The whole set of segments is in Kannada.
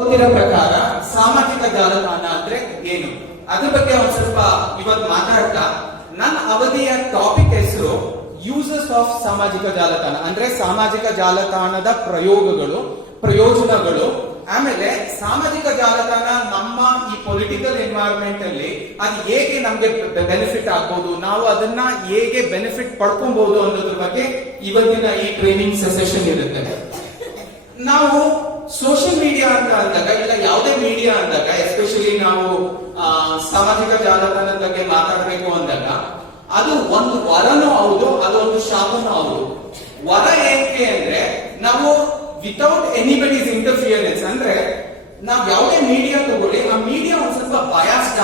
ಗೊತ್ತಿರೋ ಪ್ರಕಾರ ಸಾಮಾಜಿಕ ಜಾಲತಾಣ ಅಂದ್ರೆ ಏನು ಅದ್ರ ಬಗ್ಗೆ ಒಂದ್ ಸ್ವಲ್ಪ ಇವತ್ತು ಮಾತಾಡ್ತಾ ನನ್ನ ಅವಧಿಯ ಟಾಪಿಕ್ ಹೆಸರು ಯೂಸಸ್ ಆಫ್ ಸಾಮಾಜಿಕ ಜಾಲತಾಣ ಅಂದ್ರೆ ಸಾಮಾಜಿಕ ಜಾಲತಾಣದ ಪ್ರಯೋಜನಗಳು ಆಮೇಲೆ ಸಾಮಾಜಿಕ ಜಾಲತಾಣ ನಮ್ಮ ಈ ಪೊಲಿಟಿಕಲ್ ಎನ್ವೈರನ್ಮೆಂಟ್ ಅಲ್ಲಿ ಅದು ಹೇಗೆ ನಮ್ಗೆ ಬೆನಿಫಿಟ್ ಆಗ್ಬಹುದು, ನಾವು ಅದನ್ನ ಹೇಗೆ ಬೆನಿಫಿಟ್ ಪಡ್ಕೊಬಹುದು ಅನ್ನೋದ್ರ ಬಗ್ಗೆ ಇವತ್ತಿನ ಈ ಟ್ರೈನಿಂಗ್ ಸೆಷನ್ ಇರುತ್ತೆ. ನಾವು ಸೋಷಿಯಲ್ ಮೀಡಿಯಾ ಅಂತ ಅಂದಾಗ ಇಲ್ಲ ಯಾವುದೇ ಮೀಡಿಯಾ ಅಂದಾಗ ಎಸ್ಪೆಷಲಿ ನಾವು ಸಾಮಾಜಿಕ ಜಾಲತಾಣದ ಬಗ್ಗೆ ಮಾತಾಡಬೇಕು ಅಂದಾಗ ಅದು ಒಂದು ವರನೂ ಹೌದು, ಅದೊಂದು ಶಾಪನೂ ಹೌದು. ವರ ಏಕೆ ಅಂದ್ರೆ ನಾವು ವಿತೌಟ್ ಎನಿಬಡೀಸ್ ಇಂಟರ್ಫಿಯರೆನ್ಸ್ ಅಂದ್ರೆ ನಾವ್ ಯಾವುದೇ ಮೀಡಿಯಾ ತಗೊಳ್ಳಿ, ಆ ಮೀಡಿಯಾ ಒಂದ್ ಸ್ವಲ್ಪ ಬಯಾಸ್ಡ್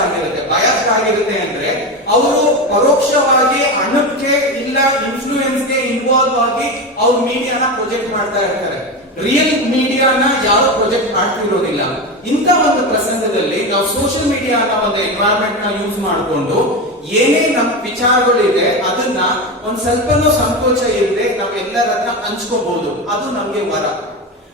ಆಗಿರುತ್ತೆ ಅಂದ್ರೆ ಅವರು ಪರೋಕ್ಷವಾಗಿ ಹಣಕ್ಕೆ ಇಲ್ಲ ಇನ್ಫ್ಲೂಯೆನ್ಸ್ಗೆ ಇನ್ವಾಲ್ವ್ ಆಗಿ ಅವ್ರ ಮೀಡಿಯಾನ ಪ್ರೊಜೆಕ್ಟ್ ಮಾಡ್ತಾ ಇರ್ತಾರೆ. ರಿಯಲ್ ಮೀಡಿಯಾನ ಯಾರು ಪ್ರೊಜೆಕ್ಟ್ ಮಾಡ್ತಿರೋದಿಲ್ಲ. ಇಂಥ ಒಂದು ಪ್ರಸಂಗದಲ್ಲಿ ನಾವು ಸೋಷಿಯಲ್ ಮೀಡಿಯಾನ ಒಂದು ಎನ್ವೈರನ್ಮೆಂಟ್ ನ ಯೂಸ್ ಮಾಡಿಕೊಂಡು ಏನೇ ನಮ್ ವಿಚಾರಗಳಿದೆ ಅದನ್ನ ಒಂದ್ ಸ್ವಲ್ಪನೂ ಸಂಕೋಚ ಇಲ್ಲದೆ ನಾವ್ ಎಲ್ಲರ ಹತ್ರ ಹಂಚ್ಕೋಬಹುದು, ಅದು ನಮ್ಗೆ ವರ.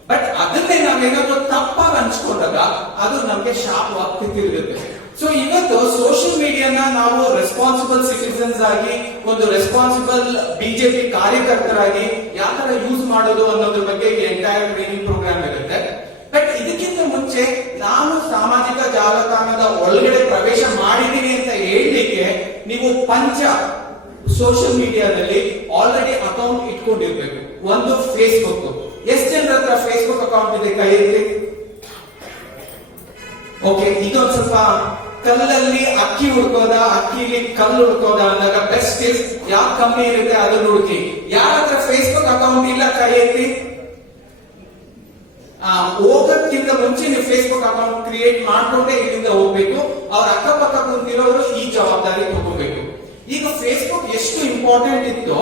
ಬಟ್ ಅದನ್ನೇ ನಾವೇನಾದ್ರೂ ತಪ್ಪಾಗಿ ಹಂಚ್ಕೊಂಡಾಗ ಅದು ನಮ್ಗೆ ಶಾಪವಾಗಿ ತಿರುಗುತ್ತೆ. ಸೊ ಇವತ್ತು ಸೋಷಿಯಲ್ ಮೀಡಿಯಾನ ನಾವು ರೆಸ್ಪಾನ್ಸಿಬಲ್ ಸಿಟಿಸನ್ಸ್ ಆಗಿ ಒಂದು ರೆಸ್ಪಾನ್ಸಿಬಲ್ ಬಿಜೆಪಿ ಕಾರ್ಯಕರ್ತರಾಗಿ ಯಾವ ತರ ಯೂಸ್ ಮಾಡೋದು ಅನ್ನೋದ್ರ ಬಗ್ಗೆ ಎಂಟೈರ್ ಟ್ರೈನಿಂಗ್ ಪ್ರೋಗ್ರಾಮ್ ಇರುತ್ತೆ. ಬಟ್ ಇದಕ್ಕಿಂತ ಮುಂಚೆ ನಾನು ಸಾಮಾಜಿಕ ಜಾಲತಾಣದ ಒಳಗಡೆ ಪ್ರವೇಶ ಮಾಡಿದೀನಿ ಅಂತ ಹೇಳಲಿಕ್ಕೆ ನೀವು ಸೋಷಿಯಲ್ ಮೀಡಿಯಾದಲ್ಲಿ ಆಲ್ರೆಡಿ ಅಕೌಂಟ್ ಇಟ್ಕೊಂಡಿರ್ಬೇಕು. ಒಂದು ಫೇಸ್ಬುಕ್. ಎಷ್ಟು ಜನರ ಹತ್ರ ಫೇಸ್ಬುಕ್ ಅಕೌಂಟ್ ಇದೆ? ಕೈ ಎತ್ತಿ. ಓಕೆ, ಇದೊಂದು ಸ್ವಲ್ಪ ಕಲ್ಲಲ್ಲಿ ಅಕ್ಕಿ ಹುಡ್ಕೋದ, ಅಕ್ಕಿಲಿ ಕಲ್ಲು ಹುಡ್ಕೋದ ಅಂದಾಗ ಬೆಸ್ಟ್ ಇಸ್ ಯಾವ ಕಮ್ಮಿ ಇರುತ್ತೆ ಅದನ್ನು ಹುಡುಕಿ. ಯಾರ ಹತ್ರ ಫೇಸ್ಬುಕ್ ಅಕೌಂಟ್ ಇಲ್ಲ ಕೈ ಎತ್ತಿ. ಹೋಗೋದ್ಕಿಂತ ಮುಂಚೆ ನೀವು ಫೇಸ್ಬುಕ್ ಅಕೌಂಟ್ ಕ್ರಿಯೇಟ್ ಮಾಡ್ಕೊಂಡೇ ಇಲ್ಲಿಂದ ಹೋಗ್ಬೇಕು. ಅವ್ರ ಅಕ್ಕಪಕ್ಕ ಕುಂತಿರೋರು ಈ ಜವಾಬ್ದಾರಿ ತಗೋಬೇಕು. ಈಗ ಫೇಸ್ಬುಕ್ ಎಷ್ಟು ಇಂಪಾರ್ಟೆಂಟ್ ಇತ್ತು,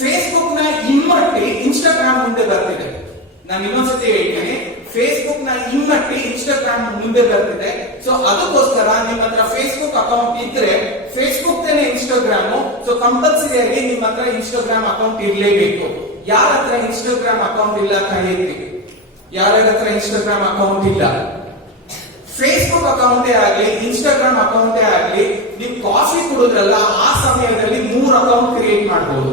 ಫೇಸ್ಬುಕ್ ನ ಹಿಮ್ಮಟ್ಟಿ ಇನ್ಸ್ಟಾಗ್ರಾಮ್ ಮುಂದೆ ಬರ್ತಿದೆ. ನಾನು ಇನ್ನೊಂದ್ಸತಿ ಹೇಳ್ತೀನಿ, ಫೇಸ್ಬುಕ್ ನ ಹಿಮ್ಮಟ್ಟಿ ಇನ್ಸ್ಟಾಗ್ರಾಮ್ ಮುಂದೆ ಬರ್ತಿದೆ. ಸೊ ಅದಕ್ಕೋಸ್ಕರ ನಿಮ್ಮ ಹತ್ರ ಫೇಸ್ಬುಕ್ ಅಕೌಂಟ್ ಇದ್ರೆ ಫೇಸ್ಬುಕ್ ತಾನೆ ಇನ್ಸ್ಟಾಗ್ರಾಮ್. ಸೊ ಕಂಪಲ್ಸರಿ ಆಗಿ ನಿಮ್ಮ ಹತ್ರ ಇನ್ಸ್ಟಾಗ್ರಾಮ್ ಅಕೌಂಟ್ ಇರ್ಲೇಬೇಕು. ಯಾರ ಹತ್ರ ಇನ್ಸ್ಟಾಗ್ರಾಮ್ ಅಕೌಂಟ್ ಇಲ್ಲ ಕೈ ಎತ್ತಿ. ಯಾರ ಹತ್ರ ಇನ್ಸ್ಟಾಗ್ರಾಮ್ ಅಕೌಂಟ್ ಇಲ್ಲ, ಫೇಸ್ಬುಕ್ ಅಕೌಂಟೇ ಆಗ್ಲಿ ಇನ್ಸ್ಟಾಗ್ರಾಮ್ ಅಕೌಂಟೇ ಆಗ್ಲಿ, ನೀವು ಕಾಫಿ ಕುಡಿದ್ರಲ್ಲ ಆ ಸಮಯದಲ್ಲಿ 3 ಅಕೌಂಟ್ ಕ್ರಿಯೇಟ್ ಮಾಡಬಹುದು.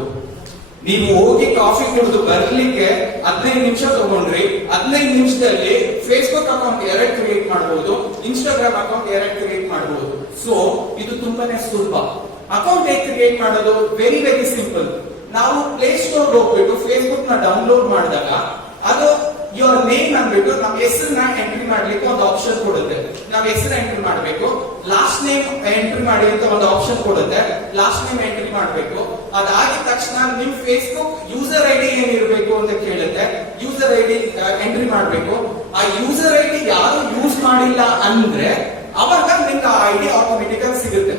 ನೀವು ಹೋಗಿ ಕಾಫಿ ಕುಡಿದು ಬರ್ಲಿಕ್ಕೆ 15 ನಿಮಿಷ ತಗೊಂಡ್ರಿ, 15 ನಿಮಿಷದಲ್ಲಿ ಫೇಸ್ಬುಕ್ ಅಕೌಂಟ್ 2 ಕ್ರಿಯೇಟ್ ಮಾಡಬಹುದು, ಇನ್ಸ್ಟಾಗ್ರಾಮ್ ಅಕೌಂಟ್ 2 ಕ್ರಿಯೇಟ್ ಮಾಡಬಹುದು. ಸೊ ಇದು ತುಂಬಾನೇ ಸುಲಭ. ಅಕೌಂಟ್ ಹೇಗೆ ಕ್ರಿಯೇಟ್ ಮಾಡೋದು? Very very simple. ನಾವು ಪ್ಲೇ ಸ್ಟೋರ್ ಹೋಗ್ಬಿಟ್ಟು ಫೇಸ್ಬುಕ್ ನ ಡೌನ್ಲೋಡ್ ಮಾಡಿದಾಗ ಅದು ಯುವರ್ ನೇಮ್ ಅಂದ್ಬಿಟ್ಟು ನಮ್ಮ ಹೆಸರನ್ನ ಎಂಟ್ರಿ ಮಾಡ್ಲಿಕ್ಕೆ ಒಂದು ಆಪ್ಷನ್ ಕೊಡುತ್ತೆ. ನಾವು ಹೆಸರು ಎಂಟ್ರಿ ಮಾಡಬೇಕು, ಲಾಸ್ಟ್ ನೇಮ್ ಎಂಟ್ರಿ ಮಾಡಿ ಅಂತ ಒಂದು ಆಪ್ಷನ್ ಕೊಡುತ್ತೆ. ಲಾಸ್ಟ್ ನೇಮ್ ಎಂಟ್ರಿ ಮಾಡಬೇಕು. ಅದಾಗಿದ ತಕ್ಷಣ ನಿಮ್ ಫೇಸ್ಬುಕ್ ಯೂಸರ್ ಐಡಿ ಏನಿರಬೇಕು ಅಂತ ಕೇಳುತ್ತೆ. ಯೂಸರ್ ಐಡಿ ಎಂಟ್ರಿ ಮಾಡಬೇಕು. ಆ ಯೂಸರ್ ಐಡಿ ಯಾರು ಯೂಸ್ ಮಾಡಿಲ್ಲ ಅಂದ್ರೆ ಅವಾಗ ನಿಮ್ಗೆ ಆ ಐಡಿ ಆಟೋಮೆಟಿಕ್ ಆಗಿ ಸಿಗುತ್ತೆ.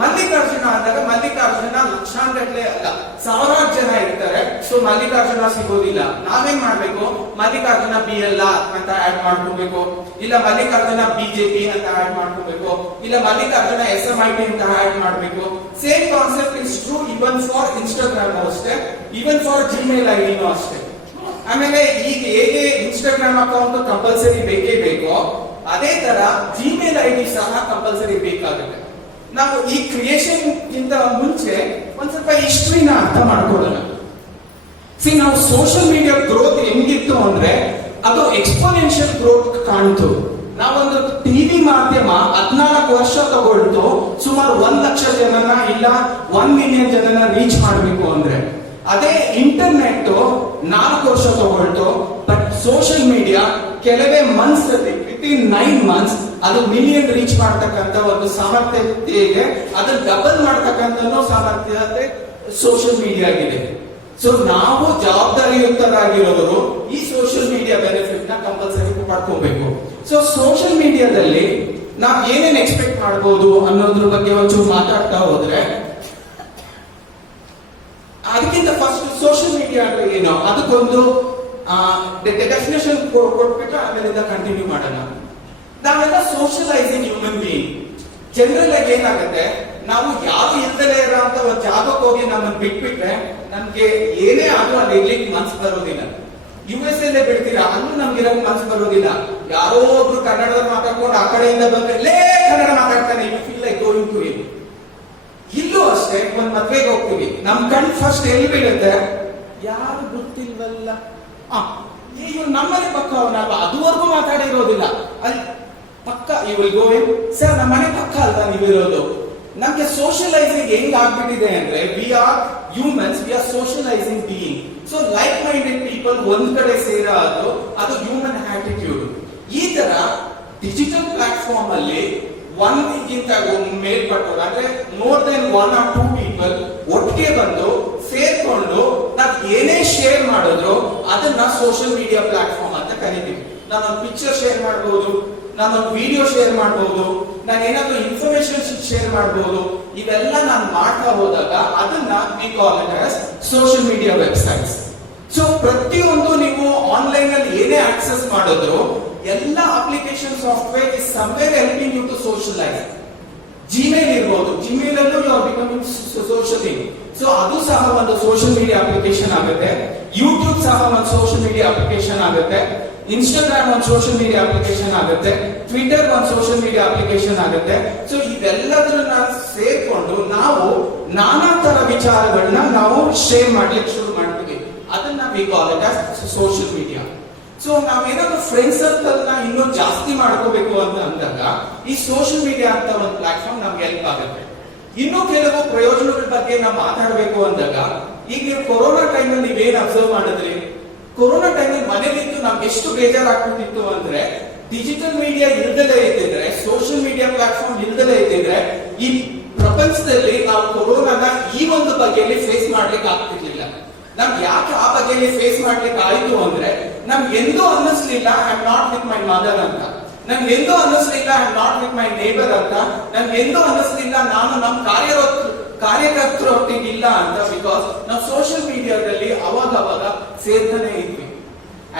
ಮಲ್ಲಿಕಾರ್ಜುನ ಅಂದಾಗ ಮಲ್ಲಿಕಾರ್ಜುನ ಲಕ್ಷಾಂಗಟ್ಟಲೆ ಅಲ್ಲ, ಸಾವಿರಾರು ಜನ ಇರ್ತಾರೆ. ಸೊ ಮಲ್ಲಿಕಾರ್ಜುನ ಸಿಗೋದಿಲ್ಲ. ನಾವೇನ್ ಮಾಡ್ಬೇಕು? ಮಲ್ಲಿಕಾರ್ಜುನ BL ಅಂತ ಆಡ್ ಮಾಡ್ಕೋಬೇಕು, ಇಲ್ಲ ಮಲ್ಲಿಕಾರ್ಜುನ BJP ಅಂತ ಆಡ್ ಮಾಡ್ಕೋಬೇಕು, ಇಲ್ಲ ಮಲ್ಲಿಕಾರ್ಜುನ SMIT ಅಂತ ಆಡ್ ಮಾಡ್ಬೇಕು. Same concept is true even for Instagram ಅಷ್ಟೇ, ಇವನ್ ಫಾರ್ ಜಿಮೇಲ್ ಐಡಿನೂ ಅಷ್ಟೇ. ಆಮೇಲೆ ಈಗ ಹೇಗೆ ಇನ್ಸ್ಟಾಗ್ರಾಮ್ ಅಕೌಂಟ್ ಕಂಪಲ್ಸರಿ ಬೇಕೇ ಬೇಕೋ ಅದೇ ತರ ಜಿಮೇಲ್ ಐಡಿ ಸಹ ಕಂಪಲ್ಸರಿ ಬೇಕಾಗುತ್ತೆ. ನಾವು ಈ ಕ್ರಿಯೇಷನ್ ಗಿಂತ ಮುಂಚೆ ಒಂದ್ ಸ್ವಲ್ಪ ಹಿಸ್ಟ್ರಿನ ಅರ್ಥ ಮಾಡ್ಕೊಳ್ಳೋಣ. ನಾವು ಸೋಷಿಯಲ್ ಮೀಡಿಯಾ ಗ್ರೋತ್ ಹೆಂಗಿತ್ತು ಅಂದ್ರೆ ಅದು ಎಕ್ಸ್ಪೋನೆನ್ಷಿಯಲ್ ಗ್ರೋತ್ ಕಾಣ್ತು. ನಾವೊಂದು ಟಿವಿ ಮಾಧ್ಯಮ 14 ವರ್ಷ ತಗೊಳ್ತು ಸುಮಾರು 1 ಲಕ್ಷ ಜನನ ಇಲ್ಲ 1 ಮಿಲಿಯನ್ ಜನನ ರೀಚ್ ಮಾಡಬೇಕು ಅಂದ್ರೆ. ಅದೇ ಇಂಟರ್ನೆಟ್ 4 ವರ್ಷ ತಗೊಳ್ತು. ಬಟ್ ಸೋಷಿಯಲ್ ಮೀಡಿಯಾ ಕೆಲವೇ ಮಂತ್ಸ್ ಅಲ್ಲಿ ವಿತಿನ್ 9 ಮಂತ್ಸ್ ಅದು ಮಿಲಿಯನ್ ರೀಚ್ ಮಾಡ್ತಕ್ಕಂತ ಒಂದು ಸಾಮರ್ಥ್ಯತೆ ಇದೆ. ಅದನ್ನ ಡಬಲ್ ಮಾಡ್ತಕ್ಕಂಥ ಸಾಮರ್ಥ್ಯತೆ ಸೋಷಿಯಲ್ ಮೀಡಿಯಾ ಆಗಿದೆ. ಸೊ ನಾವು ಜವಾಬ್ದಾರಿಯುತರಾಗಿರೋರು ಈ ಸೋಷಿಯಲ್ ಮೀಡಿಯಾ ಬೆನಿಫಿಟ್ ನ ಕಂಪಲ್ಸರಿ ಪಡ್ಕೋಬೇಕು. ಸೊ ಸೋಷಿಯಲ್ ಮೀಡಿಯಾದಲ್ಲಿ ನಾವ್ ಏನೇನ್ ಎಕ್ಸ್ಪೆಕ್ಟ್ ಮಾಡಬಹುದು ಅನ್ನೋದ್ರ ಬಗ್ಗೆ ಒಂಚೂರು ಮಾತಾಡ್ತಾ ಹೋದ್ರೆ, ಅದಕ್ಕಿಂತ ಫಸ್ಟ್ ಸೋಷಿಯಲ್ ಮೀಡಿಯಾ ಅಂದ್ರೆ ಏನು ಅದಕ್ಕೊಂದು ಡೆಫಿನೇಷನ್ ಕೊಟ್ಬಿಟ್ಟು ಆಮೇಲಿಂದ ಕಂಟಿನ್ಯೂ ಮಾಡೋಣ. ನಾವೆಲ್ಲ ಸೋಷಿಯಲೈಸಿಂಗ್ ಹ್ಯೂಮನ್ ಬೀಯಿಂಗ್. ಜನರಲ್ ಆಗಿ ಏನಾಗುತ್ತೆ, ನಾವು ಯಾರು ಇಲ್ದಲೇ ಇರೋ ಅಂತ ಒಂದು ಜಾಗಕ್ಕೆ ಹೋಗಿ ನಮ್ಮನ್ನು ಬಿಟ್ಬಿಟ್ರೆ ನಮ್ಗೆ ಏನೇ ಆದ್ರೂ ಅಲ್ಲಿ ಇರ್ಲಿಕ್ಕೆ ಮನ್ಸು ಬರೋದಿಲ್ಲ. US ಅಲ್ಲೇ ಬಿಡ್ತೀರಾ, ಅಲ್ಲೂ ನಮ್ಗೆ ಇರಕ್ ಮನ್ಸು ಬರೋದಿಲ್ಲ. ಯಾರೋ ಒಬ್ರು ಕನ್ನಡದಲ್ಲಿ ಮಾತಾಡ್ಕೊಂಡು ಆ ಕಡೆಯಿಂದ ಬಂದ್ರೆ ಲೇ ಕನ್ನಡ ಮಾತಾಡ್ತಾನೆ, you feel like going to him. ಇಲ್ಲೂ ಅಷ್ಟೇ, ಒಂದ್ ಮದ್ವೆಗೆ ಹೋಗ್ತೀವಿ, ನಮ್ ಕಣ್ ಫಸ್ಟ್ ಎಲ್ಲಿ ಬೀಳುತ್ತೆ, ಯಾರು ಗೊತ್ತಿಲ್ವಲ್ಲ, ಇವ್ರು ನಮ್ಮನೆ ಪಕ್ಕ ಅವನಲ್ವಾ, ಅದುವರೆಗೂ ಮಾತಾಡಿರೋದಿಲ್ಲ, ಅಲ್ಲಿ ಪಕ್ಕ ಇವ್ರು ಗೋವಿಂದ್ ಸರ್ ನಮ್ಮ ಮನೆ ಪಕ್ಕ ಅಲ್ವಾ ನೀವಿರೋದು. ನಮ್ಗೆ ಸೋಷಿಯಲೈಸಿಂಗ್ ಹೆಂಗ್ ಆಗ್ಬಿಟ್ಟಿದೆ ಅಂದ್ರೆ, we are humans, we are socialising being. So like minded people ಒಂದ್ ಕಡೆ ಸೇರೋದು, ಅದು ಹ್ಯೂಮನ್ ಆಟಿಟ್ಯೂಡ್. ಈ ತರ ಡಿಜಿಟಲ್ ಪ್ಲಾಟ್ಫಾರ್ಮ್ ಅಲ್ಲಿ ಒಂದಿಗಿಂತ ಮೇಲ್ಪಟ್ಟರು ಅಂದ್ರೆ ಮೋರ್ ದೆನ್ 1 or 2 ಪೀಪಲ್ ಒಟ್ಟಿಗೆ ಬಂದು ಸೇರ್ಕೊಂಡು ನಾವ್ ಏನೇ ಶೇರ್ ಮಾಡಿದ್ರು ಅದನ್ನ ಸೋಷಿಯಲ್ ಮೀಡಿಯಾ ಪ್ಲಾಟ್ಫಾರ್ಮ್ ಅಂತ ಕರಿತೀವಿ. ನಾನೊಂದು ಪಿಕ್ಚರ್ ಶೇರ್ ಮಾಡಬಹುದು, ನಾನೊಂದು ವಿಡಿಯೋ ಶೇರ್ ಮಾಡಬಹುದು, ನಾನು ಏನಾದ್ರೂ ಇನ್ಫಾರ್ಮೇಶನ್ ಶೇರ್ ಮಾಡಬಹುದು. ಇವೆಲ್ಲ ನಾನು ಮಾಡ್ತಾ ಹೋದಾಗ ಅದನ್ನ we call it as social media websites. So ಪ್ರತಿಯೊಂದು ನೀವು ಆನ್ಲೈನ್ ಅಲ್ಲಿ ಏನೇ ಆಕ್ಸೆಸ್ ಮಾಡಿದ್ರು ಎಲ್ಲ application software is somewhere helping you to socialise. Gmail ಇರ್ಬೋದು, ಜಿಮೇಲ್ ಅಲ್ಲೂ you are becoming social thing. So ಅದು ಸಹ ಒಂದು ಸೋಷಿಯಲ್ ಮೀಡಿಯಾ ಅಪ್ಲಿಕೇಶನ್ ಆಗುತ್ತೆ. ಯೂಟ್ಯೂಬ್ ಸಹ ಒಂದು ಸೋಷಿಯಲ್ ಮೀಡಿಯಾ ಅಪ್ಲಿಕೇಶನ್ ಆಗುತ್ತೆ. ಇನ್ಸ್ಟಾಗ್ರಾಮ್ ಒಂದು ಸೋಷಿಯಲ್ ಮೀಡಿಯಾ ಅಪ್ಲಿಕೇಶನ್ ಆಗುತ್ತೆ. ಟ್ವಿಟರ್ ಒಂದು ಸೋಷಿಯಲ್ ಮೀಡಿಯಾ ಅಪ್ಲಿಕೇಶನ್ ಆಗುತ್ತೆ. ಸೊ ಇವೆಲ್ಲದನ್ನ ಸೇರ್ಕೊಂಡು ನಾವು ನಾನಾ ತರ ವಿಚಾರಗಳನ್ನ ನಾವು ಶೇರ್ ಮಾಡ್ಲಿಕ್ಕೆ ಶುರು ಮಾಡ್ತೀವಿ. ಅದನ್ನ we call it as social media. So ನಾವೇನಾದ್ರೂ ಫ್ರೆಂಡ್ ಸರ್ಕಲ್ ನ ಇನ್ನೂ ಜಾಸ್ತಿ ಮಾಡ್ಕೋಬೇಕು ಅಂತ ಅಂದಾಗ ಈ ಸೋಷಿಯಲ್ ಮೀಡಿಯಾ ಅಂತ ಒಂದು ಪ್ಲಾಟ್ಫಾರ್ಮ್ ನಮ್ಗೆ ಹೆಲ್ಪ್ ಆಗುತ್ತೆ. ಇನ್ನೂ ಕೆಲವು ಪ್ರಯೋಜನಗಳ ಬಗ್ಗೆ ನಾವು ಮಾತಾಡಬೇಕು ಅಂದಾಗ, ಈಗ ನೀವು ಕೊರೋನಾ ಟೈಮ್ ಅಲ್ಲಿ ನೀವೇನ್ ಅಬ್ಸರ್ವ್ ಮಾಡಿದ್ರಿ, ಕೊರೋನಾ ಟೈಮ್ ಅಲ್ಲಿ ಮನೇಲಿದ್ದು ನಮ್ಗೆ ಎಷ್ಟು ಬೇಜಾರಾಗ್ಬಿಟ್ಟಿತ್ತು ಅಂದ್ರೆ, ಡಿಜಿಟಲ್ ಮೀಡಿಯಾ ಇಲ್ದಲೇ ಇದ್ದಿದ್ರೆ, ಸೋಷಿಯಲ್ ಮೀಡಿಯಾ ಪ್ಲಾಟ್ಫಾರ್ಮ್ ಇಲ್ದಲೇ ಇದ್ದಿದ್ರೆ ಈ ಪ್ರಪಂಚದಲ್ಲಿ ನಾವು ಕೊರೋನಾನ ಈ ಒಂದು ಬಗೆಯಲ್ಲಿ ಫೇಸ್ ಮಾಡ್ಲಿಕ್ಕೆ ಆಗ್ತಿರ್ಲಿಲ್ಲ. ನಮ್ಗೆ ಯಾಕೆ ಆ ಬಗೆಯಲ್ಲಿ ಫೇಸ್ ಮಾಡ್ಲಿಕ್ಕೆ ಆಯ್ತು ಅಂದ್ರೆ, ನಮ್ಗೆ ಎಂದೂ ಅನ್ನಿಸ್ಲಿಲ್ಲ I am not with my mother ಅಂತ, ನನ್ಗೆ ಎಂದೂ ಅನ್ನಿಸ್ಲಿಲ್ಲ I am not with my neighbour ಅಂತ, ನನ್ಗೆ ಎಂದೂ ಅನ್ನಿಸ್ಲಿಲ್ಲ ನಾನು ನಮ್ಮ ಕಾರ್ಯಕರ್ತರೊಟ್ಟಿಗೆ ಇಲ್ಲ ಅಂತ. ಬಿಕಾಸ್ ನಾವು ಸೋಷಿಯಲ್ ಮೀಡಿಯಾದಲ್ಲಿ ಅವಾಗ ಸೇರ್ತಾನೆ ಇದ್ವಿ.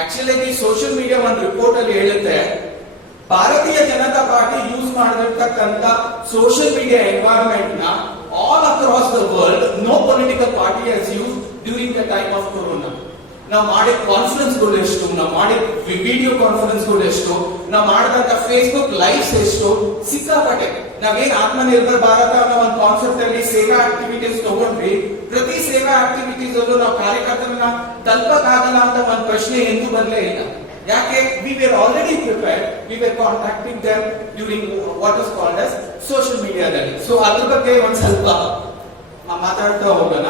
ಆಕ್ಚುಲಿ ಈ ಸೋಷಿಯಲ್ ಮೀಡಿಯಾ ಒಂದು ರಿಪೋರ್ಟ್ ಅಲ್ಲಿ ಹೇಳುತ್ತೆ, ಭಾರತೀಯ ಜನತಾ ಪಾರ್ಟಿ ಯೂಸ್ ಮಾಡಿರ್ತಕ್ಕಂಥ ಸೋಷಿಯಲ್ ಮೀಡಿಯಾ ಎನ್ವೈರನ್ಮೆಂಟ್ ನ all across the world no political party has use during the time of corona. ನಾವು ಮಾಡಿದ ಕಾನ್ಫರೆನ್ಸ್ ಗಳು ಎಷ್ಟು, ನಾವು ಮಾಡಿದ ವಿಡಿಯೋ ಕಾನ್ಫರೆನ್ಸ್ ಗಳು ಎಷ್ಟು, ನಾವು ಮಾಡಿದಂತ ಫೇಸ್ಬುಕ್ ಲೈವ್ಸ್ ಎಷ್ಟು, ಸಿಕ್ಕಾಪಟ್ಟೆ. ನಾವೇನ್ ಆತ್ಮನಿರ್ಭರ್ ಭಾರತ ಅನ್ನೋ ಒಂದು ಕಾನ್ಸೆಪ್ಟ್ ಅಲ್ಲಿ ಸೇವಾ ಆಕ್ಟಿವಿಟೀಸ್ ತಗೊಂಡ್ವಿ. ಪ್ರತಿ ಸೇವಾ ಆಕ್ಟಿವಿಟೀಸ್ ಅಲ್ಲೂ ನಾವು ಕಾರ್ಯಕರ್ತರನ್ನ ತಲುಪಕ್ಕಾಗಲ್ಲ ಅಂತ ಒಂದು ಪ್ರಶ್ನೆ ಎಂದೂ ಬರಲೇ ಇಲ್ಲ. ಯಾಕೆ? We were already prepared, we were contacting them during what is called as social ಮೀಡಿಯಾದಲ್ಲಿ. ಸೊ ಅದ್ರ ಬಗ್ಗೆ ಒಂದ್ ಸ್ವಲ್ಪ ಮಾತಾಡ್ತಾ ಹೋಗೋಣ.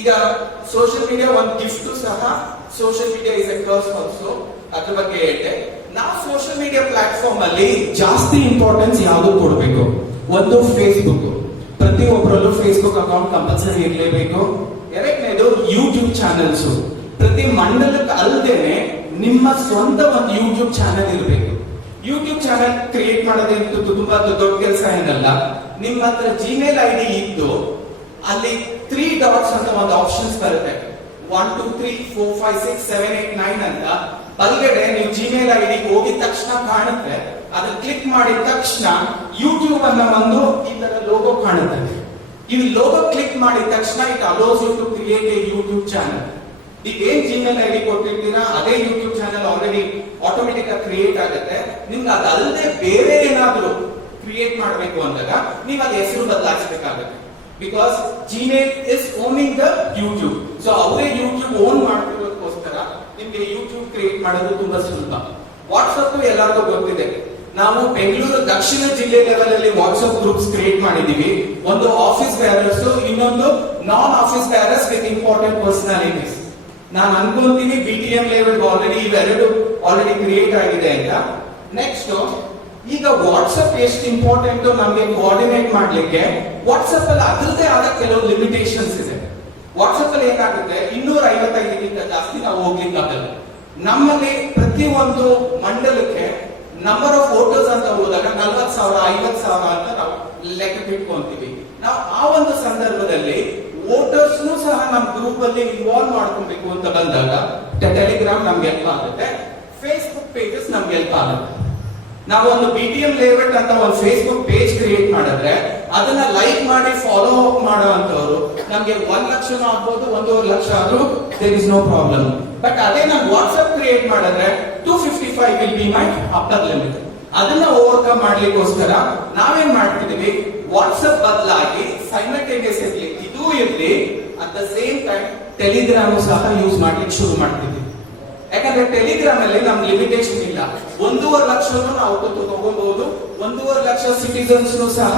ಈಗ ಸೋಷಿಯಲ್ ಮೀಡಿಯಾ ಒಂದು ಗಿಫ್ಟ್ ಸಹ, social media is a curse also. ಅದ್ರ ಬಗ್ಗೆ ಹೇಳಿದೆ. ನಾವು ಸೋಷಿಯಲ್ ಮೀಡಿಯಾ ಪ್ಲಾಟ್ಫಾರ್ಮ್ ಅಲ್ಲಿ ಜಾಸ್ತಿ ಇಂಪಾರ್ಟೆನ್ಸ್ ಯಾವ್ದು ಕೊಡಬೇಕು? ಒಂದು ಫೇಸ್ಬುಕ್, ಪ್ರತಿಯೊಬ್ಬರಲ್ಲೂ ಫೇಸ್ಬುಕ್ ಅಕೌಂಟ್ ಕಂಪಲ್ಸರಿ ಇರಲೇಬೇಕು. ಎರಡನೇದು ಯೂಟ್ಯೂಬ್ ಚಾನೆಲ್ಸ್, ಪ್ರತಿ ಮಂಡಲಕ್ಕೆ ಅಲ್ಲದೇನೆ ನಿಮ್ಮ ಸ್ವಂತ ಒಂದು ಯೂಟ್ಯೂಬ್ ಚಾನೆಲ್ ಇರಬೇಕು. ಯೂಟ್ಯೂಬ್ ಚಾನೆಲ್ ಕ್ರಿಯೇಟ್ ಮಾಡೋದಂತೂ ತುಂಬಾ ದೊಡ್ಡ ಕೆಲಸ ಏನಲ್ಲ. ನಿಮ್ಮ ಹತ್ರ ಜಿಮೇಲ್ ಐಡಿ ಇದ್ದು ಅಲ್ಲಿ 3 ಡಾಟ್ಸ್ ಅಂತ ಒಂದು ಆಪ್ಷನ್ಸ್ ಬರುತ್ತೆ. 1 2 3 4 5 6 7 8 9 ಅಂತ ಬಲ್ಗಡೆ ನೀವು ಜಿಮೇಲ್ ಐಡಿ ಹೋಗಿದ ತಕ್ಷಣ ಕಾಣುತ್ತೆ. ಅದನ್ನ ಕ್ಲಿಕ್ ಮಾಡಿದ ತಕ್ಷಣ ಯೂಟ್ಯೂಬ್ ಅನ್ನೋ ಒಂದು ಈ ತರ ಲೋಗೋ ಕಾಣುತ್ತೆ. ಈ ಲೋಗೋ ಕ್ಲಿಕ್ ಮಾಡಿದ ತಕ್ಷಣ it allows you to create a YouTube channel. ಈಗ ಏನ್ ಜಿಮೇಲ್ ಐಡಿ ಕೊಟ್ಟಿರ್ತೀರಾ ಅದೇ ಯೂಟ್ಯೂಬ್ ಚಾನಲ್ ಆಲ್ರೆಡಿ ಆಟೋಮೆಟಿಕ್ ಆಗಿ ಕ್ರಿಯೇಟ್ ಆಗುತ್ತೆ. ನಿಮ್ಗೆ ಅದಲ್ಲದೆ ಬೇರೆ ಏನಾದ್ರು ಕ್ರಿಯೇಟ್ ಮಾಡಬೇಕು ಅಂದಾಗ ನೀವು ಅಲ್ಲಿ ಹೆಸರು ಬದಲಾಯಿಸಬೇಕಾಗುತ್ತೆ. Because Gmail is owning the YouTube. So ಅವರೇ ಯೂಟ್ಯೂಬ್ ಓನ್ ಮಾಡ್ತಿರೋದಕ್ಕೋಸ್ಕರ ನಿಮ್ಗೆ ಯೂಟ್ಯೂಬ್ ಕ್ರಿಯೇಟ್ ಮಾಡೋದು ತುಂಬಾ ಸುಲಭ. ವಾಟ್ಸ್ಆಪ್ ಎಲ್ಲರಿಗೂ ಗೊತ್ತಿದೆ. ನಾವು ಬೆಂಗಳೂರು ದಕ್ಷಿಣ ಜಿಲ್ಲೆ ಲೆವೆಲ್ ಅಲ್ಲಿ ವಾಟ್ಸ್ಆಪ್ ಗ್ರೂಪ್ಸ್ ಕ್ರಿಯೇಟ್ ಮಾಡಿದೀವಿ. ಒಂದು ಆಫೀಸ್ ಬ್ಯಾರರ್ಸ್, ಇನ್ನೊಂದು non office ಬ್ಯಾರರ್ಸ್ with important personalities. ನಾನು ಅನ್ಕೊಂತೀನಿ BTM ಲೆವೆಲ್ ಆಲ್ರೆಡಿ ಇವೆರಡು ಆಲ್ರೆಡಿ ಕ್ರಿಯೇಟ್ ಆಗಿದೆ ಅಂತ. ನೆಕ್ಸ್ಟ್, ಈಗ ವಾಟ್ಸ್ಆಪ್ ಎಷ್ಟು ಇಂಪಾರ್ಟೆಂಟ್ ನಮಗೆ ಕೋಆರ್ಡಿನೇಟ್ ಮಾಡ್ಲಿಕ್ಕೆ, ವಾಟ್ಸ್ಆಪ್ ಅಲ್ಲಿ ಅದರದೇ ಆದ ಕೆಲವು ಲಿಮಿಟೇಷನ್ಸ್ ಇದೆ. ವಾಟ್ಸ್ಆಪ್ ಅಲ್ಲಿ ಏನಾಗುತ್ತೆ, 255ಗಿಂತ ಜಾಸ್ತಿ ನಾವು ಹೋಗ್ಲಿಕ್ಕೆ ಆಗಲ್ಲ. ನಮ್ಮಲ್ಲಿ ಪ್ರತಿಯೊಂದು ಮಂಡಲಕ್ಕೆ ನಂಬರ್ ಆಫ್ ವೋಟರ್ಸ್ ಅಂತ ಹೋದಾಗ 40,000 50,000 ಅಂತ ನಾವು ಲೆಕ್ಕ ಇಟ್ಕೊಂತೀವಿ. ನಾವು ಆ ಒಂದು ಸಂದರ್ಭದಲ್ಲಿ ವೋಟರ್ಸ್ ಸಹ ನಮ್ಮ ಗ್ರೂಪ್ ಅಲ್ಲಿ ಇನ್ವಾಲ್ವ್ ಮಾಡ್ಕೊಬೇಕು ಅಂತ ಬಂದಾಗ ಟೆಲಿಗ್ರಾಮ್ ನಮ್ಗೆ ಹೆಲ್ಪ್ ಆಗುತ್ತೆ, ಫೇಸ್ಬುಕ್ ಪೇಜಸ್ ನಮ್ಗೆ ಹೆಲ್ಪ್ ಆಗುತ್ತೆ. ನಾವು ಒಂದು BTM ಲೇಔಟ್ ಅಂತ ಒಂದು ಫೇಸ್ಬುಕ್ ಪೇಜ್ ಕ್ರಿಯೇಟ್ ಮಾಡಿದ್ರೆ ಅದನ್ನ ಲೈಕ್ ಮಾಡಿ ಫಾಲೋ ಅಪ್ ಮಾಡೋ ಅಂತವ್ರು ನಮ್ಗೆ 1 ಲಕ್ಷನೂ ಆಗ್ಬೋದು 1.5 ಲಕ್ಷ ಆದ್ರೂ there is no problem. But ಅದೇ ನಾನು ವಾಟ್ಸ್ಆಪ್ ಕ್ರಿಯೇಟ್ ಮಾಡಿದ್ರೆ 255 will be my upper limit. ಅದನ್ನ ಓವರ್ಕಮ್ ಮಾಡ್ಲಿಕ್ಕೋಸ್ಕರ ನಾವೇನ್ ಮಾಡ್ತಿದೀವಿ, ವಾಟ್ಸ್ಆಪ್ ಬದಲಾಗಿ ಸೈಮಲ್ಟೇನಿಯಸ್ ಇರ್ಲಿ ಇದು ಇರ್ಲಿ, at the same time Telegram ಸಹ ಯೂಸ್ ಮಾಡ್ಲಿಕ್ಕೆ ಶುರು ಮಾಡ್ತಿದ್ವಿ. ಯಾಕಂದ್ರೆ ಟೆಲಿಗ್ರಾಮ್ ಅಲ್ಲಿ ನಮ್ ಲಿಮಿಟೇಷನ್ ಇಲ್ಲ. 1.5 ಲಕ್ಷನು ನಾವು ತಗೋಬಹುದು, 1.5 ಲಕ್ಷ ಸಿಟಿಸನ್ಸ್ ಸಹ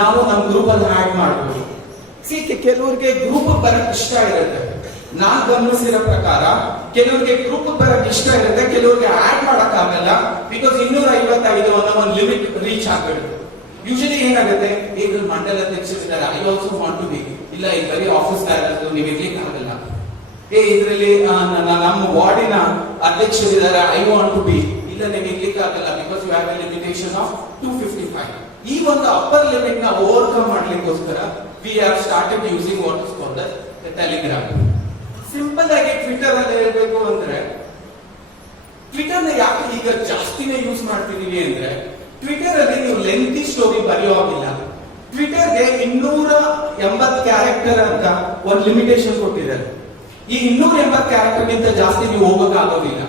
ನಾವು ನಮ್ ಗ್ರೂಪ್ ಅಲ್ಲಿ ಆಡ್ ಮಾಡಬಹುದು. ಕೆಲವರಿಗೆ ಗ್ರೂಪ್ ಬರಕ್ ಇಷ್ಟ ಇರುತ್ತೆ. ನಾನ್ ಗಮನಿಸಿರೋ ಪ್ರಕಾರ ಕೆಲವರಿಗೆ ಗ್ರೂಪ್ ಬರಕ್ ಇಷ್ಟ ಇರುತ್ತೆ, ಕೆಲವರಿಗೆ ಆಡ್ ಮಾಡಕ್ ಆಗಲ್ಲ. ಬಿಕಾಸ್ 255 ಅನ್ನೋ ಒಂದು ಲಿಮಿಟ್ ರೀಚ್ ಆಗ್ಬಿಡುತ್ತೆ. ಯೂಶಲಿ ಏನಾಗುತ್ತೆ, ಇದ್ರಲ್ಲಿ ಮಂಡಲ ಅಧ್ಯಕ್ಷರಿದ್ದಾರೆ, I also want to be, ಇಲ್ಲ ಈ ಬರೀ ಆಫೀಸ್ ನೀವು ಇರ್ಲಿಕ್ಕೆ ಆಗಲ್ಲ. ಇದರಲ್ಲಿ ನಮ್ಮ ವಾರ್ಡಿನ ಅಧ್ಯಕ್ಷರಿದ್ದಾರೆ, ಐ ವಾಂಟ್ ಟು ಬಿ, ಇಲ್ಲ ನೀವು ಇರ್ಲಿಕ್ಕೆ ಆಗಲ್ಲ, because you have a limitation of 255. ಈ ಒಂದು ಅಪ್ಪರ್ ಲಿಮಿಟ್ ನ ಓವರ್ಕಮ್ ಮಾಡ್ಲಿಕ್ಕೋಸ್ಕರ we have started using what is called the Telegram. Simple ಆಗಿ ಟ್ವಿಟರ್ ಅಲ್ಲಿ ಹೇಳ್ಬೇಕು ಅಂದ್ರೆ, ಟ್ವಿಟರ್ ನ ಯಾಕೆ ಈಗ ಜಾಸ್ತಿನೇ ಯೂಸ್ ಮಾಡ್ತಿದೀವಿ ಅಂದ್ರೆ, ಟ್ವಿಟರ್ ಅಲ್ಲಿ ನೀವು ಲೆಂತಿ ಸ್ಟೋರಿ ಬರೆಯೋ ಹಾಗಿಲ್ಲ. ಟ್ವಿಟರ್ಗೆ 280 ಕ್ಯಾರೆಕ್ಟರ್ ಅಂತ ಒಂದು ಲಿಮಿಟೇಷನ್ ಕೊಟ್ಟಿದ್ದಾರೆ. ಈ 280 ಕ್ಯಾರೆಕ್ಟರ್ ಗಿಂತ ಜಾಸ್ತಿ ನೀವು ಹೋಗಕ್ಕಾಗೋದಿಲ್ಲ.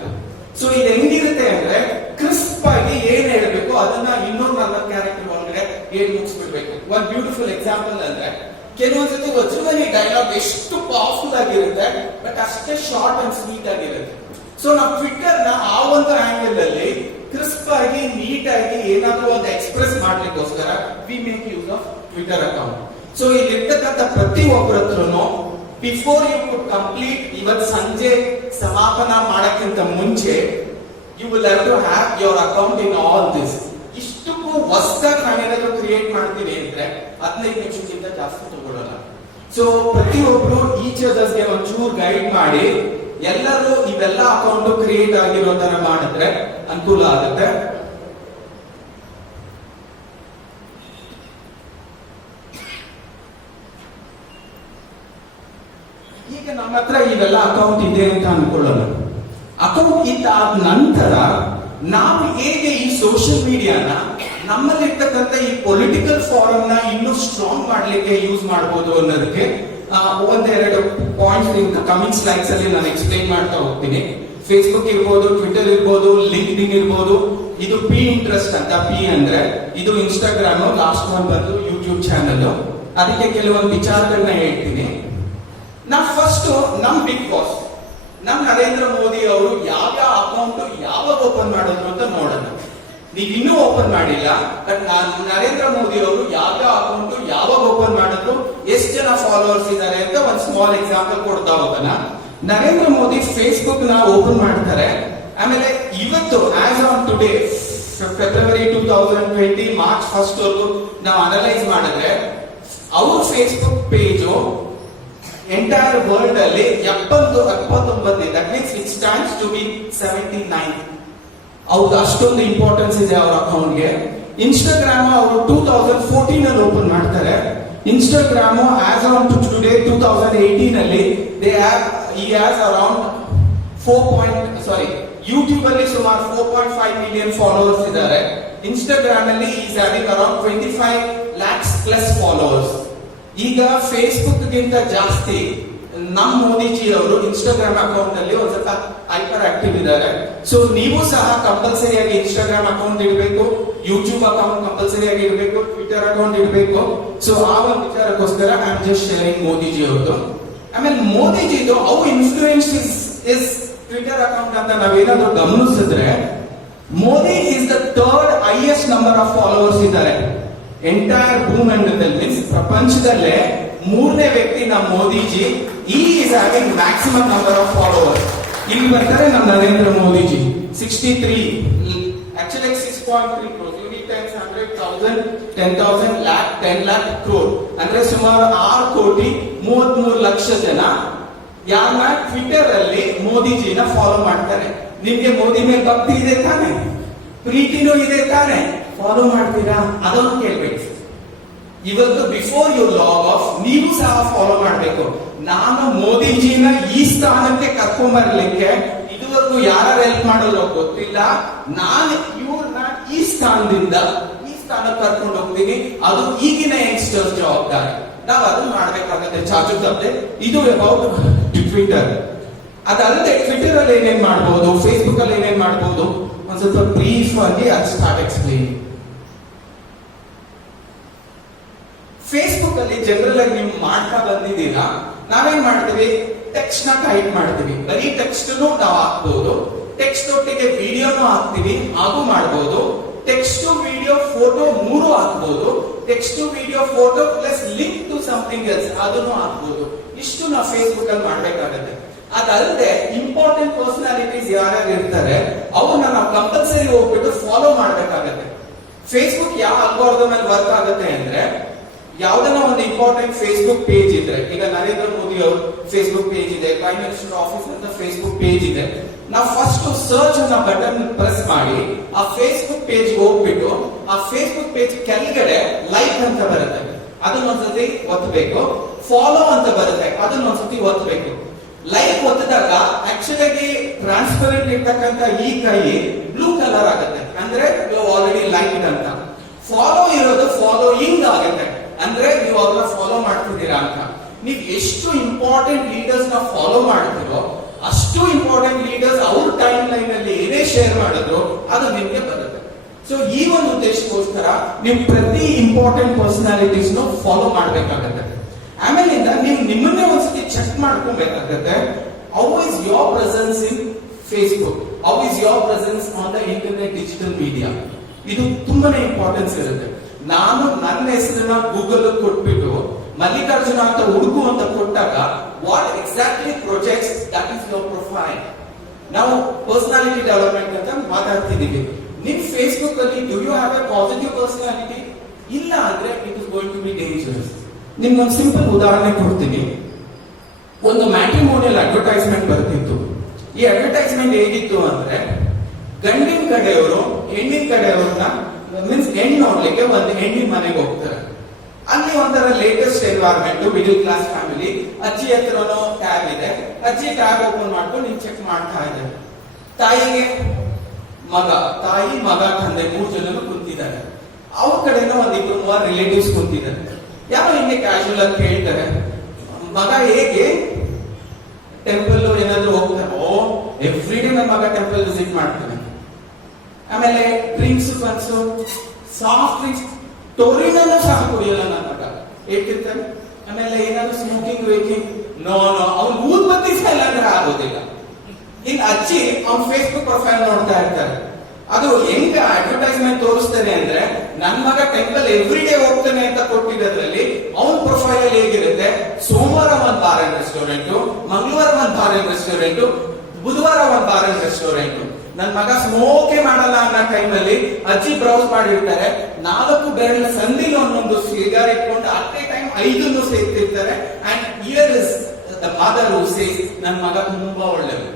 ಸೊ ಇದು ಹೆಂಗಿರುತ್ತೆ ಅಂದ್ರೆ, ಕ್ರಿಸ್ಪ್ ಆಗಿ ಏನ್ ಹೇಳ್ಬೇಕು ಅದನ್ನ 240 ಕ್ಯಾರೆಕ್ಟರ್ ಒಳಗಡೆ ಹೇಳಿ ಮುಗಿಸ್ಬಿಡ್ಬೇಕು. ಒಂದು ಬ್ಯೂಟಿಫುಲ್ ಎಕ್ಸಾಂಪಲ್ ಅಂದ್ರೆ, ಕೆಲವೊಂದ್ಸತಿ ವಜ್ರಮನಿ ಡೈಲಾಗ್ ಎಷ್ಟು ಪವರ್ಫುಲ್ ಆಗಿರುತ್ತೆ, ಬಟ್ ಅಷ್ಟೇ ಶಾರ್ಟ್ ಅಂಡ್ ಸ್ವೀಟ್ ಆಗಿರುತ್ತೆ. ಸೊ ನಾವು ಟ್ವಿಟರ್ ನ ಆ ಒಂದು ಆಂಗಲ್ ಅಲ್ಲಿ ಕ್ರಿಸ್ಪ್ ಆಗಿ ನೀಟ್ ಆಗಿ ಏನಾದ್ರೂ ಒಂದು ಎಕ್ಸ್ಪ್ರೆಸ್ ಮಾಡ್ಲಿಕ್ಕೋಸ್ಕರ we make use of Twitter account. So ಇಲ್ಲಿರ್ತಕ್ಕಂಥ ಪ್ರತಿ ಒಬ್ಬರ ಹತ್ರನು ಬಿಫೋರ್ ಯು ಕುಡ್ ಕಂಪ್ಲೀಟ್, ಇವತ್ತು ಸಂಜೆ ಸಮಾಪನ ಮಾಡಕ್ಕಿಂತ ಮುಂಚೆ you will have to have your account in all this. ಇಷ್ಟಕ್ಕೂ ಹೊಸದಾಗಿ ನಾವೇನಾದ್ರೂ ಕ್ರಿಯೇಟ್ ಮಾಡ್ತೀವಿ ಅಂದ್ರೆ 15 ನಿಮಿಷಕ್ಕಿಂತ ಜಾಸ್ತಿ ತಗೊಳ್ಳಲ್ಲ. ಸೊ ಪ್ರತಿಯೊಬ್ರು ಈಚ್ ಅದರ್ಸ್ಗೆ ಒಂಚೂರು ಗೈಡ್ ಮಾಡಿ ಎಲ್ಲರೂ ಇವೆಲ್ಲ ಅಕೌಂಟ್ ಕ್ರಿಯೇಟ್ ಆಗಿರೋ ತರ ಮಾಡಿದ್ರೆ ಅನುಕೂಲ ಆಗುತ್ತೆ. ಈಗ ನಮ್ಮ ಹತ್ರ ಇವೆಲ್ಲ ಅಕೌಂಟ್ ಇದೆ ಅಂತ ಅನ್ಕೊಳ್ಳೋಣ. ಅಕೌಂಟ್ ಇದ್ದಾದ ನಂತರ ನಾವು ಹೇಗೆ ಈ ಸೋಷಿಯಲ್ ಮೀಡಿಯಾನ ನಮ್ಮಲ್ಲಿರ್ತಕ್ಕಂಥ ಈ ಪೊಲಿಟಿಕಲ್ ಫಾರಂ ನ ಇನ್ನೂ ಸ್ಟ್ರಾಂಗ್ ಮಾಡ್ಲಿಕ್ಕೆ ಯೂಸ್ ಮಾಡಬಹುದು ಅನ್ನೋದಕ್ಕೆ ಒಂದೆರಡು ಪಾಯಿಂಟ್ಸ್ ಕಮಿಂಗ್ ಸ್ಲೈಡ್ಸ್ ಅಲ್ಲಿ ನಾನು ಎಕ್ಸ್ಪ್ಲೈನ್ ಮಾಡ್ತಾ ಹೋಗ್ತೀನಿ. ಫೇಸ್ಬುಕ್ ಇರ್ಬೋದು, ಟ್ವಿಟರ್ ಇರ್ಬೋದು, ಲಿಂಕ್ಡ್ ಇನ್ ಇರ್ಬೋದು. ಇದು ಪಿ ಇಂಟ್ರೆಸ್ಟ್ ಅಂತ, ಪಿ ಅಂದ್ರೆ ಇದು ಇನ್ಸ್ಟಾಗ್ರಾಮ್, ಲಾಸ್ಟ್ ಒನ್ ಬಂದು ಯೂಟ್ಯೂಬ್ ಚಾನಲ್. ಅದಕ್ಕೆ ಕೆಲವೊಂದು ವಿಚಾರಗಳನ್ನ ಹೇಳ್ತೀನಿ. ನಾವು ಫಸ್ಟ್ ನಮ್ ಬಿಗ್ ಬಾಸ್ ನಮ್ ನರೇಂದ್ರ ಮೋದಿ ಅವರು ಯಾವ ಅಕೌಂಟ್ ಯಾವಾಗ ಓಪನ್ ಮಾಡಿದ್ರು ಅಂತ ನೋಡೋಣ. ನೀವು ಇನ್ನೂ ಓಪನ್ ಮಾಡಿಲ್ಲ, ಬಟ್ ನರೇಂದ್ರ ಮೋದಿ ಅವರು ಯಾವ ಅಕೌಂಟ್ ಯಾವಾಗ ಓಪನ್ ಮಾಡಿದ್ರು, ಎಷ್ಟು ಜನ ಫಾಲೋವರ್ಸ್ ಇದ್ದಾರೆ ಅಂತ ಒಂದು ಸ್ಮಾಲ್ ಎಕ್ಸಾಂಪಲ್ ಕೊಡ್ತಾ ಹೋಗೋಣ. ನರೇಂದ್ರ ಮೋದಿ ಫೇಸ್ಬುಕ್ ನ ಓಪನ್ ಮಾಡ್ತಾರೆ. ಆಮೇಲೆ ಇವತ್ತು as on today February 2020 March 1 ವರೆಗೂ ನಾವು ಅನಲೈಸ್ ಮಾಡಿದ್ರೆ ಅವ್ರ ಫೇಸ್ಬುಕ್ ಪೇಜು ಎಂಟೈರ್ ವರ್ಲ್ಡ್ ಅಲ್ಲಿ 79, that means it stands to be 79. ಅವ್ರದ್ದು ಅಷ್ಟೊಂದು ಇಂಪಾರ್ಟೆನ್ಸ್ ಇದೆ ಅವ್ರ ಅಕೌಂಟ್ಗೆ. ಇನ್ಸ್ಟಾಗ್ರಾಮ್ ಅವರು 2014 ಅಲ್ಲಿ ಓಪನ್ ಮಾಡ್ತಾರೆ. Instagram as on to today 2018 ಅಲ್ಲಿ he has around ಯೂಟ್ಯೂಬ್ ಅಲ್ಲಿ ಸುಮಾರು 4.5 ಮಿಲಿಯನ್ ಫಾಲೋವರ್ಸ್ ಇದ್ದಾರೆ. ಇನ್ಸ್ಟಾಗ್ರಾಮ್ ಅಲ್ಲಿ is having around 25 lakhs plus followers. ಈಗ ಫೇಸ್ಬುಕ್ ಗಿಂತ ಜಾಸ್ತಿ ನಮ್ ಮೋದಿಜಿ ಅವರು ಇನ್ಸ್ಟಾಗ್ರಾಮ್ ಅಕೌಂಟ್ ಅಲ್ಲಿ ಒಂದ್ ಸ್ವಲ್ಪ ಹೈಪರ್ ಆಕ್ಟಿವ್ ಇದ್ದಾರೆ. ಸೊ ನೀವು ಸಹ ಕಂಪಲ್ಸರಿ ಆಗಿ ಇನ್ಸ್ಟಾಗ್ರಾಮ್ ಅಕೌಂಟ್ ಇಡಬೇಕು, ಯೂಟ್ಯೂಬ್ ಅಕೌಂಟ್ ಕಂಪಲ್ಸರಿ ಆಗಿ ಇಡಬೇಕು, ಟ್ವಿಟರ್ ಅಕೌಂಟ್ ಇಡಬೇಕು. ಸೊ ಆ ಒಂದು ವಿಚಾರಕ್ಕೋಸ್ಕರ I am just sharing Modiji ಅವ್ರದ್ದು. ಆಮೇಲೆ ಮೋದಿಜಿದು how influence is Twitter account ಅಂತ ನಾವೇನಾದ್ರೂ ಗಮನಿಸಿದ್ರೆ, Modi is the 3rd highest number of followers ಇದ್ದಾರೆ ಎಂಟೈರ್ ಭೂಮಂಡಲದಲ್ಲಿ. ಮೀನ್ಸ್ ಪ್ರಪಂಚದಲ್ಲೇ 3ನೇ ವ್ಯಕ್ತಿ ನಮ್ಮ ಮೋದಿಜಿ. ಈ is having maximum number of followers. ಇಲ್ಲಿ ಬರ್ತಾರೆ ನಮ್ಮ Narendra Modiji 63, actually 6.3 crores. Unit times 100,000, 10,000, lakh, 10 lakh crore ಅಂದ್ರೆ ಸುಮಾರು 6,33 ಲಕ್ಷ ಜನ ಯಾರನ್ನ ಟ್ವಿಟರ್ ಅಲ್ಲಿ ಮೋದಿಜಿನ ಫಾಲೋ ಮಾಡ್ತಾರೆ. ನಿಮ್ಗೆ ಮೋದಿ ಮೇಲೆ ಭಕ್ತಿ ಇದೆ ತಾನೆ, ಪ್ರೀತಿನೂ ಇದೆ ತಾನೆ, ಫಾಲೋ ಮಾಡ್ತೀರಾ? ಅದನ್ನು ಕೇಳ್ಬೇಕು. ಇವತ್ತು ಬಿಫೋರ್ ಯು ಲಾಗ್ ಆಫ್ ನೀವು ಸಹ ಫಾಲೋ ಮಾಡ್ಬೇಕು. ನಾನು ಮೋದಿಜಿನ ಈ ಸ್ಥಾನಕ್ಕೆ ಕರ್ಕೊಂಡ್ಬರ್ಲಿಕ್ಕೆ ಇದುವರೆಗೂ ಯಾರು ಹೆಲ್ಪ್ ಮಾಡೋದು ಗೊತ್ತಿಲ್ಲ. ನಾನು ಇವ್ರನ್ನ ಈ ಸ್ಥಾನದಿಂದ ಸ್ಥಾನಕ್ಕೆ ಕರ್ಕೊಂಡು ಹೋಗ್ತೀನಿ. ಅದು ಈಗಿನ ಯಂಗ್ಸ್ಟರ್ಸ್ ಜವಾಬ್ದಾರಿ. ನಾವು ಅದನ್ನ ಮಾಡ್ಬೇಕಾಗತ್ತೆ ಚಾಚು ತಪ್ಪದೆ. ಇದು ಅಬೌಟ್ ಟ್ವಿಟರ್. ಅದಲ್ಲದೆ ಟ್ವಿಟರ್ ಅಲ್ಲಿ ಏನೇನ್ ಮಾಡ್ಬೋದು, ಫೇಸ್ಬುಕ್ ಅಲ್ಲಿ ಏನೇನ್ ಮಾಡ್ಬೋದು, ಒಂದ್ ಸ್ವಲ್ಪ ಬ್ರೀಫ್ ಆಗಿ ಅದು ಸ್ಟಾರ್ಟ್ ಎಕ್ಸ್ಪ್ಲೇನ್. ಫೇಸ್ಬುಕ್ ಅಲ್ಲಿ ಜನರಲ್ ಆಗಿ ನೀವು ಮಾಡ್ತಾ ಬಂದಿದ್ದೀರಾ, ನಾವೇನ್ ಮಾಡ್ತೀವಿ, ಟೆಕ್ಸ್ಟ್ ನ ಟೈಪ್ ಮಾಡ್ತೀವಿ. ಬರೀ ಟೆಕ್ಸ್ಟ್ ನಾವು ಹಾಕ್ಬಹುದು, ಟೆಕ್ಸ್ಟ್ ಒಟ್ಟಿಗೆ ವಿಡಿಯೋನು ಹಾಕ್ತಿವಿ, ಹಾಗೂ ಮಾಡಬಹುದು. ಟೆಕ್ಸ್ಟ್ ವಿಡಿಯೋ ಫೋಟೋ ಮೂರು ಹಾಕ್ಬಹುದು. Text video photo plus link to something else ಅದನ್ನು ಹಾಕ್ಬಹುದು. ಇಷ್ಟು ನಾವು ಫೇಸ್ಬುಕ್ ಅಲ್ಲಿ ಮಾಡ್ಬೇಕಾಗತ್ತೆ. ಅದಲ್ಲದೆ ಇಂಪಾರ್ಟೆಂಟ್ ಪರ್ಸನಾಲಿಟೀಸ್ ಯಾರ್ಯಾರು ಇರ್ತಾರೆ ಅವ್ರನ್ನ ನಾವು ಕಂಪಲ್ಸರಿ ಹೋಗ್ಬಿಟ್ಟು ಫಾಲೋ ಮಾಡ್ಬೇಕಾಗತ್ತೆ. ಫೇಸ್ಬುಕ್ ಯಾವ ಅಲ್ಗಾರಿದಮ್ ಅಲ್ಲಿ ವರ್ಕ್ ಆಗುತ್ತೆ ಅಂದ್ರೆ, ಯಾವ್ದನ್ನ ಒಂದು ಇಂಪಾರ್ಟೆಂಟ್ ಫೇಸ್ಬುಕ್ ಪೇಜ್ ಇದ್ರೆ, ಈಗ ನರೇಂದ್ರ ಮೋದಿ ಅವ್ರ ಫೇಸ್ಬುಕ್ ಪೇಜ್ ಇದೆ, ಪ್ರೈಮ್ ಮಿನಿಸ್ಟರ್ ಆಫೀಸ್ ಅಂತ ಫೇಸ್ಬುಕ್ ಪೇಜ್ ಇದೆ, ನಾವು ಫಸ್ಟ್ ಸರ್ಚ್ ಅನ್ನೋ ಬಟನ್ ಪ್ರೆಸ್ ಮಾಡಿ ಆ ಫೇಸ್ಬುಕ್ ಪೇಜ್ ಹೋಗ್ಬಿಟ್ಟು ಆ ಫೇಸ್ಬುಕ್ ಪೇಜ್ ಕೆಳಗಡೆ ಲೈಕ್ ಅಂತ ಬರುತ್ತೆ, ಅದನ್ನ ಒಂದ್ಸತಿ ಒತ್ತಬೇಕು. ಫಾಲೋ ಅಂತ ಬರುತ್ತೆ, ಅದನ್ನ ಒಂದ್ಸತಿ ಒತ್ತಬೇಕು. ಲೈಕ್ ಒತ್ತಿದಾಗ ಆಕ್ಚುಲಿ ಟ್ರಾನ್ಸ್ಪರೆಂಟ್ ಇರ್ತಕ್ಕಂಥ ಈ ಕೈ ಬ್ಲೂ ಕಲರ್ ಆಗುತ್ತೆ, ಅಂದ್ರೆ ಯು ಆಲ್ರೆಡಿ ಲೈಕ್ ಅಂತ. ಫಾಲೋ ಇರೋದು ಫಾಲೋಯಿಂಗ್ ಆಗುತ್ತೆ, ಅಂದ್ರೆ ನೀವು ಅವ್ರನ್ನ ಫಾಲೋ ಮಾಡ್ತಿದ್ದೀರಾ ಅಂತ. ನೀವು ಎಷ್ಟು ಇಂಪಾರ್ಟೆಂಟ್ ಲೀಡರ್ಸ್ ನ ಫಾಲೋ ಮಾಡ್ತಿರೋ ಅಷ್ಟು ಇಂಪಾರ್ಟೆಂಟ್ ಲೀಡರ್ಸ್ ಅವ್ರ ಟೈಮ್ ಲೈನ್ ಅಲ್ಲಿ ಏನೇ ಶೇರ್ ಮಾಡಿದ್ರು ಅದು ನಿಮ್ಗೆ ಬರುತ್ತೆ. ಸೊ ಈ ಒಂದು ಉದ್ದೇಶಕ್ಕೋಸ್ಕರ ನೀವು ಪ್ರತಿ ಇಂಪಾರ್ಟೆಂಟ್ ಪರ್ಸನಾಲಿಟೀಸ್ ಫಾಲೋ ಮಾಡ್ಬೇಕಾಗತ್ತೆ. ಆಮೇಲಿಂದ ನೀವು ನಿಮ್ಮನ್ನೇ ಒಂದ್ಸತಿ ಚೆಕ್ ಮಾಡ್ಕೊಬೇಕಾಗತ್ತೆ. How is your presence in Facebook, how is your presence on the internet digital media. ಇದು ತುಂಬಾನೇ ಇಂಪಾರ್ಟೆನ್ಸ್ ಇರುತ್ತೆ. ನಾನು ನನ್ನ ಹೆಸರನ್ನ ಗೂಗಲ್ ಕೊಟ್ಬಿಟ್ಟು ಮಲ್ಲಿಕಾರ್ಜುನ ಅಂತ ಹುಡುಕು ಅಂತ ಕೊಟ್ಟಾಗ what exactly projects that is your profile. ನಾವು ಪರ್ಸನಾಲಿಟಿ ಡೆವಲಪ್ಮೆಂಟ್ ಅಂತ ಮಾತಾಡ್ತಿದ್ದೀವಿ. ನಿಮ್ ಫೇಸ್ಬುಕ್ ಅಲ್ಲಿ do you have a positive personality? ಇಲ್ಲ ಅಂದ್ರೆ it is going to be dangerous. ನಿಮ್ಗೊಂದು ಸಿಂಪಲ್ ಉದಾಹರಣೆ ಕೊಡ್ತೀನಿ. ಒಂದು ಮ್ಯಾಟ್ರಿಮೋನಿಯಲ್ ಅಡ್ವರ್ಟೈಸ್ಮೆಂಟ್ ಬರ್ತಿತ್ತು. ಈ ಅಡ್ವರ್ಟೈಸ್ಮೆಂಟ್ ಹೇಗಿತ್ತು ಅಂದ್ರೆ, ಗಂಡಿನ ಕಡೆಯವರು ಹೆಣ್ಣಿನ ಕಡೆಯವ್ರನ್ನ ಮೀನ್ಸ್ ಹೆಣ್ಣು ನೋಡ್ಲಿಕ್ಕೆ ಒಂದು ಹೆಣ್ಣಿನ ಮನೆಗೆ ಹೋಗ್ತಾರೆ. ಅಲ್ಲಿ ಒಂಥರ latest environment, middle class family. ಅಜ್ಜಿ ಹತ್ರನೋ ಟ್ಯಾಬ್ ಇದೆ, ಅಜ್ಜಿ ಟ್ಯಾಬ್ ಓಪನ್ ಮಾಡ್ಕೊಂಡು ನೀವು ಚೆಕ್ ಮಾಡ್ತಾ ಇದ್ದಾರೆ. ತಾಯಿಗೆ ಮಗ, ತಾಯಿ ಮಗ ತಂದೆ 3 ಜನನು ಕುಂತಿದ್ದಾರೆ. ಅವ್ರ ಕಡೆನೋ ಒಂದಿಬ್ರು 3 ರಿಲೇಟಿವ್ಸ್ ಕುಂತಿದ್ದಾರೆ. ಯಾವ ಹಿಂಗೆ ಕ್ಯಾಶುವಲ್ ಆಗಿ ಕೇಳ್ತಾರೆ, ಮಗ ಹೇಗೆ ಟೆಂಪಲ್ ಏನಾದ್ರು ಹೋಗ್ತಾರೆ? ಓ, ಎವ್ರಿ ಡೇ ನನ್ನ ಮಗ ಟೆಂಪಲ್ ವಿಸಿಟ್ ಮಾಡ್ತಾನೆ. ಆಮೇಲೆ ಡ್ರಿಂಕ್ಸ್ ಕನ್ಸು, ಸಾಫ್ಟ್ ಡ್ರಿಂಕ್ಸ್, ಟೋರಿನನ್ನು ಸಹ ಕುಡಿಯಲ್ಲ ನನ್ನ ಮಗ, ಹೇಳ್ತಿರ್ತಾನೆ. ಆಮೇಲೆ ಏನಾದ್ರು ಸ್ಮೋಕಿಂಗ್ ವೇಕಿಂಗ್, ನೋ ನೋ, ಅವ್ನು ಊದ್ಬತ್ತಿ ಸಹ ಇಲ್ಲ ಅಂದ್ರೆ ಆಗೋದಿಲ್ಲ. ಇನ್ ಅಜ್ಜಿ ಅವ್ನ ಫೇಸ್ಬುಕ್ ಪ್ರೊಫೈಲ್ ನೋಡ್ತಾ ಇರ್ತಾರೆ. ಅದು ಹೆಂಗ ಅಡ್ವರ್ಟೈಸ್ಮೆಂಟ್ ತೋರಿಸ್ತಾನೆ ಅಂದ್ರೆ, ನನ್ ಮಗ ಟೆಂಪಲ್ ಎವ್ರಿ ಡೇ ಹೋಗ್ತಾನೆ ಅಂತ ಕೊಟ್ಟಿರೋದ್ರಲ್ಲಿ ಅವನ ಪ್ರೊಫೈಲ್ ಅಲ್ಲಿ ಹೇಗಿರುತ್ತೆ, ಸೋಮವಾರ ಒಂದ್ ಬಾರ್ ಅಂಡ್ ರೆಸ್ಟೋರೆಂಟ್, ಮಂಗಳವಾರ ಒಂದ್ ಬಾರ್ ಅಂಡ್ ರೆಸ್ಟೋರೆಂಟ್, ಬುಧವಾರ ಒಂದ್ ಬಾರ್ ಅಂಡ್ ರೆಸ್ಟೋರೆಂಟ್. ನನ್ ಮಗ ಸ್ಮೋಕೇ ಮಾಡಲ್ಲ ಅನ್ನೋ ಟೈಮ್ ಅಲ್ಲಿ ಅಜ್ಜಿ ಬ್ರೌಸ್ ಮಾಡಿರ್ತಾರೆ. 4 ಬೆರಳ ಸಂದಿಲು ಒಂದೊಂದು ಸಿಗಾರ್ ಇಟ್ಕೊಂಡು ಅಟ್ ಎ ಟೈಮ್ 5 ಸೇರ್ತಿರ್ತಾರೆ. And here is the mother who says, ನನ್ ಮಗ ತುಂಬಾ ಒಳ್ಳೆಯದು.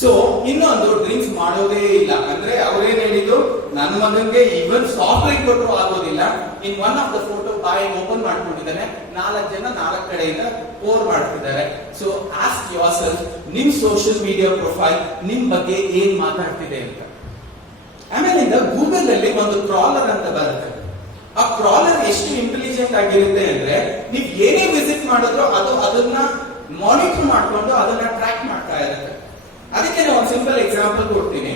ಸೊ ಇನ್ನೊಂದು, ಡ್ರಿಂಕ್ಸ್ ಮಾಡೋದೇ ಇಲ್ಲ ಅಂದ್ರೆ ಅವ್ರೇನ್ ಹೇಳಿದ್ರು, ನನ್ನ ಮಗನ್ಗೆ ಇವನ್ ಸಾಫ್ಟ್ ಡ್ರಿಂಕ್ ಕೊಟ್ಟರು ಆಗೋದಿಲ್ಲ. In one of the photo ಬಾಯಿ ಓಪನ್ ಮಾಡ್ಕೊಂಡಿದ್ದಾನೆ, 4 ಜನ 4 ಕಡೆಯಿಂದ ಪೋರ್ ಮಾಡ್ತಿದ್ದಾರೆ. ಸೊ ಆಸ್ಕ್ ಯೋರ್ ಸೆಲ್ಫ್, ನಿಮ್ ಸೋಷಿಯಲ್ ಮೀಡಿಯಾ ಪ್ರೊಫೈಲ್ ನಿಮ್ ಬಗ್ಗೆ ಏನ್ ಮಾತಾಡ್ತಿದೆ ಅಂತ. ಆಮೇಲಿಂದ ಗೂಗಲ್ ಅಲ್ಲಿ ಒಂದು ಕ್ರಾಲರ್ ಅಂತ ಬರುತ್ತೆ. ಆ ಕ್ರಾಲರ್ ಎಷ್ಟು ಇಂಟೆಲಿಜೆಂಟ್ ಆಗಿರುತ್ತೆ ಅಂದ್ರೆ, ನೀವ್ ಏನೇ ವಿಸಿಟ್ ಮಾಡಿದ್ರು ಅದು ಅದನ್ನ ಮಾನಿಟರ್ ಮಾಡ್ಕೊಂಡು ಅದನ್ನ ಟ್ರ್ಯಾಕ್ ಮಾಡ್ತಾ ಇರುತ್ತೆ. ಅದಕ್ಕೆ ನಾನು ಒಂದು ಸಿಂಪಲ್ ಎಕ್ಸಾಂಪಲ್ ಕೊಡ್ತೀನಿ.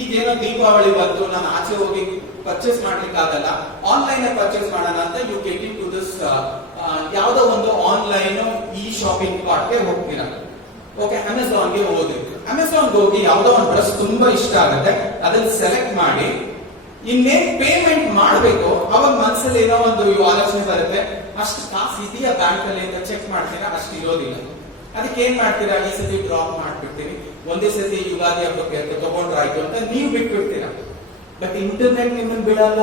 ಈಗೇನೋ ದೀಪಾವಳಿ ಬಂತು, ನಾನು ಆಚೆ ಹೋಗಿ ಪರ್ಚೇಸ್ ಮಾಡ್ಲಿಕ್ಕೆ ಆಗಲ್ಲ, ಆನ್ಲೈನ್ ಪರ್ಚೇಸ್ ಮಾಡೋಣ ಅಂತ you get into this ಯಾವ್ದೋ ಒಂದು ಆನ್ಲೈನ್ ಇ ಶಾಪಿಂಗ್ ಕಾರ್ಟ್ಗೆ ಹೋಗ್ತೀರಾ. ಓಕೆ, ಅಮೆಝಾನ್ಗೆ ಹೋದ್ರಿ. ಅಮೆಝಾನ್ಗೆ ಹೋಗಿ ಯಾವ್ದೋ ಒಂದು ಡ್ರೆಸ್ ತುಂಬಾ ಇಷ್ಟ ಆಗುತ್ತೆ, ಅದನ್ನ ಸೆಲೆಕ್ಟ್ ಮಾಡಿ ಇನ್ನೇನ್ ಪೇಮೆಂಟ್ ಮಾಡ್ಬೇಕು, ಅವಾಗ ಮನಸ್ಸಲ್ಲಿ ಏನೋ ಒಂದು ಆಲೋಚನೆ ಬರುತ್ತೆ, ಅಷ್ಟು ಕಾಸು ಇದೆಯಾ ಬ್ಯಾಂಕ್ ಅಲ್ಲಿ ಅಂತ ಚೆಕ್ ಮಾಡ್ತೀರಾ, ಅಷ್ಟು ಇರೋದಿಲ್ಲ. ಅದಕ್ಕೆ ಏನ್ ಮಾಡ್ತೀರಾ, ಈ ಸತಿ ಡ್ರಾಪ್ ಮಾಡ್ಬಿಡ್ತೀರಿ, ಒಂದೇ ಸತಿ ಯುಗಾದಿ ಹಬ್ಬಕ್ಕೆ ತಗೊಂಡ್ರಾಯ್ತು ಅಂತ ನೀವು ಬಿಟ್ಬಿಡ್ತೀರಾ. ಬಟ್ ಇಂಟರ್ನೆಟ್ ನಿಮ್ಮನ್ನ ಬಿಡಲ್ಲ.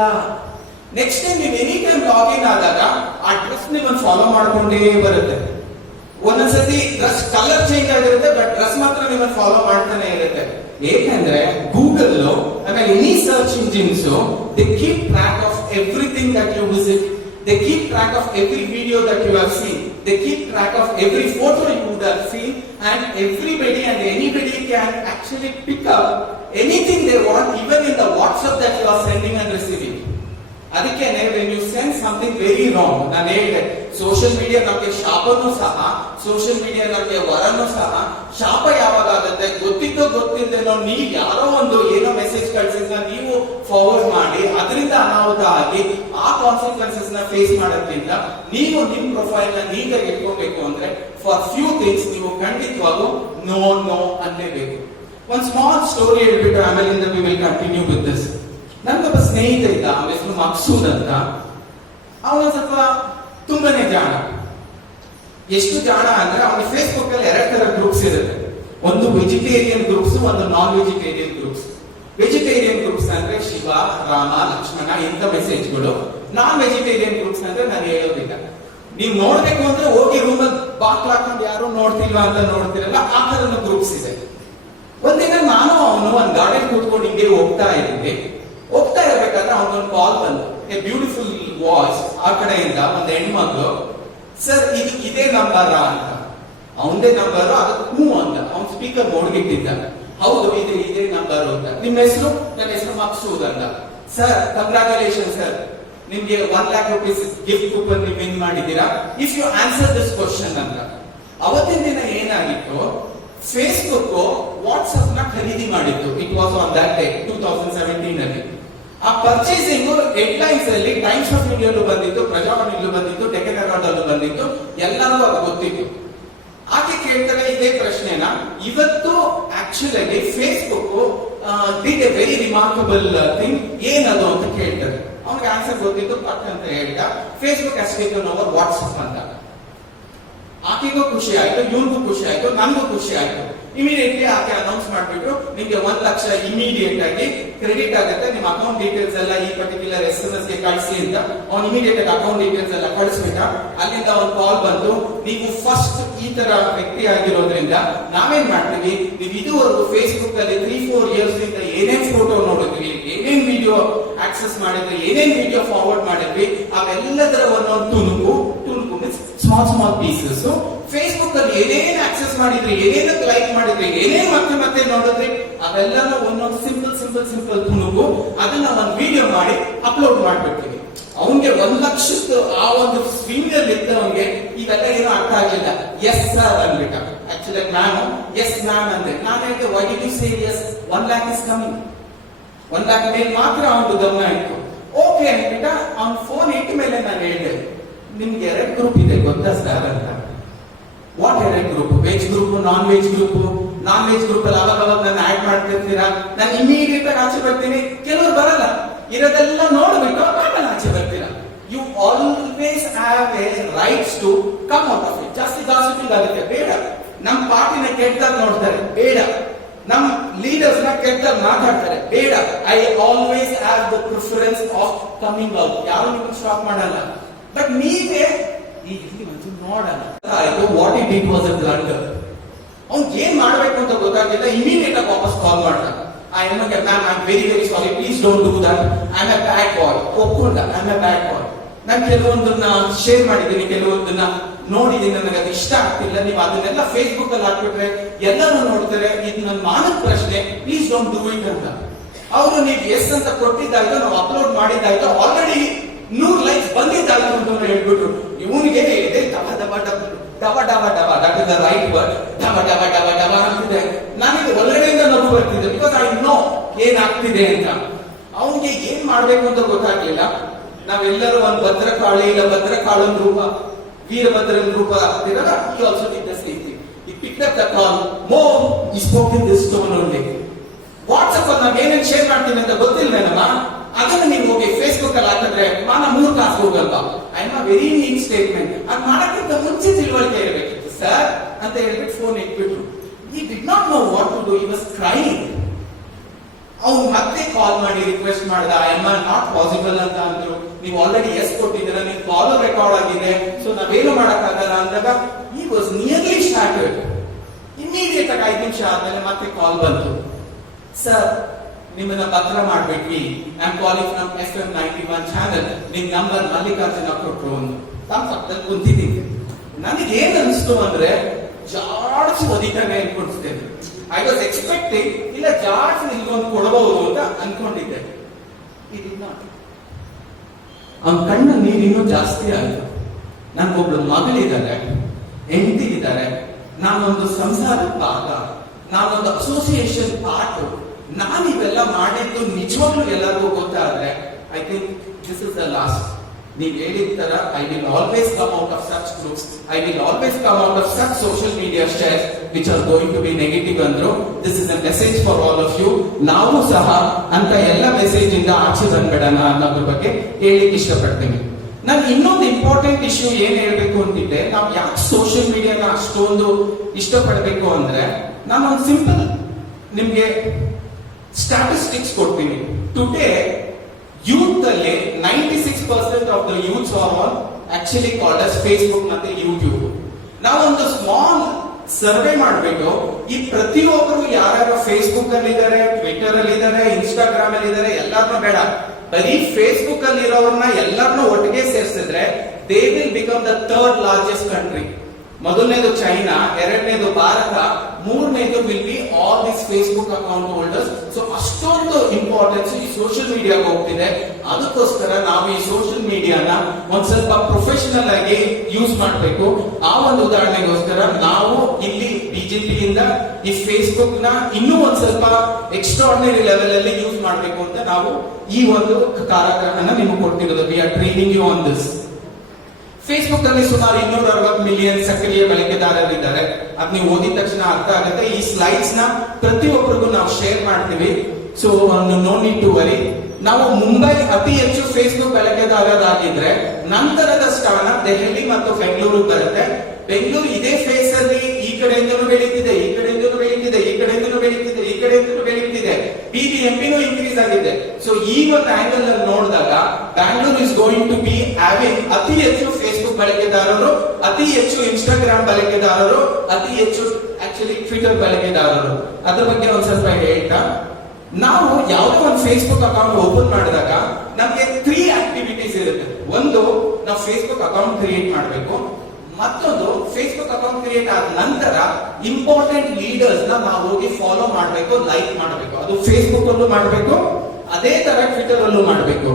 ನೆಕ್ಸ್ಟ್ ಟೈಮ್ ನೀವು ಎನಿ ಟೈಮ್ ಲಾಗಿನ್ ಆದಾಗ ಆ ಡ್ರೆಸ್ ನಿಮ್ಮನ್ನು ಫಾಲೋ ಮಾಡ್ಕೊಂಡೇ ಬರುತ್ತೆ. ಒಂದೊಂದ್ಸತಿ ಡ್ರೆಸ್ ಕಲರ್ ಚೇಂಜ್ ಆಗಿರುತ್ತೆ, ಬಟ್ ಡ್ರೆಸ್ ಮಾತ್ರ ನಿಮ್ಮನ್ನು ಫಾಲೋ ಮಾಡ್ತಾನೆ ಇರುತ್ತೆ. ಏಕೆಂದ್ರೆ ಗೂಗಲ್ ಆಮೇಲೆ any search engines they keep track of everything that you visit. They keep track of every video that you have seen. They keep track of every photo you would have seen, and everybody and anybody can actually pick up anything they want, even in the WhatsApp that you are sending and receiving. ಅದಕ್ಕೇನೆ when you sense something very wrong, ನಾನು ಹೇಳಿದೆ ಸೋಷಿಯಲ್ ಮೀಡಿಯಾ ನಮಗೆ ಶಾಪನೂ ಸಹ, ಸೋಷಿಯಲ್ ಮೀಡಿಯಾ ನಮಗೆ ವರನೂ ಸಹ. ಶಾಪ ಯಾವಾಗ ಆಗುತ್ತೆ, ಗೊತ್ತಿದ್ದೋ ಗೊತ್ತಿಲ್ಲದೇನೋ ನೀವು ಯಾರೋ ಒಂದು ಏನೋ ಮೆಸೇಜ್ ಕಳ್ಸಿದ್ನ ನೀವು ಫಾರ್ವರ್ಡ್ ಮಾಡಿ ಅದರಿಂದ ಅನಾಹುತ ಆಗಿ ಆ ಕಾನ್ಸಿಕ್ವೆನ್ಸಸ್ ನ ಫೇಸ್ ಮಾಡೋದ್ರಿಂದ ನೀವು ನಿಮ್ ಪ್ರೊಫೈಲ್ ನ ನೀಟಾಗಿ ಇಟ್ಕೋಬೇಕು ಅಂದ್ರೆ ಫಾರ್ ಫ್ಯೂ ಥಿಂಗ್ಸ್ ನೀವು ಖಂಡಿತವಾಗೂ ನೋ ನೋ ಅನ್ನಲೇಬೇಕು. ಒಂದ್ ಸ್ಮಾಲ್ ಸ್ಟೋರಿ ಹೇಳ್ಬಿಟ್ಟು ಆಮೇಲಿಂದ we will continue with this. ನನ್ಗೊಬ್ಬ ಸ್ನೇಹಿತ ಇದ್ದ, ಅವನ ಹೆಸರು ಮಕ್ಸೂದ್ ಅಂತ. ಅವನು ಸ್ವಲ್ಪ ತುಂಬಾನೇ ಜಾಣ. ಎಷ್ಟು ಜಾಣ ಅಂದ್ರೆ ಅವನ ಫೇಸ್ಬುಕ್ ಅಲ್ಲಿ 2 ತರ ಗ್ರೂಪ್ಸ್ ಇರುತ್ತೆ. ಒಂದು ವೆಜಿಟೇರಿಯನ್ ಗ್ರೂಪ್ಸ್, ಒಂದು non vegetarian groups. Vegetarian groups ಅಂದ್ರೆ ಶಿವ, ರಾಮ, ಲಕ್ಷ್ಮಣ ಇಂಥ ಮೆಸೇಜ್ಗಳು. ನಾನ್ ವೆಜಿಟೇರಿಯನ್ ಗ್ರೂಪ್ಸ್ ಅಂದ್ರೆ ನಾನು ಹೇಳೋದಿಲ್ಲ. ನೀವು ನೋಡ್ಬೇಕು ಅಂದ್ರೆ ಹೋಗಿ ರೂಮಲ್ಲಿ ಬಾಕ್ಲ್ ಹಾಕೊಂಡು ಯಾರು ನೋಡ್ತಿಲ್ವಾ ಅಂತ ನೋಡ್ತಿರಲ್ಲ, ಆ ತರದ ಗ್ರೂಪ್ಸ್ ಇದೆ. ಒಂದಿನ ನಾನು ಅವನು ಒಂದ್ ಗಾರ್ಡನ್ ಕೂತ್ಕೊಂಡು ಹಿಂಗೆ ಹೋಗ್ತಾ ಇರ್ಬೇಕಾದ್ರೆ ಅವನೊಂದು ಕಾಲ್ ಬಂತು. ಎ ಬ್ಯೂಟಿಫುಲ್ ವಾಯ್ಸ್ ಆ ಕಡೆಯಿಂದ ಒಂದು ಹೆಣ್ಮಕ್ಳು, ಸರ್ ಇದು ಇದೇ ನಂಬರ್ ಅಂತ. ಅವನದೇ ನಂಬರ್, ಅದಕ್ಕೆ ಹೂ ಅಂತ ಅವ್ನ ಸ್ಪೀಕರ್ ಮೋಡ್ಗಿಟ್ಟಿದ್ದ. ಹೌದು ಇದೇ ನಂಬರ್ ಅಂತ. ನಿಮ್ಮ ಹೆಸರು? ನನ್ನ ಹೆಸರು ಮಕ್ಸೂದ್ ಅಂತ. ಸರ್ ಕಂಗ್ರಾಚುಲೇಷನ್ ಸರ್, ನಿಮ್ಗೆ 1 lakh rupees ಗಿಫ್ಟ್ ಕೂಪನ್ ನೀವು ವಿನ್ ಮಾಡಿದ್ದೀರಾ if you answer this question ಅಂತ. ಅವತ್ತಿನ ದಿನ ಏನಾಗಿತ್ತು, ಫೇಸ್ಬುಕ್ ವಾಟ್ಸ್ಆಪ್ ನ ಖರೀದಿ ಮಾಡಿತ್ತು. It was on that day 2017 ಅಲ್ಲಿ. ಆ ಪರ್ಚೇಸಿಂಗ್ ಹೆಡ್ಲೈನ್ಸ್ ಅಲ್ಲಿ ಟೈಮ್ಸ್ ಆಫ್ ಇಂಡಿಯಲ್ಲೂ ಬಂದಿತ್ತು, ಪ್ರಜಾವಾಣಿಯಲ್ಲೂ ಬಂದಿತ್ತು, ಡೆಕ್ಕನ್ ಹೆರಾಲ್ಡ್ ಅಲ್ಲೂ ಬಂದಿತ್ತು, ಎಲ್ಲರಿಗೂ ಅದು ಗೊತ್ತಿತ್ತು. ಆಕೆ ಕೇಳ್ತಾರೆ ಇದೇ ಪ್ರಶ್ನೆನ. ಇವತ್ತು ಆಕ್ಚುಲ್ ಆಗಿ Facebook did A very remarkable thing. ಏನದು ಅಂತ ಕೇಳ್ತಾರೆ. ಅವ್ನಿಗೆ ಆನ್ಸರ್ ಗೊತ್ತಿತ್ತು, ಪಕ್ ಅಂತ ಹೇಳ್ದ, Facebook has taken over WhatsApp ಅಂತ. ಆಕೆಗೂ ಖುಷಿ ಆಯ್ತು, ಇವನಿಗೂ ಖುಷಿ ಆಯ್ತು, ನನ್ಗೂ ಖುಷಿ ಆಯ್ತು. ಇಮಿಡಿಯೇಟ್ಲಿ ಆಕೆ ಅನೌನ್ಸ್ ಮಾಡ್ಬಿಟ್ಟು ನಿಮ್ಗೆ 1 ಲಕ್ಷ ಇಮಿಡಿಯೇಟ್ ಆಗಿ ಕ್ರೆಡಿಟ್ ಆಗುತ್ತೆ, ನಿಮ್ಮ ಅಕೌಂಟ್ ಡೀಟೇಲ್ಸ್ ಎಲ್ಲ ಈ ಪರ್ಟಿಕ್ಯುಲರ್ SMS ಗೆ ಕಳಿಸಿ ಅಂತ. ಅವ್ನು ಇಮಿಡಿಯೇಟ್ ಆಗಿ ಅಕೌಂಟ್ ಡೀಟೇಲ್ಸ್ ಎಲ್ಲ ಕಳಿಸ್ಬಿಟ್ಟ. ಅಲ್ಲಿಂದ ಒಂದು ಕಾಲ್ ಬಂತು, ನೀವು ಫಸ್ಟ್ ಈ ತರ ವ್ಯಕ್ತಿ ಆಗಿರೋದ್ರಿಂದ ನಾವೇನ್ ಮಾಡ್ತೀವಿ, ನೀವು ಇದುವರೆಗೂ ಫೇಸ್ಬುಕ್ ಅಲ್ಲಿ 3-4 ಇಯರ್ಸ್ ಇಂದ ಏನೇನ್ ಫೋಟೋ ನೋಡಿದ್ವಿ, ಏನೇನ್ ವಿಡಿಯೋ ಆಕ್ಸೆಸ್ ಮಾಡಿದ್ವಿ, ಏನೇನ್ ವಿಡಿಯೋ ಫಾರ್ವರ್ಡ್ ಮಾಡಿದ್ವಿ, ಅವೆಲ್ಲದರ ಒಂದೊಂದು ತುಣುಕು ಸ್ಮಾಲ್ ಪೀಸಸ್ ಫೇಸ್ಬುಕ್ ಅಲ್ಲಿ ಏನೇನ್ ಆಕ್ಸೆಸ್ ಮಾಡಿದ್ರಿ, ಏನೇನಕ್ಕೆ ಲೈಕ್ ಮಾಡಿದ್ರಿ, ಏನೇನ್ ಮತ್ತೆ ನೋಡಿದ್ರಿ, ಅವೆಲ್ಲನ ಒಂದೊಂದು ಸಿಂಪಲ್ ತುಣುಕು ಅದನ್ನ ಒಂದು ವಿಡಿಯೋ ಮಾಡಿ ಅಪ್ಲೋಡ್ ಮಾಡ್ಬಿಡ್ತೀವಿ. ಅವನ್ಗೆ 1 ಲಕ್ಷದ ಆ ಒಂದು ಸ್ವಿಂಗ್ ಅಲ್ಲಿ ಇದ್ದವನ್ಗೆ ಇವೆಲ್ಲ ಏನೋ ಅರ್ಥ ಆಗಿಲ್ಲ. ಎಸ್ ಸರ್ ಅಂದ್ಬಿಟ್ಟ. ಆಕ್ಚುಲಿ ನಾನು ಎಸ್ ಮ್ಯಾಮ್ ಅಂದೆ. ನಾನು ಹೇಳಿದೆ why did you say yes, 1 lakh is coming. 1 lakh ಮೇಲೆ ಮಾತ್ರ ಅವನು ಗಮನ ಇತ್ತು. ಓಕೆ ಅಂದ್ಬಿಟ್ಟ. ಅವ್ನ ಫೋನ್ ಇಟ್ಟ ಮೇಲೆ ನಾನು ಹೇಳಿದೆ, ನಿಮ್ಗೆ 2 ಗ್ರೂಪ್ ಇದೆ ಗೊತ್ತಾ ಸರ್ ಅಂತ. What 2 group? Veg group, non veg group. Non veg group ಅಲ್ಲಿ ಅವಾಗ ನನ್ನ ಆಡ್ ಮಾಡ್ತಿರ್ತೀರಾ, ನಾನು ಇಮಿಡಿಯೇಟ್ ಆಗಿ ಆಚೆ ಬರ್ತೀನಿ. ಕೆಲವರು ಬರಲ್ಲ, ಇರೋದೆಲ್ಲ ನೋಡ್ಬಿಟ್ಟು ಆಮೇಲೆ ಆಚೆ ಬರ್ತೀರಾ. You always have a rights to come out of it. ಜಾಸ್ತಿ ಗಾಸಿಪಿಂಗ್ ಆಗುತ್ತೆ, ಬೇಡ. ನಮ್ ಪಾರ್ಟಿನ ಕೆಟ್ಟದಾಗ ನೋಡ್ತಾರೆ, ಬೇಡ. ನಮ್ ಲೀಡರ್ಸ್ ನ ಕೆಟ್ಟದಾಗ ಮಾತಾಡ್ತಾರೆ, ಬೇಡ. I always have the preference of coming out. ಯಾರು ನಿಮ್ಮನ್ನು ಸ್ಟಾಪ್ ಮಾಡಲ್ಲ, ಬಟ್ ನೀವೇ ನೋಡಲ್ಲ. What it it was a blunder. ಅವ್ನ್ ಏನ್ ಮಾಡ್ಬೇಕು ಅಂತ ಗೊತ್ತಾಗಿಲ್ಲ. ಇಮಿಡಿಯೇಟ್ ಆಗಿ ವಾಪಸ್ ಕಾಲ್ ಮಾಡ್ದ. I am ma'am, I am very sorry, please don't do that, I am a bad boy. ಒಪ್ಕೊಂಡ, I am a bad boy. ನಾನು ಕೆಲವೊಂದನ್ನ ಶೇರ್ ಮಾಡಿದ್ದೀನಿ, ಕೆಲವೊಂದನ್ನ ನೋಡಿದ್ದೀನಿ, ನನಗೆ ಅದು ಇಷ್ಟ ಆಗ್ತಿಲ್ಲ. ನೀವು ಅದನ್ನೆಲ್ಲ ಫೇಸ್ಬುಕ್ ಅಲ್ಲಿ ಹಾಕ್ಬಿಟ್ರೆ ಎಲ್ಲರೂ ನೋಡ್ತಾರೆ, ಇದು ನನ್ನ ಮಾನವ ಪ್ರಶ್ನೆ, ಪ್ಲೀಸ್ ಡೋಂಟ್ ಡೂ ಇಟ್ ಅಂತ. ಅವರು ನೀವು ಎಸ್ ಅಂತ ಕೊಟ್ಟಿದ್ದಾಯ್ತು, ನಾವು ಅಪ್ಲೋಡ್ ಮಾಡಿದ್ದಾಯ್ತು, ಆಲ್ರೆಡಿ 100 ಲೈಕ್ಸ್ ಬಂದಿದ್ದಾಯ್ತು ಅಂತ ಹೇಳ್ಬಿಟ್ಟು ಇವನಿಗೆ ಇದೆ ಡಬ that is the right word. ಡಬ ಅಂತಿದೆ. ನನಗೆ ಒಳಗಡೆಯಿಂದ ನಗು ಬರ್ತಿದೆ, ಬಿಕಾಸ್ ಐ ನೋ ಏನಾಗ್ತಿದೆ ಅಂತ. ಅವನಿಗೆ ಏನ್ ಮಾಡ್ಬೇಕು ಅಂತ ಗೊತ್ತಾಗ್ಲಿಲ್ಲ. ನಾವೆಲ್ಲರೂ ಒಂದು ಭದ್ರಕಾಳಿ ಇಲ್ಲ ಭದ್ರಕಾಳನ್ ರೂಪ, ವೀರಭದ್ರನ್ ರೂಪ ಆಗ್ತಿರಲ್ಲ, he also did the same thing. He picked up the call, Mom, he spoke in this tone only. WhatsApp ಅಲ್ಲಿ ನಾವ್ ಏನೇನ್ ಶೇರ್ ಮಾಡ್ತೀವಿ ಅಂತ ಗೊತ್ತಿಲ್ವೇನಮ್ಮ, ಅದನ್ನ ನೀವು ಹೋಗಿ ಫೇಸ್ಬುಕ್ ಅಲ್ಲಿ ಹಾಕಿದ್ರೆ ಮಾನ 3 ಕ್ಲಾಸ್ ಹೋಗಲ್ವಾ? I am a very neat statement. ಅದ್ ಮಾಡಕ್ಕಿಂತ ಮುಂಚೆ ತಿಳುವಳಿಕೆ ಇರಬೇಕಿತ್ತು ಸರ್ ಅಂತ ಹೇಳ್ಬಿಟ್ಟು ಫೋನ್ ಇಟ್ಬಿಟ್ರು. he did not know what to do, he was crying. ಅವ್ನು ಮತ್ತೆ ಕಾಲ್ ಮಾಡಿ ರಿಕ್ವೆಸ್ಟ್ ಮಾಡ್ದ, ಐ ಆಮ್ ನಾಟ್ ಪಾಸಿಬಲ್ ಅಂತ ಅಂದ್ರು. ನೀವು ಆಲ್ರೆಡಿ ಎಸ್ ಕೊಟ್ಟಿದ್ದೀರಾ, ನಿಮ್ ಕಾಲ್ ರೆಕಾರ್ಡ್ ಆಗಿದೆ, ಸೊ ನಾವೇನು ಮಾಡಕ್ಕಾಗಲ್ಲ ಅಂದಾಗ he was nearly shattered. Immediate ಆಗಿ 5 ನಿಮಿಷ ಆದ್ಮೇಲೆ ಮತ್ತೆ ಕಾಲ್ ಬಂತು. ಸರ್, ನಿಮ್ಮನ್ನ ಪತ್ರ ಮಾಡ್ಬಿಟ್ವಿ, I am calling from FM 91 channel, ನಿಮ್ ನಂಬರ್ ಮಲ್ಲಿಕಾರ್ಜುನ ಕೊಟ್ರು ಒಂದು. ತಾನು ಪಕ್ಕದಲ್ಲಿ ಕುಂತಿದ್ದೀನಿ. ನನಗೆ ಏನ್ ಅನಿಸ್ತು ಅಂದ್ರೆ ಜಾಡ್ಸಿ ಒದಿತಾನೆ ಅನ್ಕೊಂಡಿದ್ದೇನೆ. ಐ ವಾಸ್ ಎಕ್ಸ್ಪೆಕ್ಟಿಂಗ್ ಇಲ್ಲ ಜಾಡ್ಸಿ ನಿಲ್ಗೊಂದು ಕೊಡಬಹುದು ಅಂತ ಅನ್ಕೊಂಡಿದ್ದೆ. It is not. ಅವನ ಕಣ್ಣು ನೀರು ಇನ್ನೂ ಜಾಸ್ತಿ ಆಯಿತು. ನನ್ಗೊಬ್ಳು ಮಗಳಿದ್ದಾರೆ, ಹೆಂಡತಿ ಇದ್ದಾರೆ, ನಾನೊಂದು ಸಂಸಾರದ ಭಾಗ, ನಾನೊಂದು ಅಸೋಸಿಯೇಷನ್ ಪಾರ್ಟ್. ನಾನು ಇವೆಲ್ಲ ಮಾಡಿದ್ದು ನಿಜವಾಗ್ಲೂ ಎಲ್ಲರಿಗೂ ಗೊತ್ತಾದ್ರೆ I think this is the last. ನೀವು ಹೇಳಿದ ತರ I will always come out of such groups, I will always come out of such social media shares which are going to be negative ಅಂದ್ರು. This is a message for all of you. ನಾವು ಸಹ ಅಂತ ಎಲ್ಲ ಮೆಸೇಜ್ ಇಂದ ಆಚೆ ಬಂದ್ಬಿಡೋಣ ಅನ್ನೋದ್ರ ಬಗ್ಗೆ ಹೇಳಿಕ್ಕೆ ಇಷ್ಟಪಡ್ತೀನಿ. ನಾನು ಇನ್ನೊಂದು ಇಂಪಾರ್ಟೆಂಟ್ ಇಶ್ಯೂ ಏನ್ ಹೇಳ್ಬೇಕು ಅಂತಿದ್ದೆ, ನಾವು ಯಾಕೆ ಸೋಷಿಯಲ್ ಮೀಡಿಯಾನ ಅಷ್ಟೊಂದು ಇಷ್ಟಪಡಬೇಕು ಅಂದ್ರೆ, ನಾನು ಒಂದು ಸಿಂಪಲ್ ನಿಮ್ಗೆ ಸ್ಟಾಟಿಸ್ಟಿಕ್ಸ್ ಕೊಡ್ತೀನಿ. ಟುಡೇ ಯೂತ್ ಅಲ್ಲಿ 96% of the youths R on actually called as Facebook ಮತ್ತೆ ಯೂಟ್ಯೂಬ್. ನಾವೊಂದು ಸ್ಮಾಲ್ ಸರ್ವೆ ಮಾಡ್ಬಿಟ್ಟು ಈ ಪ್ರತಿಯೊಬ್ಬರು ಯಾರ್ಯಾರು ಫೇಸ್ಬುಕ್ ಅಲ್ಲಿ ಇದ್ದಾರೆ, ಟ್ವಿಟರ್ ಅಲ್ಲಿ ಇದ್ದಾರೆ, ಇನ್ಸ್ಟಾಗ್ರಾಮ್ ಅಲ್ಲಿ ಇದ್ದಾರೆ, ಎಲ್ಲಾರನ್ನೂ ಬೇಡ, ಬರೀ ಫೇಸ್ಬುಕ್ ಅಲ್ಲಿ ಇರೋರನ್ನ ಎಲ್ಲರನ್ನೂ ಒಟ್ಟಿಗೆ ಸೇರಿಸಿದ್ರೆ they will become the third largest country. ಮೊದಲನೇದು ಚೈನಾ, ಎರಡನೇದು ಭಾರತ, ಮೂರನೇದು will be all this Facebook account holders. So ಅಷ್ಟೊಂದು ಇಂಪಾರ್ಟೆನ್ಸ್ ಈ ಸೋಷಿಯಲ್ ಮೀಡಿಯಾಗೆ ಹೋಗ್ತಿದೆ. ಅದಕ್ಕೋಸ್ಕರ ನಾವು ಈ ಸೋಷಿಯಲ್ ಮೀಡಿಯಾನ ಒಂದ್ ಸ್ವಲ್ಪ ಪ್ರೊಫೆಷನಲ್ ಆಗಿ ಯೂಸ್ ಮಾಡಬೇಕು. ಆ ಒಂದು ಉದಾಹರಣೆಗೋಸ್ಕರ ನಾವು ಇಲ್ಲಿ ಬಿಜೆಪಿಯಿಂದ ಈ ಫೇಸ್ಬುಕ್ ನ ಇನ್ನೂ ಒಂದ್ ಸ್ವಲ್ಪ ಎಕ್ಸ್ಟ್ರಾರ್ಡಿನರಿ ಲೆವೆಲ್ ಅಲ್ಲಿ ಯೂಸ್ ಮಾಡಬೇಕು ಅಂತ ನಾವು ಈ ಒಂದು ಕಾರ್ಯಕ್ರಮನ ನಿಮಗೆ ಕೊಟ್ಟಿರೋದು. We are training you on this. Facebook ಅಲ್ಲಿ ಸುಮಾರು 260 ಮಿಲಿಯನ್ ಸಕ್ರಿಯ ಬಳಕೆದಾರರಿದ್ದಾರೆ. ಅದ್ ನೀವು ಓದಿದ ತಕ್ಷಣ ಅರ್ಥ ಆಗುತ್ತೆ. ಈ ಸ್ಲೈಡ್ಸ್ ನ ಪ್ರತಿಯೊಬ್ಬರಿಗೂ ನಾವು ಶೇರ್ ಮಾಡ್ತೀವಿ. So no need to worry. ನಾವು ಮುಂಬೈ ಅತಿ ಹೆಚ್ಚು ಫೇಸ್ಬುಕ್ ಬಳಕೆದಾರರಾಗಿದ್ರೆ ನಂತರದ ಸ್ಥಾನ ದೆಹಲಿ ಮತ್ತು ಬೆಂಗಳೂರು ಬರುತ್ತೆ. ಬೆಂಗಳೂರು ಇದೇ ಫೇಸ್ ಅಲ್ಲಿ ಈ ಕಡೆಯಿಂದಲೂ ಬೆಳೀತಿದೆ, ಈ ಕಡೆಯಿಂದಲೂ ಬೆಳೀತಿದೆ, ಈ ಕಡೆಯಿಂದಲೂ ಬೆಳೀತಿದೆ, ಈ ಕಡೆಯಿಂದಲೂ ಬೆಳೀತಿದೆ. PBMPನೂ ಇನ್ಕ್ರೀಸ್ ಆಗಿದೆ. ಸೊ ಈ ಒಂದು ಆಂಗಲ್ ಅಲ್ಲಿ ನೋಡಿದಾಗ Bangalore is going to be having ಅತಿ ಹೆಚ್ಚು ಫೇಸ್ಬುಕ್ ಬಳಕೆದಾರರು, ಅತಿ ಹೆಚ್ಚು ಇನ್ಸ್ಟಾಗ್ರಾಮ್ ಬಳಕೆದಾರರು, ಅತಿ ಹೆಚ್ಚು ಆಕ್ಚುಲಿ ಟ್ವಿಟರ್ ಬಳಕೆದಾರರು. ಅದ್ರ ಬಗ್ಗೆ ಒಂದ್ ಸ್ವಲ್ಪ ಹೇಳ್ತಾ, ನಾವು ಯಾವುದೋ ಒಂದು ಫೇಸ್ಬುಕ್ ಅಕೌಂಟ್ ಓಪನ್ ಮಾಡಿದಾಗ ನಮ್ಗೆ 3 ಆಕ್ಟಿವಿಟೀಸ್ ಇರುತ್ತೆ. ಒಂದು, ನಾವು ಫೇಸ್ಬುಕ್ ಅಕೌಂಟ್ ಕ್ರಿಯೇಟ್ ಮಾಡಬೇಕು. ಮತ್ತೊಂದು, ಫೇಸ್ಬುಕ್ ಅಕೌಂಟ್ ಕ್ರಿಯೇಟ್ ಆದ ನಂತರ ಇಂಪಾರ್ಟೆಂಟ್ ಲೀಡರ್ಸ್ ನಾವು ಹೋಗಿ ಫಾಲೋ ಮಾಡಬೇಕು, ಲೈಕ್ ಮಾಡಬೇಕು. ಅದು ಫೇಸ್ಬುಕ್ ಅಲ್ಲೂ ಮಾಡಬೇಕು, ಅದೇ ತರ ಟ್ವಿಟರ್ ಅಲ್ಲೂ ಮಾಡಬೇಕು.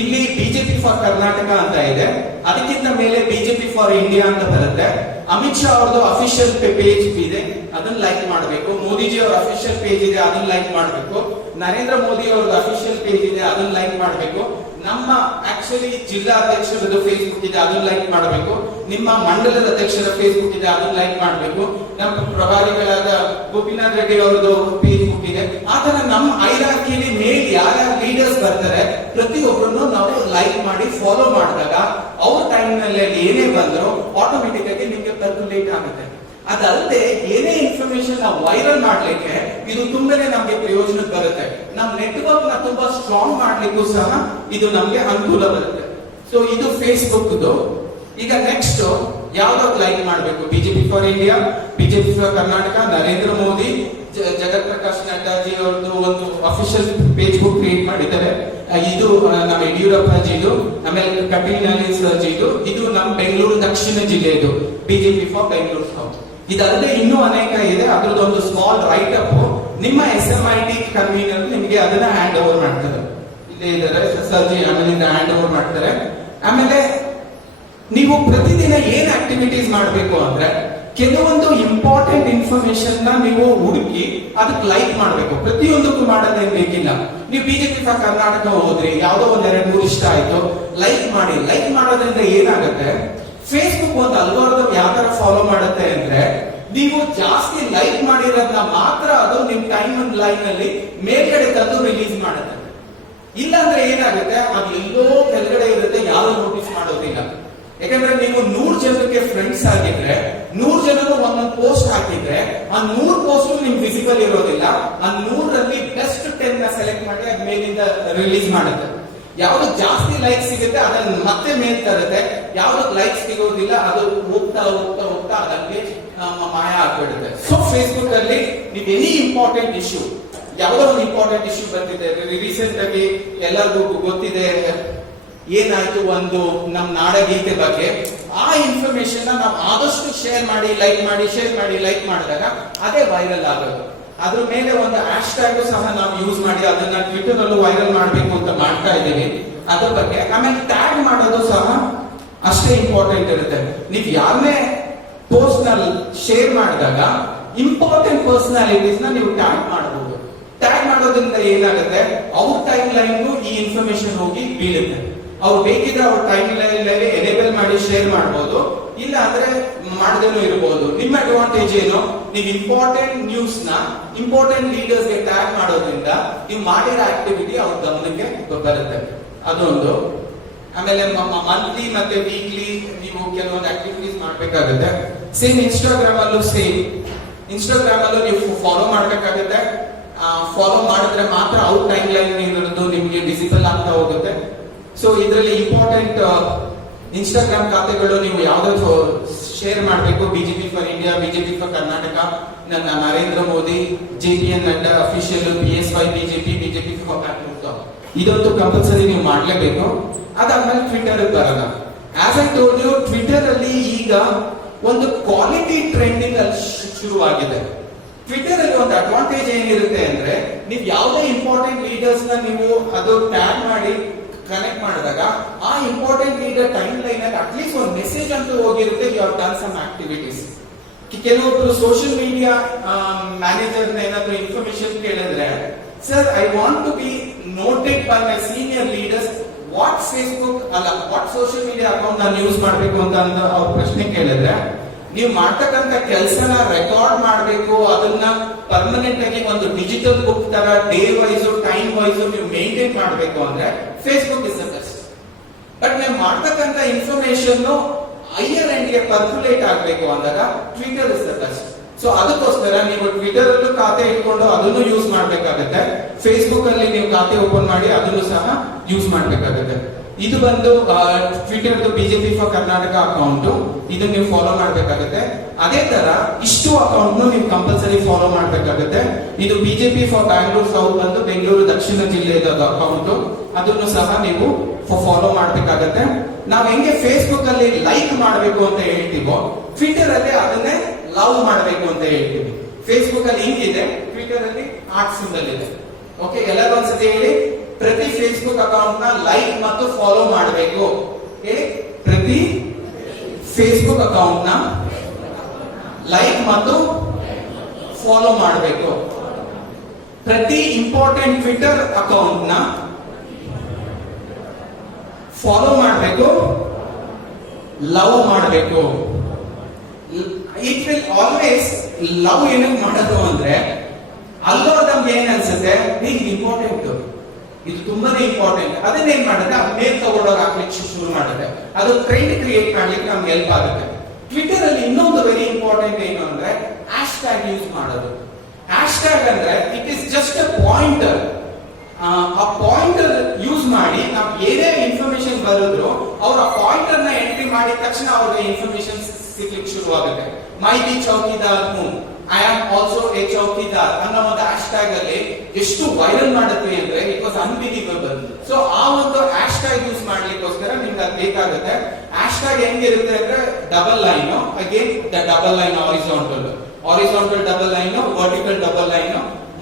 ಇಲ್ಲಿ ಬಿಜೆಪಿ ಫಾರ್ ಕರ್ನಾಟಕ ಅಂತ ಇದೆ, ಅದಕ್ಕಿಂತ ಮೇಲೆ ಬಿಜೆಪಿ ಫಾರ್ ಇಂಡಿಯಾ ಅಂತ ಬರುತ್ತೆ. ಅಮಿತ್ ಶಾ ಅವ್ರದ್ದು ಅಫಿಷಿಯಲ್ ಪೇಜ್ ಇದೆ, ಅದನ್ನ ಲೈಕ್ ಮಾಡಬೇಕು. ಮೋದಿಜಿ ಅವರ ಅಫಿಷಿಯಲ್ ಪೇಜ್ ಇದೆ, ಅದನ್ನ ಲೈಕ್ ಮಾಡಬೇಕು. ನರೇಂದ್ರ ಮೋದಿ ಅವ್ರದ್ದು ಅಫಿಷಿಯಲ್ ಪೇಜ್ ಇದೆ, ಅದನ್ನ ಲೈಕ್ ಮಾಡಬೇಕು. ನಮ್ಮ ಆಕ್ಚುಲಿ ಜಿಲ್ಲಾ ಅಧ್ಯಕ್ಷರದ್ದು ಫೇಸ್ಬುಕ್ ಇದೆ, ಅದನ್ನ ಲೈಕ್ ಮಾಡಬೇಕು. ನಿಮ್ಮ ಮಂಡಲದ ಅಧ್ಯಕ್ಷರ ಫೇಸ್ಬುಕ್ ಇದೆ, ಅದನ್ನ ಲೈಕ್ ಮಾಡಬೇಕು. ನಮ್ಮ ಪ್ರಭಾರಿಗಳಾದ ಗೋಪಿನಾಥ್ ರೆಡ್ಡಿ ಅವರದ್ದು ಫೇಸ್ಬುಕ್ ಇದೆ. ಆತರ ನಮ್ಮ ಹೈರಾರ್ಕಿಯಲ್ಲಿ ಮೇಲ್ ಯಾರ್ಯಾರು ಲೀಡರ್ಸ್ ಬರ್ತಾರೆ ಪ್ರತಿಯೊಬ್ಬರನ್ನು ನಾವು ಲೈಕ್ ಮಾಡಿ ಫಾಲೋ ಮಾಡಿದಾಗ ಅವ್ರ ಟೈಮ್ ನಲ್ಲಿ ಏನೇ ಬಂದ್ರು ಆಟೋಮೆಟಿಕ್ ಆಗಿ ನಿಮ್ಗೆ ಪರ್ಕ್ಯುಲೇಟ್ ಆಗುತ್ತೆ. ಅದಲ್ಲದೆ ಏನೇ ಇನ್ಫಾರ್ಮೇಶನ್ ನಾವು ವೈರಲ್ ಮಾಡ್ಲಿಕ್ಕೆ ಇದು ತುಂಬಾನೇ ನಮ್ಗೆ ಪ್ರಯೋಜನಕ್ಕೆ ಬರುತ್ತೆ. ನಮ್ ನೆಟ್ವರ್ಕ್ ನ ತುಂಬಾ ಸ್ಟ್ರಾಂಗ್ ಮಾಡ್ಲಿಕ್ಕೂ ಸಹ ಇದು ನಮ್ಗೆ ಅನುಕೂಲ ಬರುತ್ತೆ. ಸೊ ಇದು ಫೇಸ್ಬುಕ್. ಈಗ ನೆಕ್ಸ್ಟ್ ಯಾವ್ದಾದ್ರು ಲೈಕ್ ಮಾಡಬೇಕು? BJP for India, BJP for Karnataka, Narendra Modi, Jagat Prakash Naddaji ಅವ್ರದ್ದು ಒಂದು ಅಫಿಷಿಯಲ್ ಪೇಜ್ ಬುಕ್ ಕ್ರಿಯೇಟ್ ಮಾಡಿದ್ದಾರೆ. ಇದು ನಮ್ಮ ಯಡಿಯೂರಪ್ಪಜಿದು, ಆಮೇಲೆ ಕಟೀಲ್ ಸರ್ಜಿದು, ಇದು ನಮ್ಮ ಬೆಂಗಳೂರು ದಕ್ಷಿಣ ಜಿಲ್ಲೆದು ಬಿಜೆಪಿ ಫಾರ್ ಬೆಂಗಳೂರು ಸೌತ್. ಇದಲ್ಲದೆ ಇನ್ನೂ ಅನೇಕ ಇದೆ. ಅದ್ರದ್ದೊಂದು ಸ್ಮಾಲ್ ರೈಟ್ ಅಪ್ ನಿಮ್ಮ SMIT ಕನ್ವೀನರ್ ನಿಮಗೆ ಅದನ್ನ ಹ್ಯಾಂಡ್ ಓವರ್ ಮಾಡ್ತಾರೆ. ಇಲ್ಲೇ ಇದ್ದಾರೆ ಸರ್ಜಿ, ಆಮೇಲೆ ಹ್ಯಾಂಡ್ ಓವರ್ ಮಾಡ್ತಾರೆ. ಆಮೇಲೆ ನೀವು ಪ್ರತಿದಿನ ಏನ್ ಆಕ್ಟಿವಿಟೀಸ್ ಮಾಡಬೇಕು ಅಂದ್ರೆ, ಕೆಲವೊಂದು ಇಂಪಾರ್ಟೆಂಟ್ ಇನ್ಫಾರ್ಮೇಶನ್ ನ ನೀವು ಹುಡುಕಿ ಅದಕ್ಕೆ ಲೈಕ್ ಮಾಡಬೇಕು. ಪ್ರತಿಯೊಂದಕ್ಕೂ ಮಾಡೋದೇನ್ ಬೇಕಿಲ್ಲ. ನೀವು ಬಿಜೆಪಿ ಫಾರ್ ಕರ್ನಾಟಕ ಹೋದ್ರಿ, ಯಾವ್ದೋ ಒಂದ್ 2-3 ಇಷ್ಟ ಆಯ್ತು, ಲೈಕ್ ಮಾಡಿ. ಲೈಕ್ ಮಾಡೋದ್ರಿಂದ ಏನಾಗುತ್ತೆ, ಫೇಸ್ಬುಕ್ ಒಂದು ಅಲ್ಗಾರಿದಮ್ ಯಾವ ತರ ಫಾಲೋ ಮಾಡುತ್ತೆ ಅಂದ್ರೆ, ನೀವು ಜಾಸ್ತಿ ಲೈಕ್ ಮಾಡಿರೋದನ್ನ ಮಾತ್ರ ಅದು ನಿಮ್ ಟೈಮ್ ಅಂಡ್ ಲೈನ್ ಅಲ್ಲಿ ಮೇಲ್ಗಡೆ ತಂದು ರಿಲೀಸ್ ಮಾಡುತ್ತೆ. ಇಲ್ಲಾಂದ್ರೆ ಏನಾಗುತ್ತೆ, ಅದು ಎಲ್ಲೋ ಕೆಳಗಡೆ ಇರುತ್ತೆ, ಯಾರು ನೋಟಿಸ್ ಮಾಡೋದಿಲ್ಲ. ಯಾಕಂದ್ರೆ ನೀವು 100 ಜನಕ್ಕೆ ಫ್ರೆಂಡ್ಸ್ ಆಗಿದ್ರೆ 100 ಜನರು ಒಂದೊಂದು ಪೋಸ್ಟ್ ಹಾಕಿದ್ರೆ ಆ 100 ಪೋಸ್ಟ್ ನಿಮ್ಗೆ ವಿಸಿಬಲ್ ಇರೋದಿಲ್ಲ. ಆ 100ರಲ್ಲಿ ಬೆಸ್ಟ್ 10 ನ ಸೆಲೆಕ್ಟ್ ಮಾಡಿ ಅದ್ ಮೇಲಿಂದ ರಿಲೀಸ್ ಮಾಡುತ್ತೆ. ಯಾವ್ದು ಜಾಸ್ತಿ ಲೈಕ್ ಸಿಗುತ್ತೆ ಅದನ್ನ ಮತ್ತೆ ಮೇಲ್ ತರುತ್ತೆ, ಯಾವ್ದು ಲೈಕ್ ಸಿಗೋದಿಲ್ಲ ಅದು ಹೋಗ್ತಾ ಹೋಗ್ತಾ ಹೋಗ್ತಾ ಅದಕ್ಕೆ ಮಾಯ ಆಗ್ಬಿಡುತ್ತೆ. ಸೊ ಫೇಸ್ಬುಕ್ ಅಲ್ಲಿ ನೀವು ಎನಿ ಇಂಪಾರ್ಟೆಂಟ್ ಇಶ್ಯೂ, ಯಾವ್ದೋ ಒಂದು ಇಂಪಾರ್ಟೆಂಟ್ ಇಶ್ಯೂ ಬಂದಿದೆ, ರೀಸೆಂಟ್ ಆಗಿ ಎಲ್ಲರಿಗೂ ಗೊತ್ತಿದೆ ಏನಾಯ್ತು ಒಂದು ನಮ್ ನಾಡಗೀತೆ ಬಗ್ಗೆ, ಆ ಇನ್ಫಾರ್ಮೇಶನ್ ನಾವು ಆದಷ್ಟು ಶೇರ್ ಮಾಡಿ ಲೈಕ್ ಮಾಡಿ, ಶೇರ್ ಮಾಡಿ ಲೈಕ್ ಮಾಡಿದಾಗ ಅದೇ ವೈರಲ್ ಆಗೋದು. ಅದ್ರ ಮೇಲೆ ಒಂದು ಹ್ಯಾಶ್ ಟ್ಯಾಗ್ ಸಹ ನಾವು ಯೂಸ್ ಮಾಡಿ ಅದನ್ನ ಟ್ವಿಟರ್ ಅಲ್ಲೂ ವೈರಲ್ ಮಾಡಬೇಕು ಅಂತ ಮಾಡ್ತಾ ಇದ್ದೀವಿ. ಅದ್ರ ಬಗ್ಗೆ. ಆಮೇಲೆ ಟ್ಯಾಗ್ ಮಾಡೋದು ಸಹ ಅಷ್ಟೇ ಇಂಪಾರ್ಟೆಂಟ್ ಇರುತ್ತೆ. ನೀವು ಯಾರನ್ನೇ ಪೋಸ್ಟ್ ನಲ್ಲಿ ಶೇರ್ ಮಾಡಿದಾಗ ಇಂಪಾರ್ಟೆಂಟ್ ಪರ್ಸನಾಲಿಟೀಸ್ ನ ನೀವು ಟ್ಯಾಗ್ ಮಾಡಬಹುದು. ಟ್ಯಾಗ್ ಮಾಡೋದ್ರಿಂದ ಏನಾಗುತ್ತೆ, ಅವ್ರ ಟೈಮ್ ಲೈನ್ ಈ ಇನ್ಫಾರ್ಮೇಶನ್ ಹೋಗಿ ಬೀಳುತ್ತೆ. ಅವ್ರು ಬೇಕಿದ್ರೆ ಅವ್ರ ಟೈಮ್ ಲೈನ್ ಎನೇಬಲ್ ಮಾಡಿ ಶೇರ್ ಮಾಡಬಹುದು, ಇಲ್ಲ ಅಂದ್ರೆ ಮಾಡದೇನೂ ಇರಬಹುದು. ನಿಮ್ಮ ಅಡ್ವಾಂಟೇಜ್ ಏನು, ನೀವು ಇಂಪಾರ್ಟೆಂಟ್ ನ್ಯೂಸ್ ನ ಇಂಪಾರ್ಟೆಂಟ್ ಲೀಡರ್ಸ್ ಗೆ ಟ್ಯಾಗ್ ಮಾಡೋದ್ರಿಂದ ನೀವು ಮಾಡಿರೋ ಆಕ್ಟಿವಿಟಿ ಅವ್ರ ಗಮನಕ್ಕೆ ಬರುತ್ತೆ. ಅದೊಂದು. ಆಮೇಲೆ ಮಂತ್ಲಿ ಮತ್ತೆ ವೀಕ್ಲಿ ನೀವು ಕೆಲವೊಂದು ಆಕ್ಟಿವಿಟೀಸ್ ಮಾಡ್ಬೇಕಾಗುತ್ತೆ. ಸೇಮ್ ಇನ್ಸ್ಟಾಗ್ರಾಮ್ ಅಲ್ಲೂ ನೀವು ಫಾಲೋ ಮಾಡ್ಬೇಕಾಗುತ್ತೆ. ಫಾಲೋ ಮಾಡಿದ್ರೆ ಮಾತ್ರ ಅವ್ರ ಟೈಮ್ ಲೈನ್ ಇರೋದು ನಿಮ್ಗೆ ವಿಸಿಬಲ್ ಆಗ್ತಾ ಹೋಗುತ್ತೆ. ಸೊ ಇದರಲ್ಲಿ ಇಂಪಾರ್ಟೆಂಟ್ ಇನ್ಸ್ಟಾಗ್ರಾಮ್ ಖಾತೆಗಳು ನೀವು ಯಾವ್ದಾದ್ರು ಶೇರ್ ಮಾಡಬೇಕು. BJP for India, BJP for Karnataka, ನನ್ನ Narendra Modi, JPN Nadda official, BSY BJP, BJP for Bangalore, ಇದಂತೂ ಕಂಪಲ್ಸರಿ ನೀವು ಮಾಡ್ಲೇಬೇಕು. ಅದಾದ್ಮೇಲೆ ಟ್ವಿಟರ್ ಬರೋಣ. As I told you, Twitter ಅಲ್ಲಿ ಈಗ ಒಂದು ಕ್ವಾಲಿಟಿ ಟ್ರೆಂಡಿಂಗ್ ಅಲ್ಲಿ ಶುರುವಾಗಿದೆ. ಟ್ವಿಟರ್ ಅಲ್ಲಿ ಒಂದು ಅಡ್ವಾಂಟೇಜ್ ಏನಿರುತ್ತೆ ಅಂದ್ರೆ, ನೀವು ಯಾವುದೇ ಇಂಪಾರ್ಟೆಂಟ್ ಲೀಡರ್ಸ್ ನ ನೀವು ಅದು ಟ್ಯಾಗ್ ಮಾಡಿ ಕನೆಕ್ಟ್ ಮಾಡಿದಾಗ ಆ ಇಂಪಾರ್ಟೆಂಟ್ ಲೀಡರ್ ಟೈಮ್ ಲೈನ್ ಅಲ್ಲಿ ಅಟ್ಲೀಸ್ಟ್ ಒಂದು ಮೆಸೇಜ್ ಅಂತೂ ಹೋಗಿರುತ್ತೆ, you have done some activities. ಕೆಲವೊಬ್ರು ಸೋಷಿಯಲ್ ಮೀಡಿಯಾ ಮ್ಯಾನೇಜರ್ ಏನಾದ್ರು ಇನ್ಫಾರ್ಮೇಶನ್ ಕೇಳಿದ್ರೆ, sir I want to be noted by my senior leaders what Facebook ಅಲ್ಲ ವಾಟ್ ಸೋಷಿಯಲ್ ಮೀಡಿಯಾ ಅಕೌಂಟ್ ನಾನು ಯೂಸ್ ಮಾಡಬೇಕು ಅಂತ ಅವ್ರ ಪ್ರಶ್ನೆ ಕೇಳಿದ್ರೆ, ನೀವು ಮಾಡ್ತಕ್ಕಂಥ ಕೆಲಸನ ರೆಕಾರ್ಡ್ ಮಾಡಬೇಕು, ಅದನ್ನ ಪರ್ಮನೆಂಟ್ ಆಗಿ ಒಂದು ಡಿಜಿಟಲ್ ಬುಕ್ ತರ ಡೇ ವೈಸ್ ಟೈಮ್ ವೈಸ್ ನೀವು ಮೇಂಟೈನ್ ಮಾಡಬೇಕು ಅಂದ್ರೆ Facebook is the best. But ನೀವು ಮಾಡ್ತಕ್ಕಂಥ ಇನ್ಫಾರ್ಮೇಶನ್ ಹೈಯರ್ ಎಂಡ್ ಗೆ ಪರ್ಕ್ಯುಲೇಟ್ ಆಗಬೇಕು ಅಂದಾಗ Twitter is the best. So ಅದಕ್ಕೋಸ್ಕರ ನೀವು ಟ್ವಿಟರ್ ಅಲ್ಲೂ ಖಾತೆ ಇಟ್ಕೊಂಡು ಅದನ್ನು ಯೂಸ್ ಮಾಡ್ಬೇಕಾಗುತ್ತೆ. ಫೇಸ್ಬುಕ್ ಅಲ್ಲಿ ನೀವು ಖಾತೆ ಓಪನ್ ಮಾಡಿ ಅದನ್ನು ಸಹ ಯೂಸ್ ಮಾಡ್ಬೇಕಾಗುತ್ತೆ. ಇದು ಬಂದು Twitter BJP for Karnataka account, ಇದು ನೀವು ಫಾಲೋ ಮಾಡ್ಬೇಕಾಗುತ್ತೆ. ಅದೇ ತರ ಇಷ್ಟು ಅಕೌಂಟ್ ನೀವು ಕಂಪಲ್ಸರಿ ಫಾಲೋ ಮಾಡ್ಬೇಕಾಗುತ್ತೆ. ಇದು ಬಿಜೆಪಿ ಫಾರ್ ಬ್ಯಾಂಗ್ಳೂರ್ ಸೌತ್ ಬಂದು ಬೆಂಗಳೂರು ದಕ್ಷಿಣ ಜಿಲ್ಲೆಯ ಅಕೌಂಟ್, ಅದನ್ನು ಸಹ ನೀವು ಫಾಲೋ ಮಾಡ್ಬೇಕಾಗತ್ತೆ. ನಾವು ಹೆಂಗೆ ಫೇಸ್ಬುಕ್ ಅಲ್ಲಿ ಲೈಕ್ ಮಾಡಬೇಕು ಅಂತ ಹೇಳ್ತೀವೋ, ಟ್ವಿಟರ್ ಅಲ್ಲಿ ಅದನ್ನೇ ಲವ್ ಮಾಡಬೇಕು ಅಂತ ಹೇಳ್ತೀವಿ. ಫೇಸ್ಬುಕ್ ಅಲ್ಲಿ ಹಿಂಗಿದೆ, ಟ್ವಿಟರ್ ಅಲ್ಲಿ ಹಾರ್ಟ್ ಸಿಂಬಲ್ ಇದೆ. ಓಕೆ, ಎಲ್ಲರೂ ಒಂದ್ಸತಿ ಹೇಳಿ, ಪ್ರತಿ ಫೇಸ್ಬುಕ್ ಅಕೌಂಟ್ ನ ಲೈಕ್ ಮತ್ತು ಫಾಲೋ ಮಾಡಬೇಕು ಹೇಳಿ. ಪ್ರತಿ ಫೇಸ್ಬುಕ್ ಅಕೌಂಟ್ ನ ಲೈಕ್ ಮತ್ತು ಫಾಲೋ ಮಾಡಬೇಕು. ಪ್ರತಿ ಇಂಪಾರ್ಟೆಂಟ್ ಟ್ವಿಟರ್ ಅಕೌಂಟ್ ನ ಫಾಲೋ ಮಾಡಬೇಕು, ಲವ್ ಮಾಡಬೇಕು. ಇಟ್ ವಿಲ್ ಆಲ್ವೇಸ್ ಲವ್ ಏನಕ್ಕೆ ಮಾಡೋದು ಅಂದ್ರೆ, ಅಲ್ಗೋರಿದಮ್ ಏನ್ ಅನ್ಸುತ್ತೆ, ಇದು ಇಂಪಾರ್ಟೆಂಟ್, ಇದು ತುಂಬಾನೇ ಇಂಪಾರ್ಟೆಂಟ್, ಅದನ್ನೇನ್ ಮಾಡುತ್ತೆ, ಅದು ಮೇಲ್ ತಗೊಂಡೋಗಿ ಹಾಕ್ಲಿಕ್ಕೆ ಶುರು ಮಾಡುತ್ತೆ. ಅದು ಟ್ರೆಂಡ್ ಕ್ರಿಯೇಟ್ ಮಾಡ್ಲಿಕ್ಕೆ ನಮ್ಗೆ ಹೆಲ್ಪ್ ಆಗುತ್ತೆ. ಟ್ವಿಟರ್ ಅಲ್ಲಿ ಇನ್ನೊಂದು ವೆರಿ ಇಂಪಾರ್ಟೆಂಟ್ ಏನು ಅಂದ್ರೆ ಹ್ಯಾಶ್ ಟ್ಯಾಗ್ ಯೂಸ್ ಮಾಡೋದು. ಹ್ಯಾಶ್ ಟ್ಯಾಗ್ ಅಂದ್ರೆ it is just a pointer. ಆ ಪಾಯಿಂಟರ್ ಯೂಸ್ ಮಾಡಿ ನಾವು ಏನೇ ಇನ್ಫಾರ್ಮೇಶನ್ ಬರೆದ್ರು ಅವ್ರ ಆ ಪಾಯಿಂಟರ್ ನ ಎಂಟ್ರಿ ಮಾಡಿದ ತಕ್ಷಣ ಅವ್ರಿಗೆ ಇನ್ಫಾರ್ಮೇಶನ್ ಸಿಗ್ಲಿಕ್ಕೆ ಶುರುವಾಗುತ್ತೆ. ಮೈ ಬಿ ಚೌಕಿದಾರ್ ಹೂಮ್, I am also a chowkidar ಅನ್ನೋ ಒಂದು ಹ್ಯಾಶ್ ಟ್ಯಾಗ್ ಅಲ್ಲಿ ಎಷ್ಟು ವೈರಲ್ ಮಾಡುತ್ತೆ ಅಂದ್ರೆ ಇಟ್ ವಾಸ್ ಅನ್ಬಿಲೀವಬಲ್. ಸೊ ಆ ಒಂದು ಹ್ಯಾಶ್ ಟ್ಯಾಗ್ ಯೂಸ್ ಮಾಡ್ಲಿಕ್ಕೋಸ್ಕರ ನಿಮ್ಗೆ ಅದು ಬೇಕಾಗುತ್ತೆ. ಹ್ಯಾಶ್ ಟ್ಯಾಗ್ ಹೆಂಗಿರುತ್ತೆ ಅಂದ್ರೆ double line, again the double line horizontal double line, vertical double line.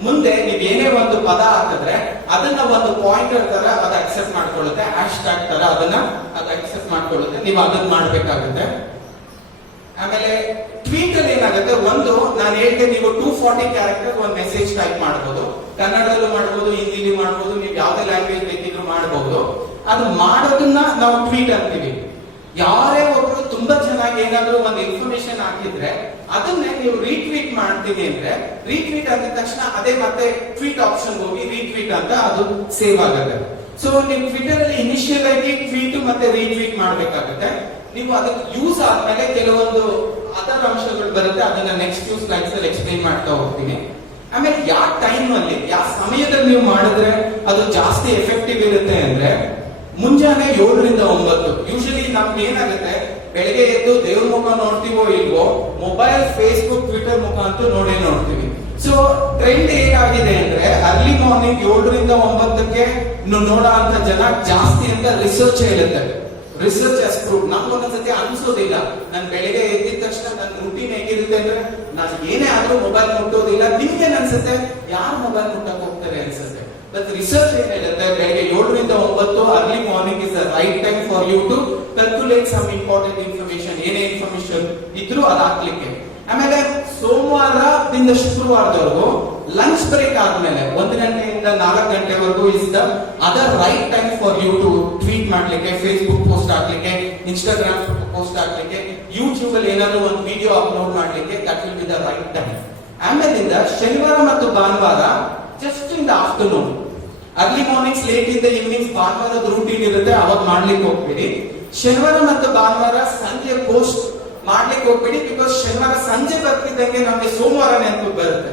ಮುಂದೆ ನೀವ್ ಏನೇ ಒಂದು ಪದ ಹಾಕಿದ್ರೆ ಅದನ್ನ ಒಂದು ಪಾಯಿಂಟರ್ ತರ ಅದು ಅಕ್ಸೆಪ್ಟ್ ಮಾಡ್ಕೊಳ್ಳುತ್ತೆ, ಹ್ಯಾಶ್ ಟ್ಯಾಗ್ ತರ ಅದನ್ನ ಅದು ಅಕ್ಸೆಪ್ಟ್ ಮಾಡ್ಕೊಳ್ಳುತ್ತೆ. ನೀವು ಅದನ್ನ ಮಾಡ್ಬೇಕಾಗುತ್ತೆ. ಆಮೇಲೆ ಟ್ವೀಟ್ ಅಲ್ಲಿ ಏನಾಗುತ್ತೆ, ಒಂದು ನಾನು ಹೇಳ್ತೇನೆ, ನೀವು 240 ಕ್ಯಾರೆಕ್ಟರ್ ಒಂದು ಮೆಸೇಜ್ ಟೈಪ್ ಮಾಡಬಹುದು. ಕನ್ನಡದಲ್ಲೂ ಮಾಡಬಹುದು, ಹಿಂದಿಲಿ ಮಾಡಬಹುದು, ನೀವು ಯಾವ್ದೇ ಲ್ಯಾಂಗ್ವೇಜ್ ಬೇಕಿದ್ರು ಮಾಡಬಹುದು. ಅದು ಮಾಡೋದನ್ನ ನಾವು ಟ್ವೀಟ್ ಅಂತೀವಿ. ಯಾರೇ ಒಬ್ರು ತುಂಬಾ ಚೆನ್ನಾಗಿ ಏನಾದ್ರು ಒಂದು ಇನ್ಫಾರ್ಮೇಶನ್ ಹಾಕಿದ್ರೆ ಅದನ್ನೇ ನೀವು ರೀಟ್ವೀಟ್ ಮಾಡ್ತೀವಿ ಅಂದ್ರೆ, ರೀಟ್ವೀಟ್ ಅಂದ ತಕ್ಷಣ ಅದೇ ಮತ್ತೆ ಟ್ವೀಟ್ ಆಪ್ಷನ್ ಹೋಗಿ ರೀಟ್ವೀಟ್ ಅಂತ ಅದು ಸೇವ್ ಆಗುತ್ತೆ. ಸೊ ನೀವು ಟ್ವಿಟರ್ ಅಲ್ಲಿ ಇನಿಷಿಯಲ್ ಆಗಿ ಟ್ವೀಟ್ ಮತ್ತೆ ರೀಟ್ವೀಟ್ ಮಾಡ್ಬೇಕಾಗುತ್ತೆ. ನೀವು ಅದಕ್ಕೆ ಯೂಸ್ ಆದ್ಮೇಲೆ ಕೆಲವೊಂದು ಅದರ್ ಅಂಶಗಳು ಬರುತ್ತೆ, ಅದನ್ನ ನೆಕ್ಸ್ಟ್ ಸ್ಲೈಡ್ಸ್ ಅಲ್ಲಿ ಎಕ್ಸ್ಪ್ಲೈನ್ ಮಾಡ್ತಾ ಹೋಗ್ತೀನಿ. ಆಮೇಲೆ ಯಾವ ಟೈಮ್ ಅಲ್ಲಿ ಯಾವ ಸಮಯದಲ್ಲಿ ನೀವು ಮಾಡಿದ್ರೆ ಅದು ಜಾಸ್ತಿ ಎಫೆಕ್ಟಿವ್ ಇರುತ್ತೆ ಅಂದ್ರೆ, ಮುಂಜಾನೆ 7 ರಿಂದ 9. ಯೂಶಲಿ ನಮ್ಗೆ ಏನಾಗುತ್ತೆ, ಬೆಳಗ್ಗೆ ಎದ್ದು ದೇವ್ರ ಮುಖ ನೋಡ್ತೀವೋ ಇಲ್ವೋ, ಮೊಬೈಲ್, ಫೇಸ್ಬುಕ್, ಟ್ವಿಟರ್ ಮುಖ ಅಂತೂ ನೋಡ್ತೀವಿ. ಸೊ ಟ್ರೆಂಡ್ ಹೇಗಾಗಿದೆ ಅಂದ್ರೆ, ಅರ್ಲಿ ಮಾರ್ನಿಂಗ್ 7 ರಿಂದ 9ಕ್ಕೆ ನೋಡೋ ಅಂತ ಜನ ಜಾಸ್ತಿ ಅಂತ ರಿಸರ್ಚ್ ಹೇಳುತ್ತೆ. ರಿಸರ್ಚ್ ಹಸ್ ಪ್ರೂವ್ಡ್. ನಮ್ಗೊಂದೊಂದ್ಸತಿ ಅನ್ಸೋದಿಲ್ಲ, ನಾನು ಬೆಳಗ್ಗೆ ಎದ್ದಿದ ತಕ್ಷಣ ನನ್ನ ರೂಟೀನ್ ಹೇಗಿರುತ್ತೆ ಅಂದ್ರೆ ನಾನು ಏನೇ ಆದ್ರೂ ಮೊಬೈಲ್ ಮುಟ್ಟೋದಿಲ್ಲ. ನಿಮ್ಗೇನ್ ಅನ್ಸುತ್ತೆ, ಯಾರು ಮೊಬೈಲ್ ಮುಟ್ಟಕ್ ಹೋಗ್ತಾರೆ ಅನ್ಸುತ್ತೆ. ಬಟ್ ರಿಸರ್ಚ್ ಏನ್ ಹೇಳುತ್ತೆ, ಬೆಳಗ್ಗೆ 7ರಿಂದ 9 early morning is the right time for you to percolate some important information. ಏನೇ ಇನ್ಫಾರ್ಮೇಶನ್ ಇದ್ರೂ ಅದು ಹಾಕ್ಲಿಕ್ಕೆ. ಆಮೇಲೆ ಸೋಮವಾರದಿಂದ ಶುಕ್ರವಾರದವರೆಗೂ ಲಂಚ್ ಬ್ರೇಕ್ ಆದ್ಮೇಲೆ 1 ಗಂಟೆಯಿಂದ 4 ಗಂಟೆವರೆಗೂ is the other right time for you to tweet ಮಾಡ್ಲಿಕ್ಕೆ, ಫೇಸ್ಬುಕ್ ಪೋಸ್ಟ್ ಹಾಕ್ಲಿಕ್ಕೆ, ಇನ್ಸ್ಟಾಗ್ರಾಮ್ ಪೋಸ್ಟ್ ಹಾಕ್ಲಿಕ್ಕೆ, ಯೂಟ್ಯೂಬ್ ಅಲ್ಲಿ ಏನಾದ್ರು ಒಂದು ವಿಡಿಯೋ ಅಪ್ಲೋಡ್ ಮಾಡ್ಲಿಕ್ಕೆ, that will be the right time. ಆಮೇಲಿಂದ ಶನಿವಾರ ಮತ್ತು ಭಾನುವಾರ just in the afternoon, early mornings late in the evenings ಭಾನುವಾರದ ರೂಟೀನ್ ಇರುತ್ತೆ, ಅವಾಗ ಮಾಡ್ಲಿಕ್ಕೆ ಹೋಗ್ಬೇಡಿ. ಶನಿವಾರ ಮತ್ತು ಭಾನುವಾರ ಸಂಜೆ ಪೋಸ್ಟ್ ಮಾಡ್ಲಿಕ್ಕೆ ಹೋಗ್ಬೇಡಿ, ಬಿಕಾಸ್ ಶನಿವಾರ ಸಂಜೆ ಬರ್ತಿದ್ದಂಗೆ ನಮ್ಗೆ ಸೋಮವಾರ ನೆನಪು ಬರುತ್ತೆ.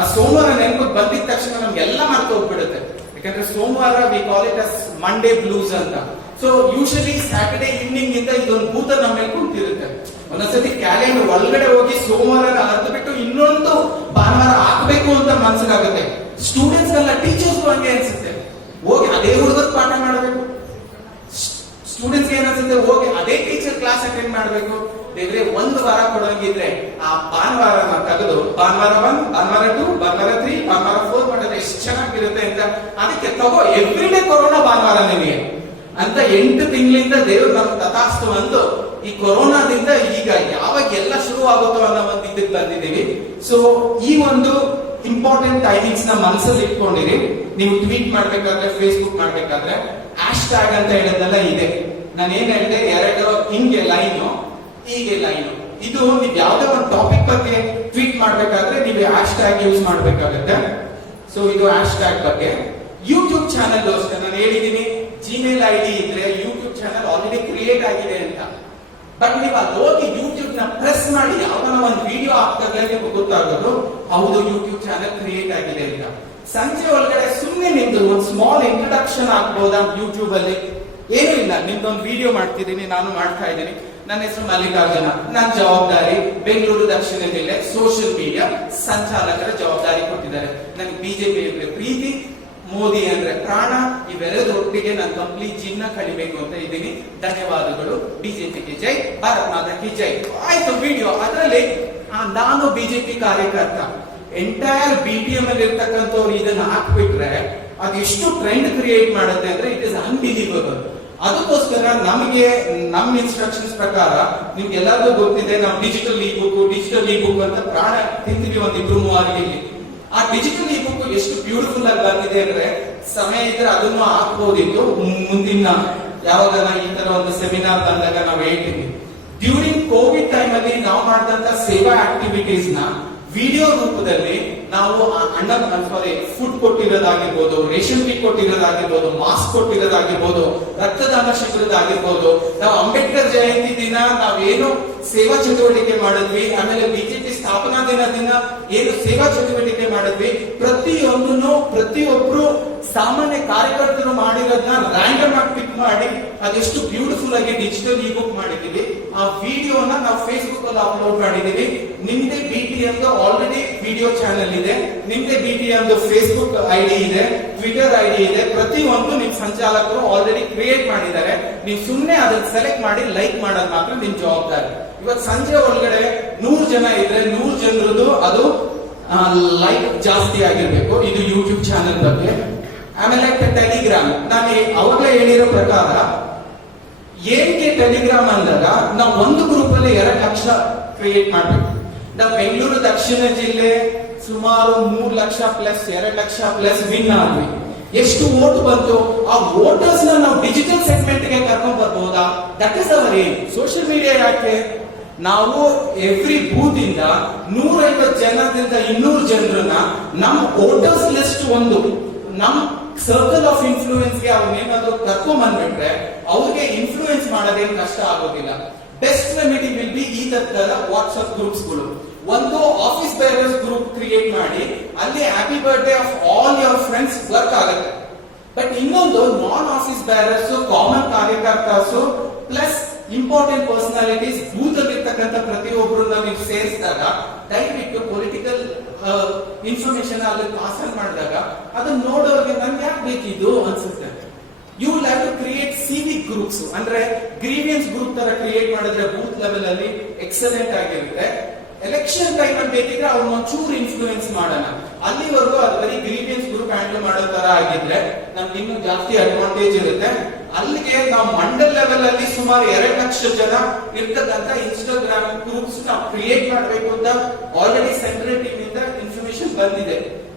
ಆ ಸೋಮವಾರ ನೆನಪು ಬಂದಿದ ತಕ್ಷಣ ನಮ್ಗೆಲ್ಲ ಮರ್ತು ಹೋಗ್ಬಿಡುತ್ತೆ. ಯಾಕಂದ್ರೆ ಸೋಮವಾರ V call it as Monday blouse ಅಂತ. ಸೊ ಯೂಶಲಿ ಸ್ಯಾಟರ್ಡೇ ಈವ್ನಿಂಗ್ ಇಂದ ಇದೊಂದು ಭೂತ ನಮ್ಮ ಮೇಲೆ ಕುಂತಿರುತ್ತೆ. ಒಂದೊಂದ್ಸತಿ ಕ್ಯಾಲೆಂಡರ್ ಒಳಗಡೆ ಹೋಗಿ ಸೋಮವಾರ ಅರ್ಧ ಬಿಟ್ಟು ಇನ್ನೊಂದು ಭಾನುವಾರ ಹಾಕ್ಬೇಕು ಅಂತ ಮನ್ಸಿಗಾಗುತ್ತೆ. ಸ್ಟೂಡೆಂಟ್ಸ್ ಎಲ್ಲ ಟೀಚರ್ಸ್ ಹಂಗೆ ಅನ್ಸುತ್ತೆ, ಹೋಗಿ ಅದೇ ಹುಡುಗರು ಪಾಠ ಮಾಡಬೇಕು. ಸ್ಟೂಡೆಂಟ್ಸ್ ಏನಿಸುತ್ತೆ, ಹೋಗಿ ಅದೇ ಟೀಚರ್ ಕ್ಲಾಸ್ ಅಟೆಂಡ್ ಮಾಡಬೇಕು. ಬೇರೆ ಒಂದು ವಾರ ಕೊಡೋಂಗಿದ್ರೆ ಆ ಭಾನುವಾರನ ತೆಗೆದು ಭಾನುವಾರ 1, ಭಾನುವಾರ 2, ಭಾನುವಾರ 3, ಭಾನುವಾರ 4 ಮಾಡಿದ್ರೆ ಎಷ್ಟು ಚೆನ್ನಾಗಿರುತ್ತೆ ಅಂತ. ಅದಕ್ಕೆ ತಗೋ ಎವ್ರಿ ಡೇ ಕೊರೋನಾ ಭಾನುವಾರ ನಿಮಗೆ ಅಂತ 8 ತಿಂಗಳಿಂದ ದೇವರು ನಮ್ಗೆ ತಥಾಸ್ತು ಅಂದು ಈ ಕೊರೋನಾದಿಂದ ಈಗ ಯಾವಾಗ ಎಲ್ಲ ಶುರು ಆಗುತ್ತೋ ಅನ್ನೋ ಒಂದು ಇದಕ್ಕೆ ಬಂದಿದ್ದೀವಿ. ಸೊ ಈ ಒಂದು ಇಂಪಾರ್ಟೆಂಟ್ ಟೈಮಿಂಗ್ಸ್ ನ ಮನಸ್ಸಲ್ಲಿ ಇಟ್ಕೊಂಡಿರಿ. ನೀವು ಟ್ವೀಟ್ ಮಾಡ್ಬೇಕಾದ್ರೆ, ಫೇಸ್ಬುಕ್ ಮಾಡ್ಬೇಕಾದ್ರೆ ಹ್ಯಾಶ್ ಟ್ಯಾಗ್ ಅಂತ ಹೇಳೋದೆಲ್ಲ ಇದೆ. ನಾನು ಏನ್ ಹೇಳಿದೆ, 2 ಹಿಂಗೆ ಲೈನು, ಹೀಗೆ ಲೈನು. ಇದು ನೀವು ಯಾವ್ದೇ ಒಂದು ಟಾಪಿಕ್ ಬಗ್ಗೆ ಟ್ವೀಟ್ ಮಾಡ್ಬೇಕಾದ್ರೆ ನೀವು ಹ್ಯಾಶ್ ಟ್ಯಾಗ್ ಯೂಸ್ ಮಾಡ್ಬೇಕಾಗುತ್ತೆ. ಸೊ ಇದು ಹ್ಯಾಶ್ ಟ್ಯಾಗ್ ಬಗ್ಗೆ. ಯೂಟ್ಯೂಬ್ ಚಾನೆಲ್ ಅಷ್ಟೇ ನಾನು ಹೇಳಿದೀನಿ, ಜಿಮೇಲ್ ಐಡಿ ಇದ್ರೆ ಯೂಟ್ಯೂಬ್ ಚಾನೆಲ್ ಆಲ್ರೆಡಿ ಕ್ರಿಯೇಟ್ ಆಗಿದೆ ಅಂತ. ಬಟ್ ನೀವು ಅಲ್ಲಿ ಹೋಗಿ ಯೂಟ್ಯೂಬ್ ನ ಪ್ರೆಸ್ ಮಾಡಿ ಯಾವ್ದಾನ ಒಂದು ವಿಡಿಯೋ ಹಾಕ್ತಾಗ ನಿಮ್ಗೆ ಗೊತ್ತಾಗೋದು ಹೌದು ಯೂಟ್ಯೂಬ್ ಚಾನೆಲ್ ಕ್ರಿಯೇಟ್ ಆಗಿದೆ ಅಂತ. ಸಂಜೆ ಒಳಗಡೆ ಸುಮ್ಮನೆ ನಿಮ್ದು ಒಂದು ಸ್ಮಾಲ್ ಇಂಟ್ರಡಕ್ಷನ್ ಆಗ್ಬೋದಾ ಯೂಟ್ಯೂಬ್ ಅಲ್ಲಿ? ಏನೂ ಇಲ್ಲ, ನಿಮ್ದೊಂದು ವಿಡಿಯೋ ಮಾಡ್ತಿದ್ದೀನಿ, ನಾನು ಮಾಡ್ತಾ ಇದ್ದೀನಿ. ನನ್ನ ಹೆಸರು ಮಲ್ಲಿಕಾರ್ಜುನ, ನನ್ನ ಜವಾಬ್ದಾರಿ ಬೆಂಗಳೂರು ದಕ್ಷಿಣ ಜಿಲ್ಲೆ ಸೋಷಿಯಲ್ ಮೀಡಿಯಾ ಸಂಚಾಲಕರ ಜವಾಬ್ದಾರಿ ಕೊಟ್ಟಿದ್ದಾರೆ. ನನಗೆ ಬಿಜೆಪಿ ಅಂದ್ರೆ ಪ್ರೀತಿ, ಮೋದಿ ಅಂದ್ರೆ ಪ್ರಾಣ, ಇವೆರಡರೊಟ್ಟಿಗೆ ನಾನು ಕಂಪ್ಲೀಟ್ ಜೀವನ ಕಳಿಬೇಕು ಅಂತ ಇದ್ದೀನಿ. ಧನ್ಯವಾದಗಳು. ಬಿಜೆಪಿಗೆ ಜೈ, ಭಾರತ್ ಮಾತಾ ಕಿ ಜೈ. ಆಯ್ತು ವಿಡಿಯೋ. ಅದರಲ್ಲಿ ನಾನು ಬಿಜೆಪಿ ಕಾರ್ಯಕರ್ತ, ಎಂಟೈರ್ ಬಿಟಿಎಂ ಅಲ್ಲಿ ಇರ್ತಕ್ಕಂಥವ್ರು ಇದನ್ನ ಹಾಕ್ಬಿಟ್ರೆ ಅದೆಷ್ಟು ಟ್ರೆಂಡ್ ಕ್ರಿಯೇಟ್ ಮಾಡುತ್ತೆ ಅಂದ್ರೆ ಇಟ್ ಇಸ್ ಅನ್ಬಿಲೀವಬಲ್. ಅದಕ್ಕೋಸ್ಕರ ನಮಗೆ ನಮ್ಮ ಇನ್ಸ್ಟ್ರಕ್ಷನ್ಸ್ ಪ್ರಕಾರ ನಿಮ್ಗೆ ಎಲ್ಲರಿಗೂ ಗೊತ್ತಿದೆ, ನಾವು ಡಿಜಿಟಲ್ ಇ ಬುಕ್ ಅಂತ ಪ್ರಾಣ ತಿಂತೀವಿ ಒಂದು 2-3 ಇಲ್ಲಿ. ಆ ಡಿಜಿಟಲ್ ಇ ಬುಕ್ ಎಷ್ಟು ಬ್ಯೂಟಿಫುಲ್ ಆಗಿ ಬಂದಿದೆ ಅಂದ್ರೆ ಸಮಯ ಇದ್ರೆ ಅದನ್ನು ಹಾಕ್ಬೋದಿತ್ತು. ಮುಂದಿನ ಯಾವಾಗ ಈ ತರ ಒಂದು ಸೆಮಿನಾರ್ ಬಂದಾಗ ನಾವು ಹೇಳ್ತೀವಿ. ಡ್ಯೂರಿಂಗ್ ಕೋವಿಡ್ ಟೈಮ್ ಅಲ್ಲಿ ನಾವು ಮಾಡಿದಂತ ಸೇವಾ ಆಕ್ಟಿವಿಟೀಸ್ ನ ವಿಡಿಯೋ ರೂಪದಲ್ಲಿ ನಾವು ಫುಡ್ ಕೊಟ್ಟಿರೋದಾಗಿರ್ಬೋದು, ರೇಷನ್ ಕಿಟ್ ಕೊಟ್ಟಿರೋದಾಗಿರ್ಬೋದು, ಮಾಸ್ಕ್ ಕೊಟ್ಟಿರೋದಾಗಿರ್ಬೋದು, ರಕ್ತದಾನ ಶಿಬಿರದಾಗಿರ್ಬೋದು, ನಾವು ಅಂಬೇಡ್ಕರ್ ಜಯಂತಿ ದಿನ ನಾವೇನು ಸೇವಾ ಚಟುವಟಿಕೆ ಮಾಡಿದ್ವಿ, ಆಮೇಲೆ ಬಿಜೆಪಿ ಸ್ಥಾಪನಾ ದಿನ ಏನು ಸೇವಾ ಚಟುವಟಿಕೆ ಮಾಡಿದ್ವಿ, ಪ್ರತಿಯೊಬ್ರು ಸಾಮಾನ್ಯ ಕಾರ್ಯಕರ್ತರು ಮಾಡಿರೋದನ್ನ ರ್ಯಾಂಡಮ್ ಆಗಿ ಪಿಕ್ ಮಾಡಿ ಅದೆಷ್ಟು ಬ್ಯೂಟಿಫುಲ್ ಆಗಿ ಡಿಜಿಟಲ್ ಇ ಬುಕ್ ಮಾಡಿದೀವಿ. ಆ ವಿಡಿಯೋನ ನಾವು ಫೇಸ್ಬುಕ್ ಅಲ್ಲಿ ಅಪ್ಲೋಡ್ ಮಾಡಿದೀವಿ. ನಿಮ್ದೇ ಬಿಟಿಎಂ ಆಲ್ರೆಡಿ ವಿಡಿಯೋ ಚಾನೆಲ್ ಇದೆ, ನಿಮ್ದೇ ಬಿಟಿಎಂ ಫೇಸ್ಬುಕ್ ಐಡಿ ಇದೆ, ಟ್ವಿಟರ್ ಐಡಿ ಇದೆ. ಪ್ರತಿಯೊಂದು ನಿಮ್ ಸಂಚಾಲಕರು ಆಲ್ರೆಡಿ ಕ್ರಿಯೇಟ್ ಮಾಡಿದ್ದಾರೆ. ನೀವು ಸುಮ್ಮನೆ ಅದನ್ನ ಸೆಲೆಕ್ಟ್ ಮಾಡಿ ಲೈಕ್ ಮಾಡೋದು ಮಾತ್ರ ನಿಮ್ ಜವಾಬ್ದಾರಿ. ಇವತ್ತು ಸಂಜೆ ಒಳಗಡೆ 100 ಜನ ಇದ್ರೆ 100 ಜನರದು ಅದು ಲೈಕ್ ಜಾಸ್ತಿ ಆಗಿರ್ಬೇಕು. ಇದು ಯೂಟ್ಯೂಬ್ ಚಾನೆಲ್ ಬಗ್ಗೆ. ಆಮೇಲೆ ಟೆಲಿಗ್ರಾಮ್, ನಾನು ಅವಾಗಲೇ ಹೇಳಿರೋ ಪ್ರಕಾರ ಏನಕ್ಕೆ ಟೆಲಿಗ್ರಾಮ್ ಅಂದಾಗ ನಾವು ಒಂದು ಗ್ರೂಪ್ ಅಲ್ಲಿ 2 ಲಕ್ಷ ಕ್ರಿಯೇಟ್ ಮಾಡ್ಬೇಕು. ನಾವು ಬೆಂಗಳೂರು ದಕ್ಷಿಣ ಜಿಲ್ಲೆ ಸುಮಾರು 3 lakh plus 2 lakh plus win ಆದ್ವಿ. ಎಷ್ಟು ವೋಟ್ ಬಂತು, ಆ ವೋಟರ್ಸ್ ನಾವು ಡಿಜಿಟಲ್ ಸೆಗ್ಮೆಂಟ್ ಗೆ ಕರ್ಕೊಂಡ್ ಬರ್ಬೋದಾ? That is our aim. Social media ಯಾಕೆ? ನಾವು ಎವ್ರಿ ಬೂತ್ ಇಂದ 150 ಜನದಿಂದ 200 ಜನರನ್ನ ನಮ್ಮ ವೋಟರ್ಸ್ ಲಿಸ್ಟ್ ಒಂದು ನಮ್ ಸರ್ಕಲ್ ಆಫ್ ಇನ್ಫ್ಲೂಯೆನ್ಸ್ ಗೆ ಅವ್ರನ್ನೇನಾದ್ರೂ ಕರ್ಕೊಂಡ್ ಬಂದ್ಬಿಟ್ರೆ ಅವ್ರಿಗೆ ಇನ್ಫ್ಲೂಯೆನ್ಸ್ ಮಾಡೋದೇನು ಕಷ್ಟ ಆಗೋದಿಲ್ಲ. ಬೆಸ್ಟ್ ರೆಮಿಡಿ ವಿಲ್ ಬಿ ಈ ತರದ ವಾಟ್ಸ್ಆಪ್ ಗ್ರೂಪ್ಸ್ ಗಳು. ಒಂದು ಆಫೀಸ್ ಬೇರರ್ಸ್ ಗ್ರೂಪ್ ಕ್ರಿಯೇಟ್ ಮಾಡಿ ಅಲ್ಲಿ happy birthday of all your friends work ಆಗುತ್ತೆ. ಬಟ್ ಇನ್ನೊಂದು ನಾನ್ ಆಫೀಸ್ ಬೇರರ್ಸ್, ಕಾಮನ್ ಕಾರ್ಯಕರ್ತರ್ಸ್ ಪ್ಲಸ್ ಇಂಪಾರ್ಟೆಂಟ್ ಪರ್ಸನಾಲಿಟೀಸ್ ಬೂತ್ ಅಲ್ಲಿ ಇರ್ತಕ್ಕಂಥ ಪ್ರತಿಯೊಬ್ಬರನ್ನ ನೀವು ಸೇರಿಸಿದಾಗ ದಯವಿಟ್ಟು ಪೊಲಿಟಿಕಲ್ ಇನ್ಫಾರ್ಮೇಶನ್ ಅಲ್ಲಿ ಪಾಸ್ ಮಾಡಿದಾಗ ಅದನ್ನ ನೋಡೋರಿಗೆ ನನ್ಗೆ ಯಾಕೆ ಬೇಕಿದ್ದು ಅನ್ಸುತ್ತೆ. You will have to create civic groups, ಅಂದ್ರೆ ಗ್ರೀವಿಯನ್ಸ್ ಗ್ರೂಪ್ ತರ ಕ್ರಿಯೇಟ್ ಮಾಡಿದ್ರೆ ಬೂತ್ ಲೆವೆಲ್ ಅಲ್ಲಿ ಎಕ್ಸಲೆಂಟ್ ಆಗಿರುತ್ತೆ. ಎಲೆಕ್ಷನ್ ಟೈಮ್ ಅಲ್ಲಿ ಬೇಕಿದ್ರೆ ಅವ್ರನ್ನ ಒಂಚೂರು ಇನ್ಫ್ಲೂಯೆನ್ಸ್ ಮಾಡೋಣ. ಅಲ್ಲಿವರೆಗೂ ಅದು ಬರೀ ಗ್ರೀವಿಯನ್ಸ್ ಗ್ರೂಪ್ ಹ್ಯಾಂಡಲ್ ಮಾಡೋ ತರ ಆಗಿದ್ರೆ ನಮ್ಗೆ ಇನ್ನೂ ಜಾಸ್ತಿ ಅಡ್ವಾಂಟೇಜ್ ಇರುತ್ತೆ. ಅಲ್ಲಿಗೆ ನಾವು ಮಂಡಲ್ ಲೆವೆಲ್ ಅಲ್ಲಿ ಸುಮಾರು 2 ಲಕ್ಷ ಜನ ಇರ್ತಕ್ಕಂಥ ಇನ್ಸ್ಟಾಗ್ರಾಮ್ ಗ್ರೂಪ್ಸ್ ನಾವು ಕ್ರಿಯೇಟ್ ಮಾಡಬೇಕು ಅಂತ ಆಲ್ರೆಡಿ ಸೆಂಟ್ರಲ್ ಟೀಮ್ ಇಂದ ಇನ್ಫಾರ್ಮೇಶನ್ ಬಂದಿದೆ.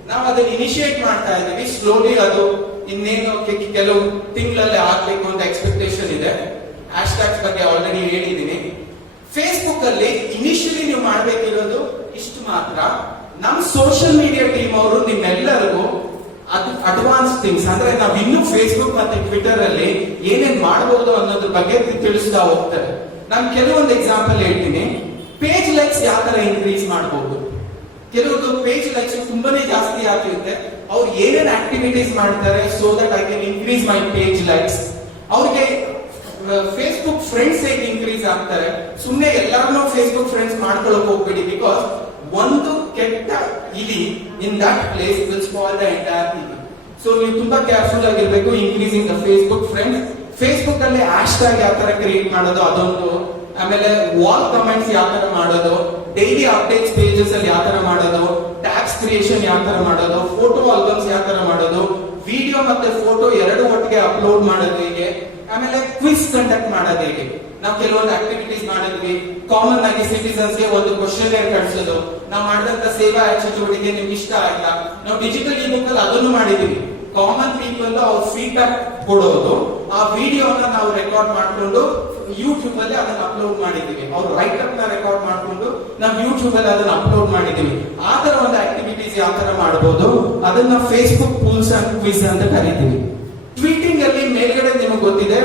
ನಾವು ಅದನ್ನ ಇನಿಶಿಯೇಟ್ ಮಾಡ್ತಾ ಇದ್ದೀವಿ. ಸ್ಲೋಲಿ ಅದು ಇನ್ನೇನು ಕೆಲವು ತಿಂಗಳಲ್ಲಿ ಆಗ್ಬೇಕು ಅಂತ ಎಕ್ಸ್ಪೆಕ್ಟೇಷನ್ ಇದೆ. ಹ್ಯಾಶ್ ಟ್ಯಾಗ್ಸ್ ಬಗ್ಗೆ ಆಲ್ರೆಡಿ ಹೇಳಿದ್ದೀನಿ. ಫೇಸ್ಬುಕ್ ಅಲ್ಲಿ ಇನಿಷಿಯಲಿ ನೀವು ಮಾಡ್ಬೇಕಿರೋದು ಇಷ್ಟು ಮಾತ್ರ. ನಮ್ ಸೋಷಿಯಲ್ ಮೀಡಿಯಾ ಟೀಮ್ ಅವರು ನಿಮ್ಮೆಲ್ಲರಿಗೂ ಅದು ಅಡ್ವಾನ್ಸ್ ಥಿಂಗ್ಸ್ ಅಂದ್ರೆ ನಾವ್ ಇನ್ನೂ ಫೇಸ್ಬುಕ್ ಮತ್ತೆ ಟ್ವಿಟರ್ ಅಲ್ಲಿ ಏನೇನ್ ಮಾಡಬಹುದು ಅನ್ನೋದ್ರ ಬಗ್ಗೆ ತಿಳಿಸ್ತಾ ಹೋಗ್ತಾರೆ. ನಾನು ಕೆಲವೊಂದು ಎಕ್ಸಾಂಪಲ್ ಹೇಳ್ತೀನಿ. ಪೇಜ್ ಲೈಕ್ಸ್ ಯಾವ ತರ ಇನ್ಕ್ರೀಸ್ ಮಾಡಬಹುದು. ಕೆಲವೊಂದು ಪೇಜ್ ಲೈಕ್ಸ್ ತುಂಬಾನೇ ಜಾಸ್ತಿ ಆಗ್ತಿರುತ್ತೆ. ಅವ್ರು ಏನೇನ್ ಆಕ್ಟಿವಿಟೀಸ್ ಮಾಡ್ತಾರೆ so that I can increase my page likes. ಅವ್ರಿಗೆ ಫೇಸ್ಬುಕ್ ಫ್ರೆಂಡ್ಸ್ ಹೇಗೆ ಇನ್ಕ್ರೀಸ್ ಆಗ್ತಾರೆ. ಸುಮ್ಮನೆ ಎಲ್ಲಾರನ್ನೂ ಫೇಸ್ಬುಕ್ ಫ್ರೆಂಡ್ಸ್ ಮಾಡ್ಕೊಳಕ್ ಹೋಗ್ಬೇಡಿ. ಬಿಕಾಸ್ ಒಂದು ಕೆಟ್ಟ ಇಲಿ in that place will spoil the entire thing. So ನೀವು ತುಂಬಾ ಕೇರ್ಫುಲ್ ಆಗಿರ್ಬೇಕು increasing the Facebook friends. Facebook ಅಲ್ಲಿ ಹ್ಯಾಶ್ ಟ್ಯಾಗ್ ಯಾವ ತರ ಕ್ರಿಯೇಟ್ ಮಾಡೋದು ಅದೊಂದು. ಆಮೇಲೆ ವಾಲ್ ಕಮೆಂಟ್ಸ್ ಯಾವ ತರ ಮಾಡೋದು, ಡೈಲಿ ಅಪ್ಡೇಟ್ಸ್ ಪೇಜಸ್ ಅಲ್ಲಿ ಯಾವ ತರ ಮಾಡೋದು, ಟ್ಯಾಗ್ಸ್ ಕ್ರಿಯೇಷನ್ ಯಾವ ತರ ಮಾಡೋದು, ಫೋಟೋ ಆಲ್ಬಮ್ಸ್ ಯಾವ ತರ ಮಾಡೋದು, ವಿಡಿಯೋ ಮತ್ತೆ ಫೋಟೋ ಎರಡು ಒಟ್ಟಿಗೆ ಅಪ್ಲೋಡ್ ಮಾಡೋದು ಹೇಗೆ, ಆಮೇಲೆ ಕ್ವಿಸ್ ಕಂಡಕ್ಟ್ ಮಾಡೋದು ಹೇಗೆ. ನಾವು ಕೆಲವೊಂದು ಆಕ್ಟಿವಿಟೀಸ್ ಮಾಡಿದ್ವಿ. ಕಾಮನ್ ಆಗಿ ಸಿಟಿಸನ್ಸ್ ಗೆ ಒಂದು ಕ್ವಶನ್ ಕಳಿಸೋದು. ನಾವು ಮಾಡಿದಂತ ಸೇವಾ ಚಟುವಟಿಕೆ ನಿಮ್ಗೆ ಇಷ್ಟ ಆಯ್ತಾ. ನಾವು ಡಿಜಿಟಲ್ ಇ ಬುಕ್ ಅಲ್ಲಿ ಅದನ್ನು ಮಾಡಿದ್ವಿ. ಕಾಮನ್ ಪೀಪಲ್ ಅವ್ರ ಫೀಡ್ಬ್ಯಾಕ್ ಕೊಡೋದು, ಆ ವಿಡಿಯೋನ ನಾವು ರೆಕಾರ್ಡ್ ಮಾಡ್ಕೊಂಡು ಯೂಟ್ಯೂಬ್ ಅಲ್ಲಿ ಅದನ್ನ ಅಪ್ಲೋಡ್ ಮಾಡಿದೀವಿ. ಅವ್ರು ರೈಟ್ ಅಪ್ ನ ರೆಕಾರ್ಡ್ ಮಾಡ್ಕೊಂಡು ನಾವು ಯೂಟ್ಯೂಬ್ ಅಲ್ಲಿ ಅದನ್ನ ಅಪ್ಲೋಡ್ ಮಾಡಿದೀವಿ. ಆ ತರ ಒಂದು ಆಕ್ಟಿವಿಟೀಸ್ ಯಾವ ತರ ಮಾಡಬಹುದು ಅದನ್ನ ಫೇಸ್ಬುಕ್ ಪೂಲ್ಸ್ ಅಂಡ್ ಕ್ವಿಜ್ ಅಂತ ಕರೀತೀವಿ. ಟ್ವೀಟಿಂಗ್ ಅಲ್ಲಿ ಮೇಲ್ಗಡೆ ನಿಮಗೆ ಗೊತ್ತಿದೆ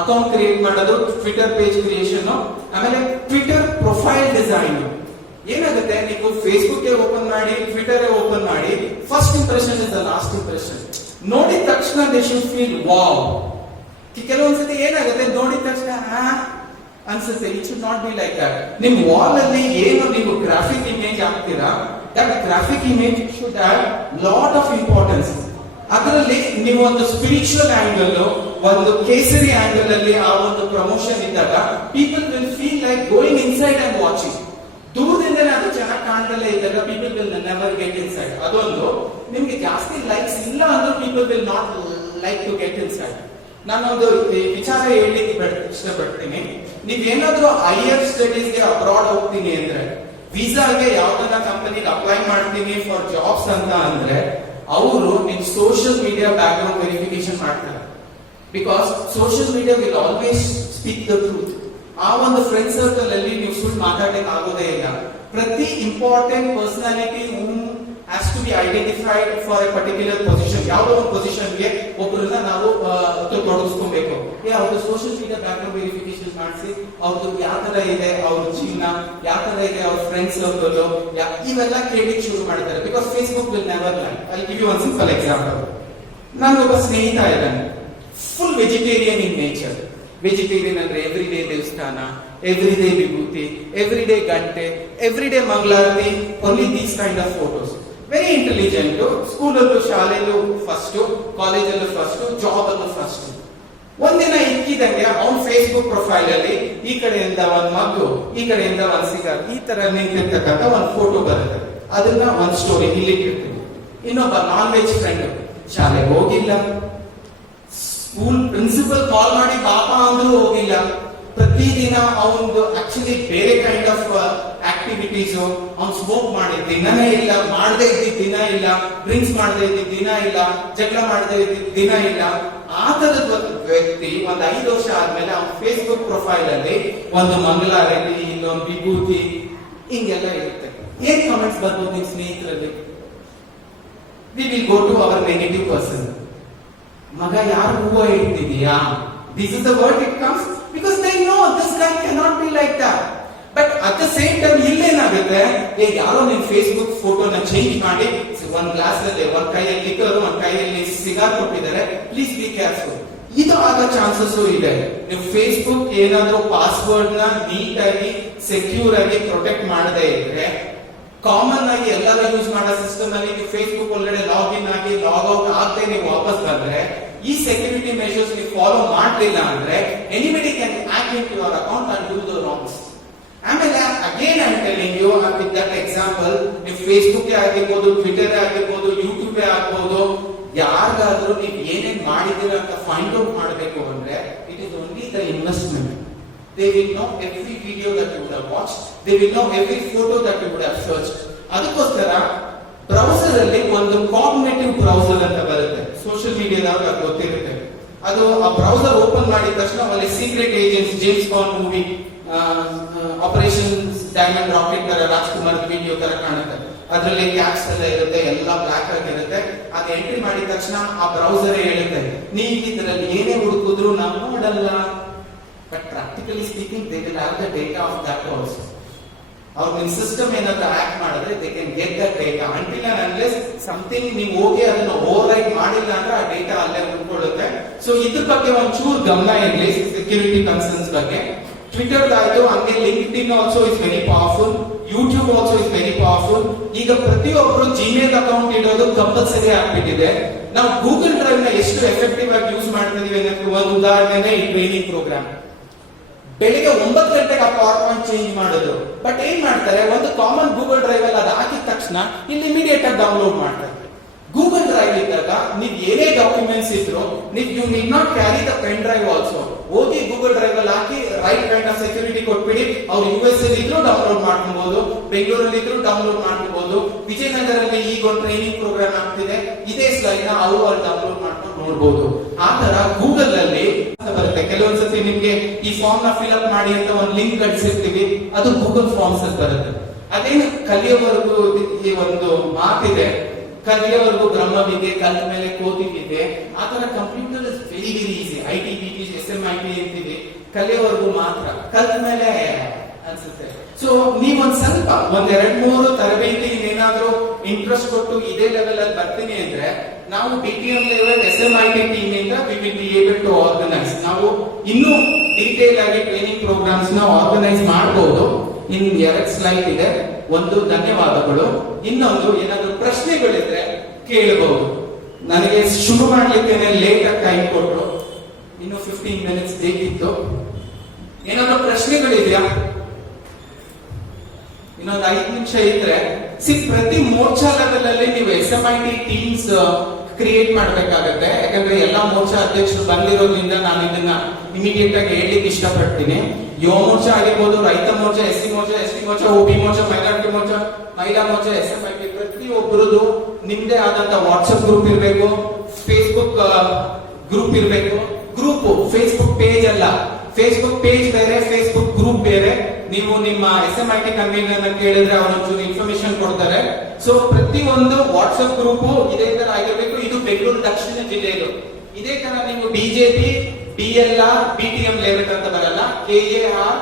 ಅಕೌಂಟ್ ಕ್ರಿಯೇಟ್ ಮಾಡೋದು, ಟ್ವಿಟರ್ ಪೇಜ್ ಕ್ರಿಯೇಷನ್, ಆಮೇಲೆ ಟ್ವಿಟರ್ ಪ್ರೊಫೈಲ್ ಡಿಸೈನ್. ಏನಾಗುತ್ತೆ, ನೀವು ಫೇಸ್ಬುಕ್ ಓಪನ್ ಮಾಡಿ ಟ್ವಿಟರ್ ಓಪನ್ ಮಾಡಿ, first impression is the last impression. ನೋಡಿದ ತಕ್ಷಣ ದೇ ಶುಡ್ ಫೀಲ್ ವಾವ್. ಕೆಲವೊಂದ್ಸತಿ ಏನಾಗುತ್ತೆ, ನೋಡಿದ ತಕ್ಷಣ ಅನ್ಸುತ್ತೆ. It should not be like that. ನಿಮ್ ವಾಲ್ ಅಲ್ಲಿ ಏನು ನೀವು ಗ್ರಾಫಿಕ್ ಇಮೇಜ್ ಹಾಕ್ತೀರಾ, that graphic image should have lot of importance. ಅದರಲ್ಲಿ ನೀವು ಒಂದು ಸ್ಪಿರಿಚುವಲ್ ಆಂಗಲ್, ಒಂದು ಕೇಸರಿ ಆಂಗಲ್ ಅಲ್ಲಿ ಆ ಒಂದು ಪ್ರಮೋಷನ್ ಇದ್ದಾಗ people will feel like going inside and watching. ದೂರದಿಂದಲೇ ಅದು ಚೆನ್ನಾಗಿ ಕಾಣದಲ್ಲೇ ಇದ್ದಾಗ people will never get inside. ಅದೊಂದು. ನಿಮ್ಗೆ ಜಾಸ್ತಿ ಲೈಕ್ಸ್ ಇಲ್ಲ ಅಂದ್ರೆ people will not like to get inside. ನಾನೊಂದು ವಿಚಾರ ಹೇಳಿ ಇಷ್ಟಪಡ್ತೀನಿ. ನೀವೇನಾದ್ರೂ ಹೈಯರ್ ಸ್ಟಡೀಸ್ಗೆ ಅಬ್ರಾಡ್ ಹೋಗ್ತೀನಿ ಅಂದ್ರೆ, ವೀಸಾಗೆ ಯಾವ್ದನ್ನ ಕಂಪನಿಗೆ ಅಪ್ಲೈ ಮಾಡ್ತೀನಿ ಫಾರ್ ಜಾಬ್ಸ್ ಅಂತ ಅಂದ್ರೆ, ಅವರು ನಿಮ್ social media background verification ಮಾಡ್ತಾರೆ. Because social media will always speak the truth. ಆ ಒಂದು ಫ್ರೆಂಡ್ ಸರ್ಕಲ್ ಅಲ್ಲಿ ನೀವು ಸುಳ್ಳು ಮಾತಾಡಲಿಕ್ಕೆ ಆಗೋದೇ ಇಲ್ಲ. ಪ್ರತಿ important personality has to be identified for a particular position. ಯಾವುದೋ ಒಂದು ಪೊಸಿಷನ್ಗೆ ಒಬ್ಬರನ್ನ ನಾವು ತೊಡಗಿಸ್ಕೊಬೇಕು. ಅವ್ರದ್ದು social media background verification ಮಾಡಿಸಿ, ಅವ್ರದ್ದು ಯಾವ ತರ ಇದೆ, ಅವ್ರ ಜೀವನ ಯಾವ ತರ ಇದೆ, ಅವ್ರ ಫ್ರೆಂಡ್ಸ್ ಸರ್ಕಲ್ ಇವೆಲ್ಲ ಕೇಳಲಿಕ್ಕೆ ಶುರು ಮಾಡ್ತಾರೆ. Because Facebook will never lie. I give you one simple example. ನನಗೊಬ್ಬ ಸ್ನೇಹಿತ ಇದ್ದಾನೆ, full vegetarian in nature. Vegetarian ಅಂದ್ರೆ ಎವ್ರಿ ಡೇ ದೇವಸ್ಥಾನ, ಎವ್ರಿ ಡೇ ವಿಭೂತಿ, ಎವ್ರಿ ಡೇ ಗಂಟೆ, ಎವ್ರಿ ಡೇ ಮಂಗಳಾರತಿ, only these kind of photos. Very intelligent. ಸ್ಕೂಲಲ್ಲೂ ಶಾಲೆಯಲ್ಲೂ ಫಸ್ಟ್, ಕಾಲೇಜಲ್ಲೂ ಫಸ್ಟ್, ಜಾಬ್ ಅಲ್ಲೂ ಫಸ್ಟ್. ಒಂದಿನ ಇಕ್ಕಿದಂಗೆ ಅವನ್ ಫೇಸ್ಬುಕ್ ಪ್ರೊಫೈಲ್ ಅಲ್ಲಿ ಈ ಕಡೆಯಿಂದ ಒಂದ್ ಮಗು, ಈ ಕಡೆಯಿಂದ ಒಂದ್ ಸಿಗಾರ್, ಈ ತರ ನಿಂತಿರ್ತಕ್ಕಂಥ ಒಂದ್ ಫೋಟೋ ಬರುತ್ತೆ. ಅದನ್ನ ಒಂದ್ ಸ್ಟೋರಿ ಇಲ್ಲಿ ಇಟ್ಟಿರ್ತೀನಿ. ಇನ್ನೊಬ್ಬ ನಾನ್ ವೆಜ್ ಫ್ರೆಂಡ್, ಶಾಲೆಗೆ ಹೋಗಿಲ್ಲ, ಸ್ಕೂಲ್ ಪ್ರಿನ್ಸಿಪಲ್ ಕಾಲ್ ಮಾಡಿ ಪಾಪ ಅಂದ್ರೂ ಹೋಗಿಲ್ಲ. ಪ್ರತಿದಿನ ಅವನು ಆಕ್ಚುಲಿ ಬೇರೆ ಕೈಂಡ್ ಆಫ್ ಆಕ್ಟಿವಿಟೀಸ್. ಅವ್ನು ಸ್ಮೋಕ್ ಮಾಡಿದ ದಿನನೇ ಇಲ್ಲ, ಮಾಡದೇ ಇದ್ದಿದ್ದ ದಿನ ಇಲ್ಲ, ಡ್ರಿಂಕ್ಸ್ ಮಾಡದೇ ಇದ್ದಿದ್ದ ದಿನ ಇಲ್ಲ, ಜಗಳ ಮಾಡದೇ ಇದ್ದಿದ್ದ ದಿನ ಇಲ್ಲ. ಆ ತರದ ವ್ಯಕ್ತಿ ಒಂದ್ 5 ವರ್ಷ ಆದ್ಮೇಲೆ ಅವ್ನ ಫೇಸ್ಬುಕ್ ಪ್ರೊಫೈಲ್ ಅಲ್ಲಿ ಒಂದು ಮಂಗಳಾರತಿ, ಇನ್ನೊಂದು ವಿಭೂತಿ, ಹಿಂಗೆಲ್ಲ ಇರುತ್ತೆ. ಏನ್ ಕಾಮೆಂಟ್ಸ್ ಬರ್ಬೋದು ನಿಮ್ ಸ್ನೇಹಿತರಲ್ಲಿ? We will go to our negative person. ಮಗ ಯಾರು ಹೂವು ಇಡ್ತಿದೀಯಾ? This is the word it comes because they know this guy cannot be like that. But at the same time ಇಲ್ಲೇನಾಗುತ್ತೆ, ಯಾರೋ ನಿಮ್ ಫೇಸ್ಬುಕ್ ಫೋಟೋನ ಚೇಂಜ್ ಮಾಡಿ ಒಂದ್ ಗ್ಲಾಸ್ ಅಲ್ಲಿ ಒಂದ್ ಕೈಯಲ್ಲಿ ಲಿಕ್ಕರ್, ಒಂದ್ ಕೈಯಲ್ಲಿ ಸಿಗಾರ್ ಕೊಟ್ಟಿದ್ದಾರೆ, ಪ್ಲೀಸ್ ಬಿ ಕೇರ್ಫುಲ್. ಇದು ಆಗೋ ಚಾನ್ಸಸ್ ಇದೆ. ನೀವು ಫೇಸ್ಬುಕ್ ಏನಾದ್ರೂ ಪಾಸ್ವರ್ಡ್ ನ ನೀಟ್ ಆಗಿ ಸೆಕ್ಯೂರ್ ಆಗಿ ಪ್ರೊಟೆಕ್ಟ್ ಮಾಡದೇ ಇದ್ರೆ, ಕಾಮನ್ ಆಗಿ ಎಲ್ಲರೂ ಯೂಸ್ ಮಾಡೋ ಸಿಸ್ಟಮ್ ಅಲ್ಲಿ ನೀವು ಫೇಸ್ಬುಕ್ ಒಳಗಡೆ ಲಾಗಿನ್ ಆಗಿ ಲಾಗ್ ಔಟ್ ಆಗದೆ ನೀವು ವಾಪಸ್ ಬಂದ್ರೆ, ಈ ಸೆಕ್ಯೂರಿಟಿ ಮೆಷರ್ಸ್ ನೀವು ಫಾಲೋ ಮಾಡಲಿಲ್ಲ ಅಂದ್ರೆ, anybody can hack in to your account and do the wrongs. ಆಮೇಲೆ again I am telling you with that example, ನೀವು ಫೇಸ್ಬುಕ್ ಆಗಿರ್ಬೋದು, ಟ್ವಿಟರ್ ಆಗಿರ್ಬೋದು, ಯೂಟ್ಯೂಬ್ ಆಗ್ಬೋದು, ಯಾರಿಗಾದ್ರೂ ನೀವು ಏನೇನ್ ಮಾಡಿದ್ದೀರಾ ಅಂತ ಫೈಂಡ್ ಔಟ್ ಮಾಡಬೇಕು ಅಂದ್ರೆ it is only the investment. They will know every video that you would have watched. They will know every photo that you would have searched. ಅದಕ್ಕೋಸ್ಕರ ಬ್ರೌಸರ್ ಅಲ್ಲಿ ಒಂದು ಕಾಗ್ನಿಟಿವ್ ಬ್ರೌಸರ್ ಅಂತ ಬರುತ್ತೆ, ಸೋಷಿಯಲ್ ಮೀಡಿಯಾದವ್ರಿಗೆ ಅದು ಗೊತ್ತಿರುತ್ತೆ. ಅದು ಆ ಬ್ರೌಸರ್ ಓಪನ್ ಮಾಡಿದ ತಕ್ಷಣ ಅಲ್ಲಿ secret agents, James bond movie, operation diamond rocket ತರ ರಾಜ್ಕುಮಾರ್ ವಿಡಿಯೋ ತರ ಕಾಣುತ್ತೆ. ಅದರಲ್ಲಿ ಕ್ಯಾಪ್ಸ್ ಎಲ್ಲ ಇರುತ್ತೆ, ಎಲ್ಲ ಬ್ಲಾಕ್ ಆಗಿರುತ್ತೆ. ಅದು ಎಂಟ್ರಿ ಮಾಡಿದ ತಕ್ಷಣ ಆ ಬ್ರೌಸರ್ ಹೇಳುತ್ತೆ, ನೀವು ಇದರಲ್ಲಿ ಏನೇ ಹುಡುಕಿದ್ರು ನಾವು ನೋಡಲ್ಲ. But practically speaking they will have the data of that also. ಅವ್ರ ನಿಮ್ ಸಿಸ್ಟಮ್ ಏನಾದ್ರು ಆಕ್ಟ್ ಮಾಡಿದ್ರೆ they can get that data. Until and unless something ನೀವು ಹೋಗಿ ಅದನ್ನ ಓವರ್ ರೈಟ್ ಮಾಡಿಲ್ಲ ಅಂದ್ರೆ ಆ ಡೇಟಾ ಅಲ್ಲೇ ಉಳ್ಕೊಳ್ಳುತ್ತೆ. ಸೊ ಇದ್ರ ಬಗ್ಗೆ ಒಂಚೂರು ಗಮನ ಇರಲಿ, ಸೆಕ್ಯೂರಿಟಿ ಕನ್ಸರ್ನ್ಸ್ ಬಗ್ಗೆ. ಟ್ವಿಟರ್ ಆಯ್ತು, ಹಂಗೆ linked in also is very powerful, YouTube also is very powerful. ಈಗ ಪ್ರತಿಯೊಬ್ಬರು ಜಿಮೇಲ್ ಅಕೌಂಟ್ ಇಡೋದು ಕಂಪಲ್ಸರಿ ಆಗ್ಬಿಟ್ಟಿದೆ. ನಾವು ಗೂಗಲ್ ಡ್ರೈವ್ ನ ಎಷ್ಟು ಎಫೆಕ್ಟಿವ್ ಆಗಿ ಯೂಸ್ ಮಾಡ್ತಿದೀವಿ ಅನ್ನೋದು ಒಂದು ಉದಾಹರಣೆ ಈ ಟ್ರೈನಿಂಗ್ ಪ್ರೋಗ್ರಾಮ್. ಬೆಳಿಗ್ಗೆ 9 ಗಂಟೆಗೆ ಆ ಪವರ್ ಪಾಯಿಂಟ್ ಚೇಂಜ್ ಮಾಡಿದ್ರು. ಬಟ್ ಏನ್ ಮಾಡ್ತಾರೆ, ಒಂದು ಕಾಮನ್ ಗೂಗಲ್ ಡ್ರೈವ್ ಅಲ್ಲಿ ಅದು ಹಾಕಿದ ತಕ್ಷಣ ಇಲ್ಲಿ ಇಮಿಡಿಯೇಟ್ ಆಗಿ ಡೌನ್ಲೋಡ್ ಮಾಡ್ತಾರೆ. ಗೂಗಲ್ ಡ್ರೈವ್ ಇದ್ದಾಗ ನೀವು ಏನೇ ಡಾಕ್ಯುಮೆಂಟ್ಸ್ ಇದ್ರು ನೀವು you need not carry the pen drive also. ಹೋಗಿ ಗೂಗಲ್ ಡ್ರೈವ್ ಅಲ್ಲಿ ಹಾಕಿ ರೈಟ್ ಕೈಂಡ್ ಆಫ್ ಸೆಕ್ಯೂರಿಟಿ ಕೊಟ್ಬಿಡಿ. ಅವ್ರು US ಅಲ್ಲಿ ಇದ್ರು ಡೌನ್ಲೋಡ್ ಮಾಡ್ಕೊಬಹುದು, ಬೆಂಗಳೂರಲ್ಲಿ ಇದ್ರು ಡೌನ್ಲೋಡ್ ಮಾಡ್ಕೊಬಹುದು. ವಿಜಯನಗರಲ್ಲಿ ಈಗ ಒಂದು ಟ್ರೈನಿಂಗ್ ಪ್ರೋಗ್ರಾಮ್ ಆಗ್ತಿದೆ, ಇದೇ ಸ್ಲೈಡ್ ನ ಅವರು ಅಲ್ಲಿ ಡೌನ್ಲೋಡ್ ಮಾಡ್ಕೊಂಡು ನೋಡಬಹುದು. ಆ ತರ ಗೂಗಲ್ ಅಲ್ಲಿ ಬರುತ್ತೆ. ಕೆಲವೊಂದ್ಸತಿ ನಿಮ್ಗೆ ಈ ಫಾರ್ಮ್ ನ ಫಿಲ್ ಅಪ್ ಮಾಡಿ ಅಂತ ಒಂದು ಲಿಂಕ್ ಕಳಿಸಿರ್ತೀವಿ, ಅದು ಗೂಗಲ್ ಫಾರ್ಮ್ಸ್ ಅಲ್ಲಿ ಬರುತ್ತೆ. ಅದೇನು ಕಲಿಯೋವರೆಗೂ ಈ ಒಂದು ಮಾತಿದೆ, ಕಲಿಯೋವರೆಗೂ ಬ್ರಹ್ಮ ವಿದ್ಯೆ, ಕಲ್ತ ಮೇಲೆ ಕೋತಿ ವಿದ್ಯೆ. ಆ ತರ computer is very very easy. IT BT SMIT ಅಂತೀವಿ, ಕಲಿಯೋವರೆಗೂ ಮಾತ್ರ, ಕಲ್ತ ಮೇಲೆ ಅನ್ಸುತ್ತೆ. ಸೊ ನೀವೊಂದ್ ಸ್ವಲ್ಪ 1-2-3 ತರಬೇತಿ ಏನಾದ್ರೂ ಇಂಟ್ರೆಸ್ಟ್ ಕೊಟ್ಟು ಇದೇ ಲೆವೆಲ್ ಅಲ್ಲಿ ಬರ್ತೀನಿ ಅಂದ್ರೆ ನಾವು BTM ಲೆವೆಲ್ SMIT ಟೀಮ್ ಇಂದ we will be able to organise. ನಾವು ಇನ್ನೂ ಡೀಟೇಲ್ ಆಗಿ ಟ್ರೈನಿಂಗ್ ಪ್ರೋಗ್ರಾಮ್ಸ್ ನ ಆರ್ಗನೈಸ್ ಮಾಡಬಹುದು. ಇನ್ 2 ಸ್ಲೈಡ್ ಇದೆ. ಒಂದು, ಧನ್ಯವಾದಗಳು. ಇನ್ನೊಂದು, ಏನಾದ್ರು ಪ್ರಶ್ನೆಗಳಿದ್ರೆ ಕೇಳಬಹುದು. ನನಗೆ ಶುರು ಮಾಡ್ಲಿಕ್ಕೆ ಲೇಟ್ ಆಗಿ ಟೈಮ್ ಕೊಟ್ರು, ಇನ್ನು 15 ಮಿನಿಟ್ಸ್ ಬೇಕಿತ್ತು. ಏನಾದ್ರು ಪ್ರಶ್ನೆಗಳಿದೆಯಾ? ಇನ್ನೊಂದು 5 ನಿಮಿಷ ಇದ್ರೆ ಪ್ರತಿ ಮೋರ್ಚಾ ಲೆವೆಲ್ ಅಲ್ಲಿ ನೀವು SMIT ಟೀಮ್ಸ್ ಕ್ರಿಯೇಟ್ ಮಾಡ್ಬೇಕಾಗತ್ತೆ. ಯಾಕಂದ್ರೆ ಎಲ್ಲಾ ಮೋರ್ಚಾ ಅಧ್ಯಕ್ಷರು ಬಂದಿರೋದ್ರಿಂದ ನಾನು ಇದನ್ನ ಇಮಿಡಿಯೇಟ್ ಆಗಿ ಹೇಳಲಿಕ್ಕೆ ಇಷ್ಟಪಡ್ತೀನಿ. ಯುವ ಮೋರ್ಚಾ ಆಗಿರ್ಬೋದು, ರೈತ Morcha, SC Morcha, ST Morcha, OB Morcha, minority Morcha, ಮಹಿಳಾ ಮೋರ್ಚಾ, SMIT ಪ್ರತಿಯೊಬ್ಬರದು ನಿಮ್ದೇ ಆದಂತ ವಾಟ್ಸ್ಆಪ್ ಗ್ರೂಪ್ ಇರಬೇಕು, ಫೇಸ್ಬುಕ್ ಗ್ರೂಪ್ ಇರಬೇಕು. ಗ್ರೂಪ್ ಫೇಸ್ಬುಕ್ ಪೇಜ್ ಅಲ್ಲ, ಫೇಸ್ಬುಕ್ ಪೇಜ್ ಬೇರೆ, ಫೇಸ್ಬುಕ್ ಗ್ರೂಪ್ ಬೇರೆ. ನೀವು ನಿಮ್ಮ SMIT ಕನ್ವೀನರ್ ಕೇಳಿದ್ರೆ ಅವರೊಂಚೂರು ಇನ್ಫಾರ್ಮೇಶನ್ ಕೊಡ್ತಾರೆ. ಸೊ ಪ್ರತಿಯೊಂದು ವಾಟ್ಸ್ಆಪ್ ಗ್ರೂಪ್ ಇದೇ ತರ ಆಗಿರ್ಬೇಕು. ಇದು ಬೆಂಗಳೂರು ದಕ್ಷಿಣ ಜಿಲ್ಲೆಯದು. ಇದೇ ತರ ನೀವು BJP, BLR, BTM ಲೆವೆಲ್ ಅಂತ ಬರಲ್ಲ, KAR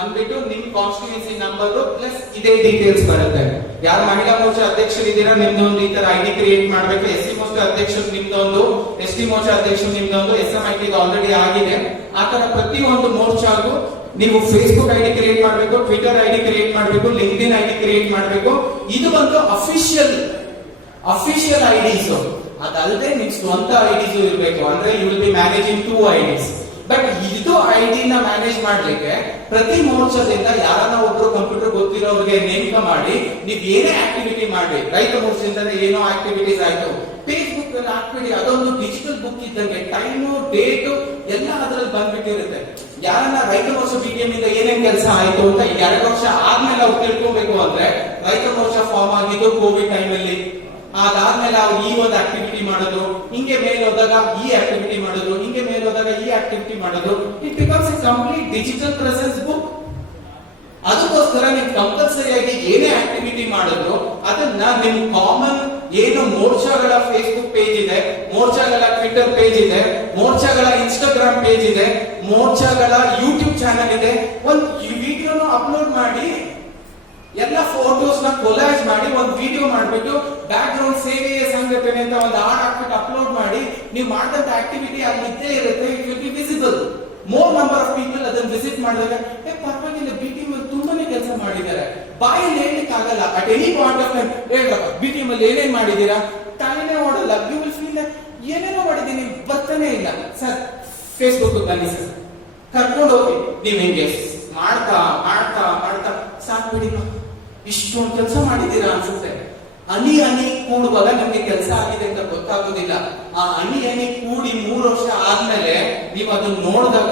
ಅಂದ್ಬಿಟ್ಟು ನಿಮ್ ಕಾನ್ಸ್ಟಿಟ್ಯೂನ್ಸಿ ನಂಬರ್ ಪ್ಲಸ್ ಇದೇ ಡೀಟೇಲ್ಸ್ ಬರುತ್ತೆ. ಯಾರು ಮಹಿಳಾ ಮೋರ್ಚಾ ಅಧ್ಯಕ್ಷರಿದ್ದೀರಾ ನಿಮ್ದೊಂದು ಈ ತರ ID ಕ್ರಿಯೇಟ್ ಮಾಡ್ಬೇಕು. SC ಮೋರ್ಚಾ ಅಧ್ಯಕ್ಷರು ನಿಮ್ದೊಂದು, ST ಮೋರ್ಚಾ ಅಧ್ಯಕ್ಷರು ನಿಮ್ದೊಂದು, SMIT ಆಲ್ರೆಡಿ ಆಗಿದೆ. ಆ ತರ ಪ್ರತಿಯೊಂದು ಮೋರ್ಚಾಗೂ ನೀವು ಫೇಸ್ಬುಕ್ ID ಕ್ರಿಯೇಟ್ ಮಾಡಬೇಕು, ಟ್ವಿಟರ್ ID ಕ್ರಿಯೇಟ್ ಮಾಡಬೇಕು, ಲಿಂಕ್ಡ್ಇನ್ ID ಕ್ರಿಯೇಟ್ ಮಾಡಬೇಕು. ಇದು ಒಂದು ಅಫಿಷಿಯಲ್ IDs. ಅದಲ್ಲದೆ ನಿಮ್ ಸ್ವಂತ IDs ಇರಬೇಕು. ಅಂದ್ರೆ you will be managing 2 IDs. But ಇದು ID ನ ಮ್ಯಾನೇಜ್ ಮಾಡ್ಲಿಕ್ಕೆ ಪ್ರತಿ ಮೋರ್ಚಾದಿಂದ ಯಾರನ್ನ ಒಬ್ರು ಕಂಪ್ಯೂಟರ್ ಗೊತ್ತಿರೋರಿಗೆ ನೇಮಕ ಮಾಡಿ ನೀವ್ ಏನೇ ಆಕ್ಟಿವಿಟಿ ಮಾಡಿ, ರೈತ ಮೋರ್ಚಾದಿಂದ ಏನೋ ಆಕ್ಟಿವಿಟೀಸ್ ಆಯ್ತು, ಫೇಸ್ಬುಕ್ ಅಲ್ಲಿ ಹಾಕ್ಬಿಡಿ. ಅದೊಂದು ಡಿಜಿಟಲ್ ಬುಕ್ ಇದ್ದಂಗೆ ಟೈಮು, ಡೇಟು ಎಲ್ಲ ಅದ್ರಲ್ಲಿ ಬಂದ್ಬಿಟ್ಟಿರುತ್ತೆ. ಯಾರನ್ನ ರೈತ ಮೋರ್ಚಾ BTM ಇಂದ ಏನೇನ್ ಕೆಲಸ ಆಯ್ತು ಅಂತ 2 ವರ್ಷ ಆದ್ಮೇಲೆ ಅವ್ರು ತಿಳ್ಕೊಬೇಕು ಅಂದ್ರೆ ರೈತ ಮೋರ್ಚಾ ಫಾರ್ಮ್ ಆಗಿದ್ದು ಕೋವಿಡ್ ಟೈಮ್ ಅಲ್ಲಿ. ಅದಾದ್ಮೇಲೆ ಅವ್ರು ಈ ಒಂದು ಆಕ್ಟಿವಿಟಿ ಮಾಡಿದ್ರು, ಹಿಂಗೆ ಮೇಲೆ ಹೋದಾಗ ಈ ಆಕ್ಟಿವಿಟಿ ಮಾಡಿದ್ರು, ಹಿಂಗೆ ಮೇಲೆ ಹೋದಾಗ ಈ ಆಕ್ಟಿವಿಟಿ ಮಾಡಿದ್ರು. It becomes A complete digital presence book. ಅದಕ್ಕೋಸ್ಕರ ನೀವು ಕಂಪಲ್ಸರಿ ಆಗಿ ಏನೇ ಆಕ್ಟಿವಿಟಿ ಮಾಡಿದ್ರು ಅದನ್ನ ನಿಮ್ ಕಾಮನ್ ಏನು ಮೋರ್ಚಾಗಳ ಫೇಸ್ಬುಕ್ ಪೇಜ್ ಇದೆ, ಮೋರ್ಚಾಗಳ ಟ್ವಿಟರ್ ಪೇಜ್ ಇದೆ, ಮೋರ್ಚಾಗಳ ಇನ್ಸ್ಟಾಗ್ರಾಮ್ ಪೇಜ್ ಇದೆ, ಮೋರ್ಚಾಗಳ ಯೂಟ್ಯೂಬ್ ಚಾನಲ್ ಇದೆ, ಒಂದು ವಿಡಿಯೋನ ಅಪ್ಲೋಡ್ ಮಾಡಿ, ಎಲ್ಲ ಫೋಟೋಸ್ ನ ಕೊಲಾಜ್ ಮಾಡಿ ಒಂದು ವಿಡಿಯೋ ಮಾಡ್ಬಿಟ್ಟು ಬ್ಯಾಕ್ ಗ್ರೌಂಡ್ ಸೇವೆಯ ಸಂಘಟನೆ ಅಂತ ಒಂದು ಹಾಡ್ ಹಾಕ್ಬಿಟ್ಟು ಅಪ್ಲೋಡ್ ಮಾಡಿ ನೀವು ಮಾಡಿದಂತ ಆಕ್ಟಿವಿಟಿ ಅಲ್ಲಿ ಇದ್ದೇ ಇರುತ್ತೆ. It will be visible. More number of people ಅದನ್ನ ವಿಸಿಟ್ ಮಾಡಿದಾಗ ಪರವಾಗಿಲ್ಲ BTM ಅಲ್ಲಿ ತುಂಬಾನೇ ಕೆಲಸ ಮಾಡಿದ್ದಾರೆ, ಬಾಯಲ್ಲಿ ಹೇಳಲಿಕ್ಕೆ ಆಗಲ್ಲ. At any point of time ಹೇಳ್ರಪ್ಪ BTM ಅಲ್ಲಿ ಏನೇನ್ ಮಾಡಿದೀರಾ, ತಾನೇ ಓಡಲ್ಲ. ಯು ವಿಲ್ ಫೀಲ್ ಏನೇನೋ ಮಾಡಿದೀನಿ, ಬರ್ತಾನೆ ಇಲ್ಲ. ಸರ್ ಫೇಸ್ಬುಕ್ ಬನ್ನಿ ಸರ್, ಕರ್ಕೊಂಡು ಹೋಗಿ ನೀವು ಹೆಂಗೆ ಮಾಡ್ತಾ ಮಾಡ್ತಾ ಮಾಡ್ತಾ ಸಾಕ್ಬಿಡಿ, ಇಷ್ಟೊಂದು ಕೆಲಸ ಮಾಡಿದ್ದೀರಾ ಅನ್ಸುತ್ತೆ. ಹನಿ ಹನಿ ಕೂಡುವಾಗ ನಮ್ಗೆ ಕೆಲಸ ಆಗಿದೆ ಅಂತ ಗೊತ್ತಾಗೋದಿಲ್ಲ. ಆ ಹನಿ ಹನಿ ಕೂಡಿ 3 ವರ್ಷ ಆದ್ಮೇಲೆ ನೀವು ಅದನ್ನ ನೋಡಿದಾಗ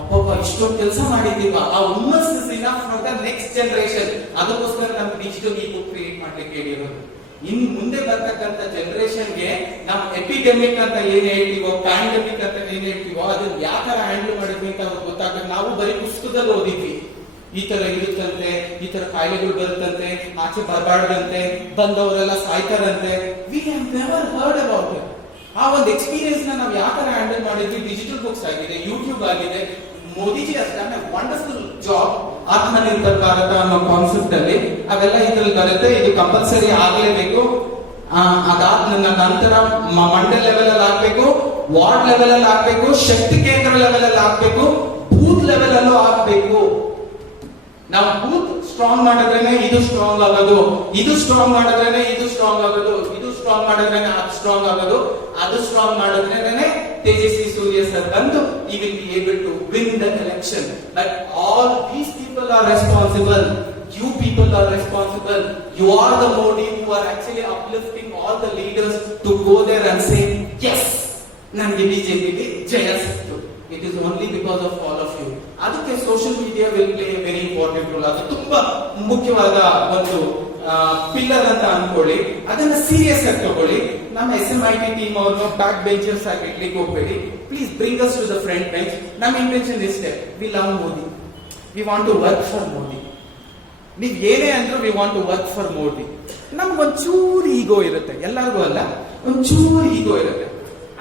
ಅಪ್ಪಪ್ಪ ಇಷ್ಟೊಂದು ಕೆಲಸ ಮಾಡಿದೀವ, ಆ ಹುಮ್ಮಸ್ is enough for the next generation. ಅದಕ್ಕೋಸ್ಕರ ನಮ್ಗೆ ಡಿಜಿಟಲ್ ಇ ಬುಕ್ ಕ್ರಿಯೇಟ್ ಮಾಡ್ಲಿಕ್ಕೆ ಹೇಳಿರೋದು. ಇನ್ ಮುಂದೆ ಬರ್ತಕ್ಕಂಥ ಜನರೇಷನ್ಗೆ ನಾವು ಎಪಿಡೆಮಿಕ್ ಅಂತ ಏನ್ ಹೇಳ್ತೀವೋ, ಪ್ಯಾಂಡಮಿಕ್ ಅಂತ ಏನ್ ಹೇಳ್ತೀವೋ, ಅದನ್ನ ಯಾವ ತರ ಹ್ಯಾಂಡಲ್ ಮಾಡಿದ್ವಿ ಅಂತ ಅವ್ರಿಗೆ ಗೊತ್ತಾಗ. ನಾವು ಬರೀ ಪುಸ್ತಕದಲ್ಲಿ ಓದಿದ್ವಿ, ಈ ತರ ಇರುತ್ತಂತೆ, ಈ ತರ ಕಾಯಿಲೆಗಳು ಬರುತ್ತಂತೆ, ಆಚೆ ಬರಬಾರ್ದಂತೆ, ಬಂದವರೆಲ್ಲ ಸಾಯ್ತಾರಂತೆ. We have never heard about it. ಆ ಒಂದು ಎಕ್ಸ್ಪೀರಿಯನ್ಸ್ ನಾವು ಯಾವ ತರ ಹ್ಯಾಂಡಲ್ ಮಾಡಿದ್ವಿ. ಡಿಜಿಟಲ್ ಬುಕ್ಸ್ ಆಗಿದೆ, ಯೂಟ್ಯೂಬ್ ಆಗಿದೆ. Modiji has done a wonderful job Atmanirbhar Bharat ಅನ್ನೋ ಕಾನ್ಸೆಪ್ಟ್ ಅಲ್ಲಿ. ಅವೆಲ್ಲ ಇದ್ರಲ್ಲಿ ಬರುತ್ತೆ. ಇದು ಕಂಪಲ್ಸರಿ ಆಗ್ಲೇಬೇಕು. ಅದಾದ ನಂತರ ಮಂಡಲ್ ಲೆವೆಲ್ ಅಲ್ಲಿ ಆಗ್ಬೇಕು, ವಾರ್ಡ್ ಲೆವೆಲ್ ಅಲ್ಲಿ ಆಗ್ಬೇಕು, ಶಕ್ತಿ ಕೇಂದ್ರ ಲೆವೆಲ್ ಅಲ್ಲಿ ಆಗ್ಬೇಕು, ಬೂತ್ ಲೆವೆಲ್ ಅಲ್ಲೂ ಆಗ್ಬೇಕು. ನಾವು ಬೂತ್ ಸ್ಟ್ರಾಂಗ್ ಮಾಡಿದ್ರೇನೆ ಇದು ಸ್ಟ್ರಾಂಗ್ ಆಗೋದು, ಇದು ಸ್ಟ್ರಾಂಗ್ ಮಾಡಿದ್ರೇನೆ ಇದು ಸ್ಟ್ರಾಂಗ್ ಆಗೋದು, ಇದು ಸ್ಟ್ರಾಂಗ್ ಮಾಡಿದ್ರೇನೆ ಅದು ಸ್ಟ್ರಾಂಗ್ ಆಗೋದು, ಅದು ಸ್ಟ್ರಾಂಗ್ ಮಾಡಿದ್ರೇನೆ ತೇಜಸ್ವಿ ಸೂರ್ಯ ಸರ್ ಬಂದು he will be able to win the election. But all these people are responsible. You people are responsible. You are the Modi who are actually uplifting all the leaders to go there and say yes, ನನಗೆ ಬಿಜೆಪಿಗೆ ಜಯ ಸಿಕ್ತು. It is only because of all of you. ಅದಕ್ಕೆ social media will play A very important role. ಅದು ತುಂಬಾ ಮುಖ್ಯವಾದ ಒಂದು ಪಿಲ್ಲರ್ ಅಂತ ಅನ್ಕೊಳ್ಳಿ. ಅದನ್ನ ಸೀರಿಯಸ್ ಆಗಿ ತಗೊಳ್ಳಿ. ನಮ್ಮ SMIT ಟೀಮ್ ಅವ್ರನ್ನ ಬ್ಯಾಕ್ ಬೆಂಚರ್ಸ್ ಆಗಿ ಇಡ್ಲಿಕ್ಕೆ ಹೋಗ್ಬೇಡಿ. Please bring us to the front bench. ನಮ್ಮ ಇಂಟೆನ್ಷನ್ ಇಷ್ಟೇ, we love Modi, we want to work for Modi. ನೀವ್ ಏನೇ ಅಂದ್ರೂ we want to work for Modi. ನಮ್ಗೊಂಚೂರು ಈಗೋ ಇರುತ್ತೆ, ಎಲ್ಲರಿಗೂ ಅಲ್ಲ, ಒಂಚೂರು ಈಗೋ ಇರುತ್ತೆ.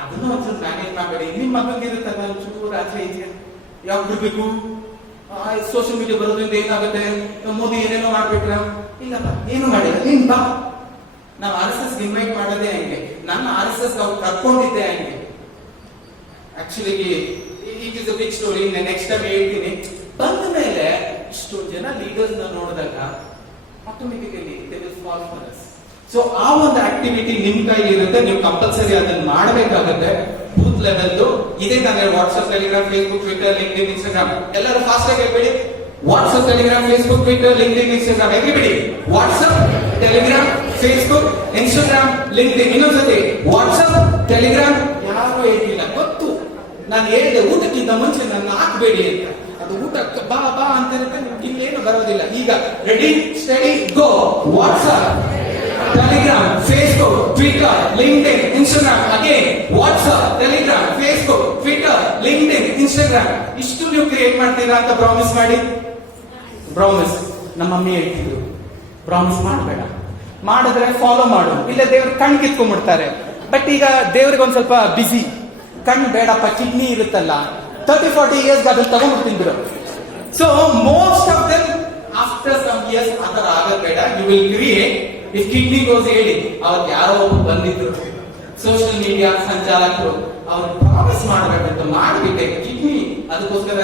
ಅದನ್ನು ಒಂಚೂರು ಮ್ಯಾನೇಜ್ ಮಾಡಬೇಡಿ. ನಿಮ್ ಮಗನಿಗೆ ಇರುತ್ತಲ್ಲ ಒಂಚೂರು ಆಚೆ ಈಚೆ ಯಾವಾಗ ಬಿಡ್ಬೇಕು. ಸೋಷಿಯಲ್ ಮೀಡಿಯಾ ಬರೋದ್ರಿಂದ ಏನಾಗುತ್ತೆ, ಮೋದಿ ಏನೇನೋ ಮಾಡ್ಬೇಕ್ರ, ಇಲ್ಲಪ್ಪ ಏನು ಮಾಡಿಲ್ಲ, ನೀನ್ ಬಾ. ನಾವು RSS ಇನ್ವೈಟ್ ಮಾಡೋದೇ ಹಂಗೆ, ನನ್ನ RSS ನಾವು ಕರ್ಕೊಂಡಿದ್ದೆ ಹಂಗೆ. Actually it is a big story, next time ಹೇಳ್ತೀನಿ. ಬಂದ ಮೇಲೆ ಇಷ್ಟೊಂದು ಜನ ಲೀಡರ್ಸ್ ನ ನೋಡಿದಾಗ automatically they will fall for us. So ಆ ಒಂದು ಆಕ್ಟಿವಿಟಿ ನಿಮ್ ಕೈಲಿ ಇರುತ್ತೆ, ನೀವು ಕಂಪಲ್ಸರಿ ಅದನ್ನ ಮಾಡಬೇಕಾಗುತ್ತೆ. ಬೂತ್ ಲೆವೆಲ್ ಇದೆ ತಾನೇ. WhatsApp, Telegram, Facebook, Twitter, LinkedIn, Instagram. ಎಲ್ಲರೂ ಫಾಸ್ಟ್ ಆಗಿ ಹೇಳ್ಬೇಡಿ. WhatsApp, Telegram, Facebook, Twitter, LinkedIn, Instagram. Everybody WhatsApp, Telegram, Facebook, Instagram, LinkedIn. ಇನ್ನೊಂದ್ಸತಿ ವಾಟ್ಸ್ಆಪ್, ಟೆಲಿಗ್ರಾಮ್. ಯಾರು ಹೇಳಿಲ್ಲ, ಗೊತ್ತು. ನಾನು ಹೇಳಿದೆ ಊಟಕ್ಕಿಂತ ಮುಂಚೆ ನನ್ನ ಹಾಕ್ಬೇಡಿ ಅಂತ. ಅದು ಊಟ ಬಾ ಬಾ ಅಂತ ಇರುತ್ತೆ, ನಿಮ್ಗೆ ಇಲ್ಲೇನು ಬರೋದಿಲ್ಲ. ಈಗ ready, steady, go. WhatsApp, Telegram, Facebook, Twitter, LinkedIn, Instagram. Again WhatsApp, Telegram, Facebook, Twitter, LinkedIn, Instagram. ಇಷ್ಟು ನೀವು ಕ್ರಿಯೇಟ್ ಮಾಡ್ತೀರಾ ಅಂತ ಪ್ರಾಮಿಸ್ ಮಾಡಿ. ಪ್ರಾಮಿಸ್ ನಮ್ಮ ಮಮ್ಮಿ ಹೇಳ್ತಿದ್ರು, ಪ್ರಾಮಿಸ್ ಮಾಡಬೇಡ, ಮಾಡಿದ್ರೆ ಫಾಲೋ ಮಾಡು, ಇಲ್ಲ ದೇವ್ರ ಕಣ್ ಕಿತ್ಕೊಂಡ್ಬಿಡ್ತಾರೆ. ಬಟ್ ಈಗ ದೇವ್ರಿಗೆ ಒಂದ್ ಸ್ವಲ್ಪ ಬಿಸಿ, ಕಣ್ ಬೇಡಪ್ಪ, ಕಿಡ್ನಿ ಇರುತ್ತಲ್ಲ, 30-40 ಇಯರ್ಸ್ ಅದನ್ನ ತಗೊಂಡ್ಬಿಡ್ತಿದ್ರು. So most of them after some years ಆತರ ಆಗೋದ್ ಬೇಡ. You will create. If kidney goes ಹೇಳಿ, ಅವ್ರು ಯಾರೋ ಬಂದಿದ್ರು ಸೋಷಿಯಲ್ ಮೀಡಿಯಾ ಸಂಚಾಲಕರು, ಅವ್ರು ಪ್ರಾಮಿಸ್ ಮಾಡ್ಬೇಕಂತ ಮಾಡ್ಬಿಟ್ಟೆ ಕಿಡ್ನಿ. ಅದಕ್ಕೋಸ್ಕರ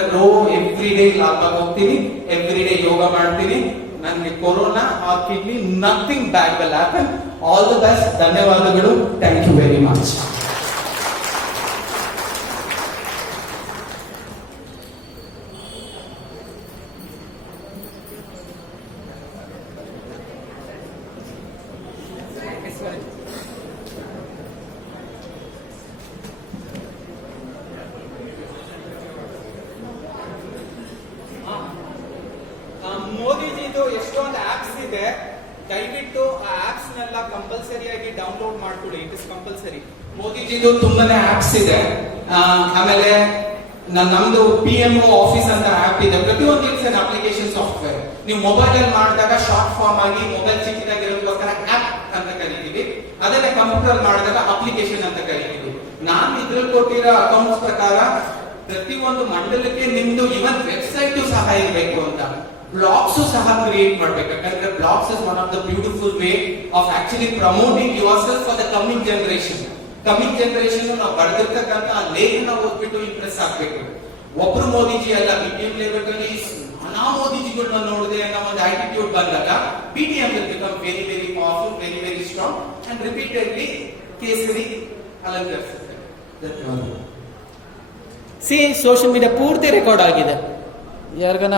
ಎವ್ರಿ ಡೇ ಲಾಭ ಹೋಗ್ತೀನಿ, ಎವ್ರಿ ಡೇ ಯೋಗ ಮಾಡ್ತೀನಿ. ನನಗೆ corona or kidney nothing bad will happen. All the best. ಧನ್ಯವಾದಗಳು. Thank you very much. ಮೋದಿಜಿದು ಎಷ್ಟೊಂದು ಆಪ್ಸ್ ಇದೆ, ದಯವಿಟ್ಟು ಆ ಆಪ್ಸ್ ನೆಲ್ಲ ಕಂಪಲ್ಸರಿ ಆಗಿ ಡೌನ್ಲೋಡ್ ಮಾಡ್ಕೊಳ್ಳಿ. It is compulsory. ಮೋದಿಜಿದು ತುಂಬಾನೇ ಆಪ್ಸ್ ಇದೆ. ಆಮೇಲೆ ನಮ್ದು PMO ಆಫೀಸ್ ಅಂತ ಆಪ್ ಇದೆ. ಪ್ರತಿಯೊಂದು ಇಟ್ಸ್ ಅನ್ ಅಪ್ಲಿಕೇಶನ್ ಸಾಫ್ಟ್ವೇರ್. ನೀವು ಮೊಬೈಲ್ ಅಲ್ಲಿ ಮಾಡಿದಾಗ ಶಾರ್ಟ್ ಫಾರ್ಮ್ ಆಗಿ ಮೊಬೈಲ್ ಚಿಕ್ಕದಾಗಿರೋದಕ್ಕೋಸ್ಕರ ಆಪ್ ಅಂತ ಕರೀತೀವಿ. ಅದನ್ನೇ ಕಂಪ್ಯೂಟರ್ ಮಾಡಿದಾಗ ಅಪ್ಲಿಕೇಶನ್ ಅಂತ ಕರೀತೀವಿ. ನಾನು ಇದ್ರಲ್ಲಿ ಕೊಟ್ಟಿರೋ ಅಕೌಂಟ್ಸ್ ಪ್ರಕಾರ ಪ್ರತಿಯೊಂದು ಮಂಡಲಕ್ಕೆ ನಿಮ್ದು ಇವನ್ ವೆಬ್ಸೈಟ್ ಸಹ ಇರಬೇಕು ಅಂತ. ಬ್ಲಾಗ್ಸ್ ಸಹ ಕ್ರಿಯೇಟ್ ಮಾಡ್ಬೇಕು. ಯಾಕಂದ್ರೆ blogs is one of the beautiful way of actually promoting your self for the coming generation. Coming generation ನಾವು ಬರೆದಿರ್ತಕ್ಕಂಥ ಲೇಖನ ಓದ್ಬಿಟ್ಟು ಇಂಪ್ರೆಸ್ ಆಗ್ಬೇಕು. ಒಬ್ರು ಮೋದಿಜಿ ಅಲ್ಲ, BTM ಲೆವೆಲ್ ಅಲ್ಲಿ ನಾನಾ ಮೋದಿಜಿಗಳನ್ನ ನೋಡಿದೆ ಅನ್ನೋ ಒಂದು ಆಟಿಟ್ಯೂಡ್ ಬಂದಾಗ BTM will become very very powerful, very very strong and repeatedly ಕೇಸರಿ ಅಲಂಕರಿಸುತ್ತೆ. ಧನ್ಯವಾದಗಳು. ಸಿ ಸೋಷಿಯಲ್ ಮೀಡಿಯಾ ಪೂರ್ತಿ ರೆಕಾರ್ಡ್ ಆಗಿದೆ. ಯಾರಿಗಾನ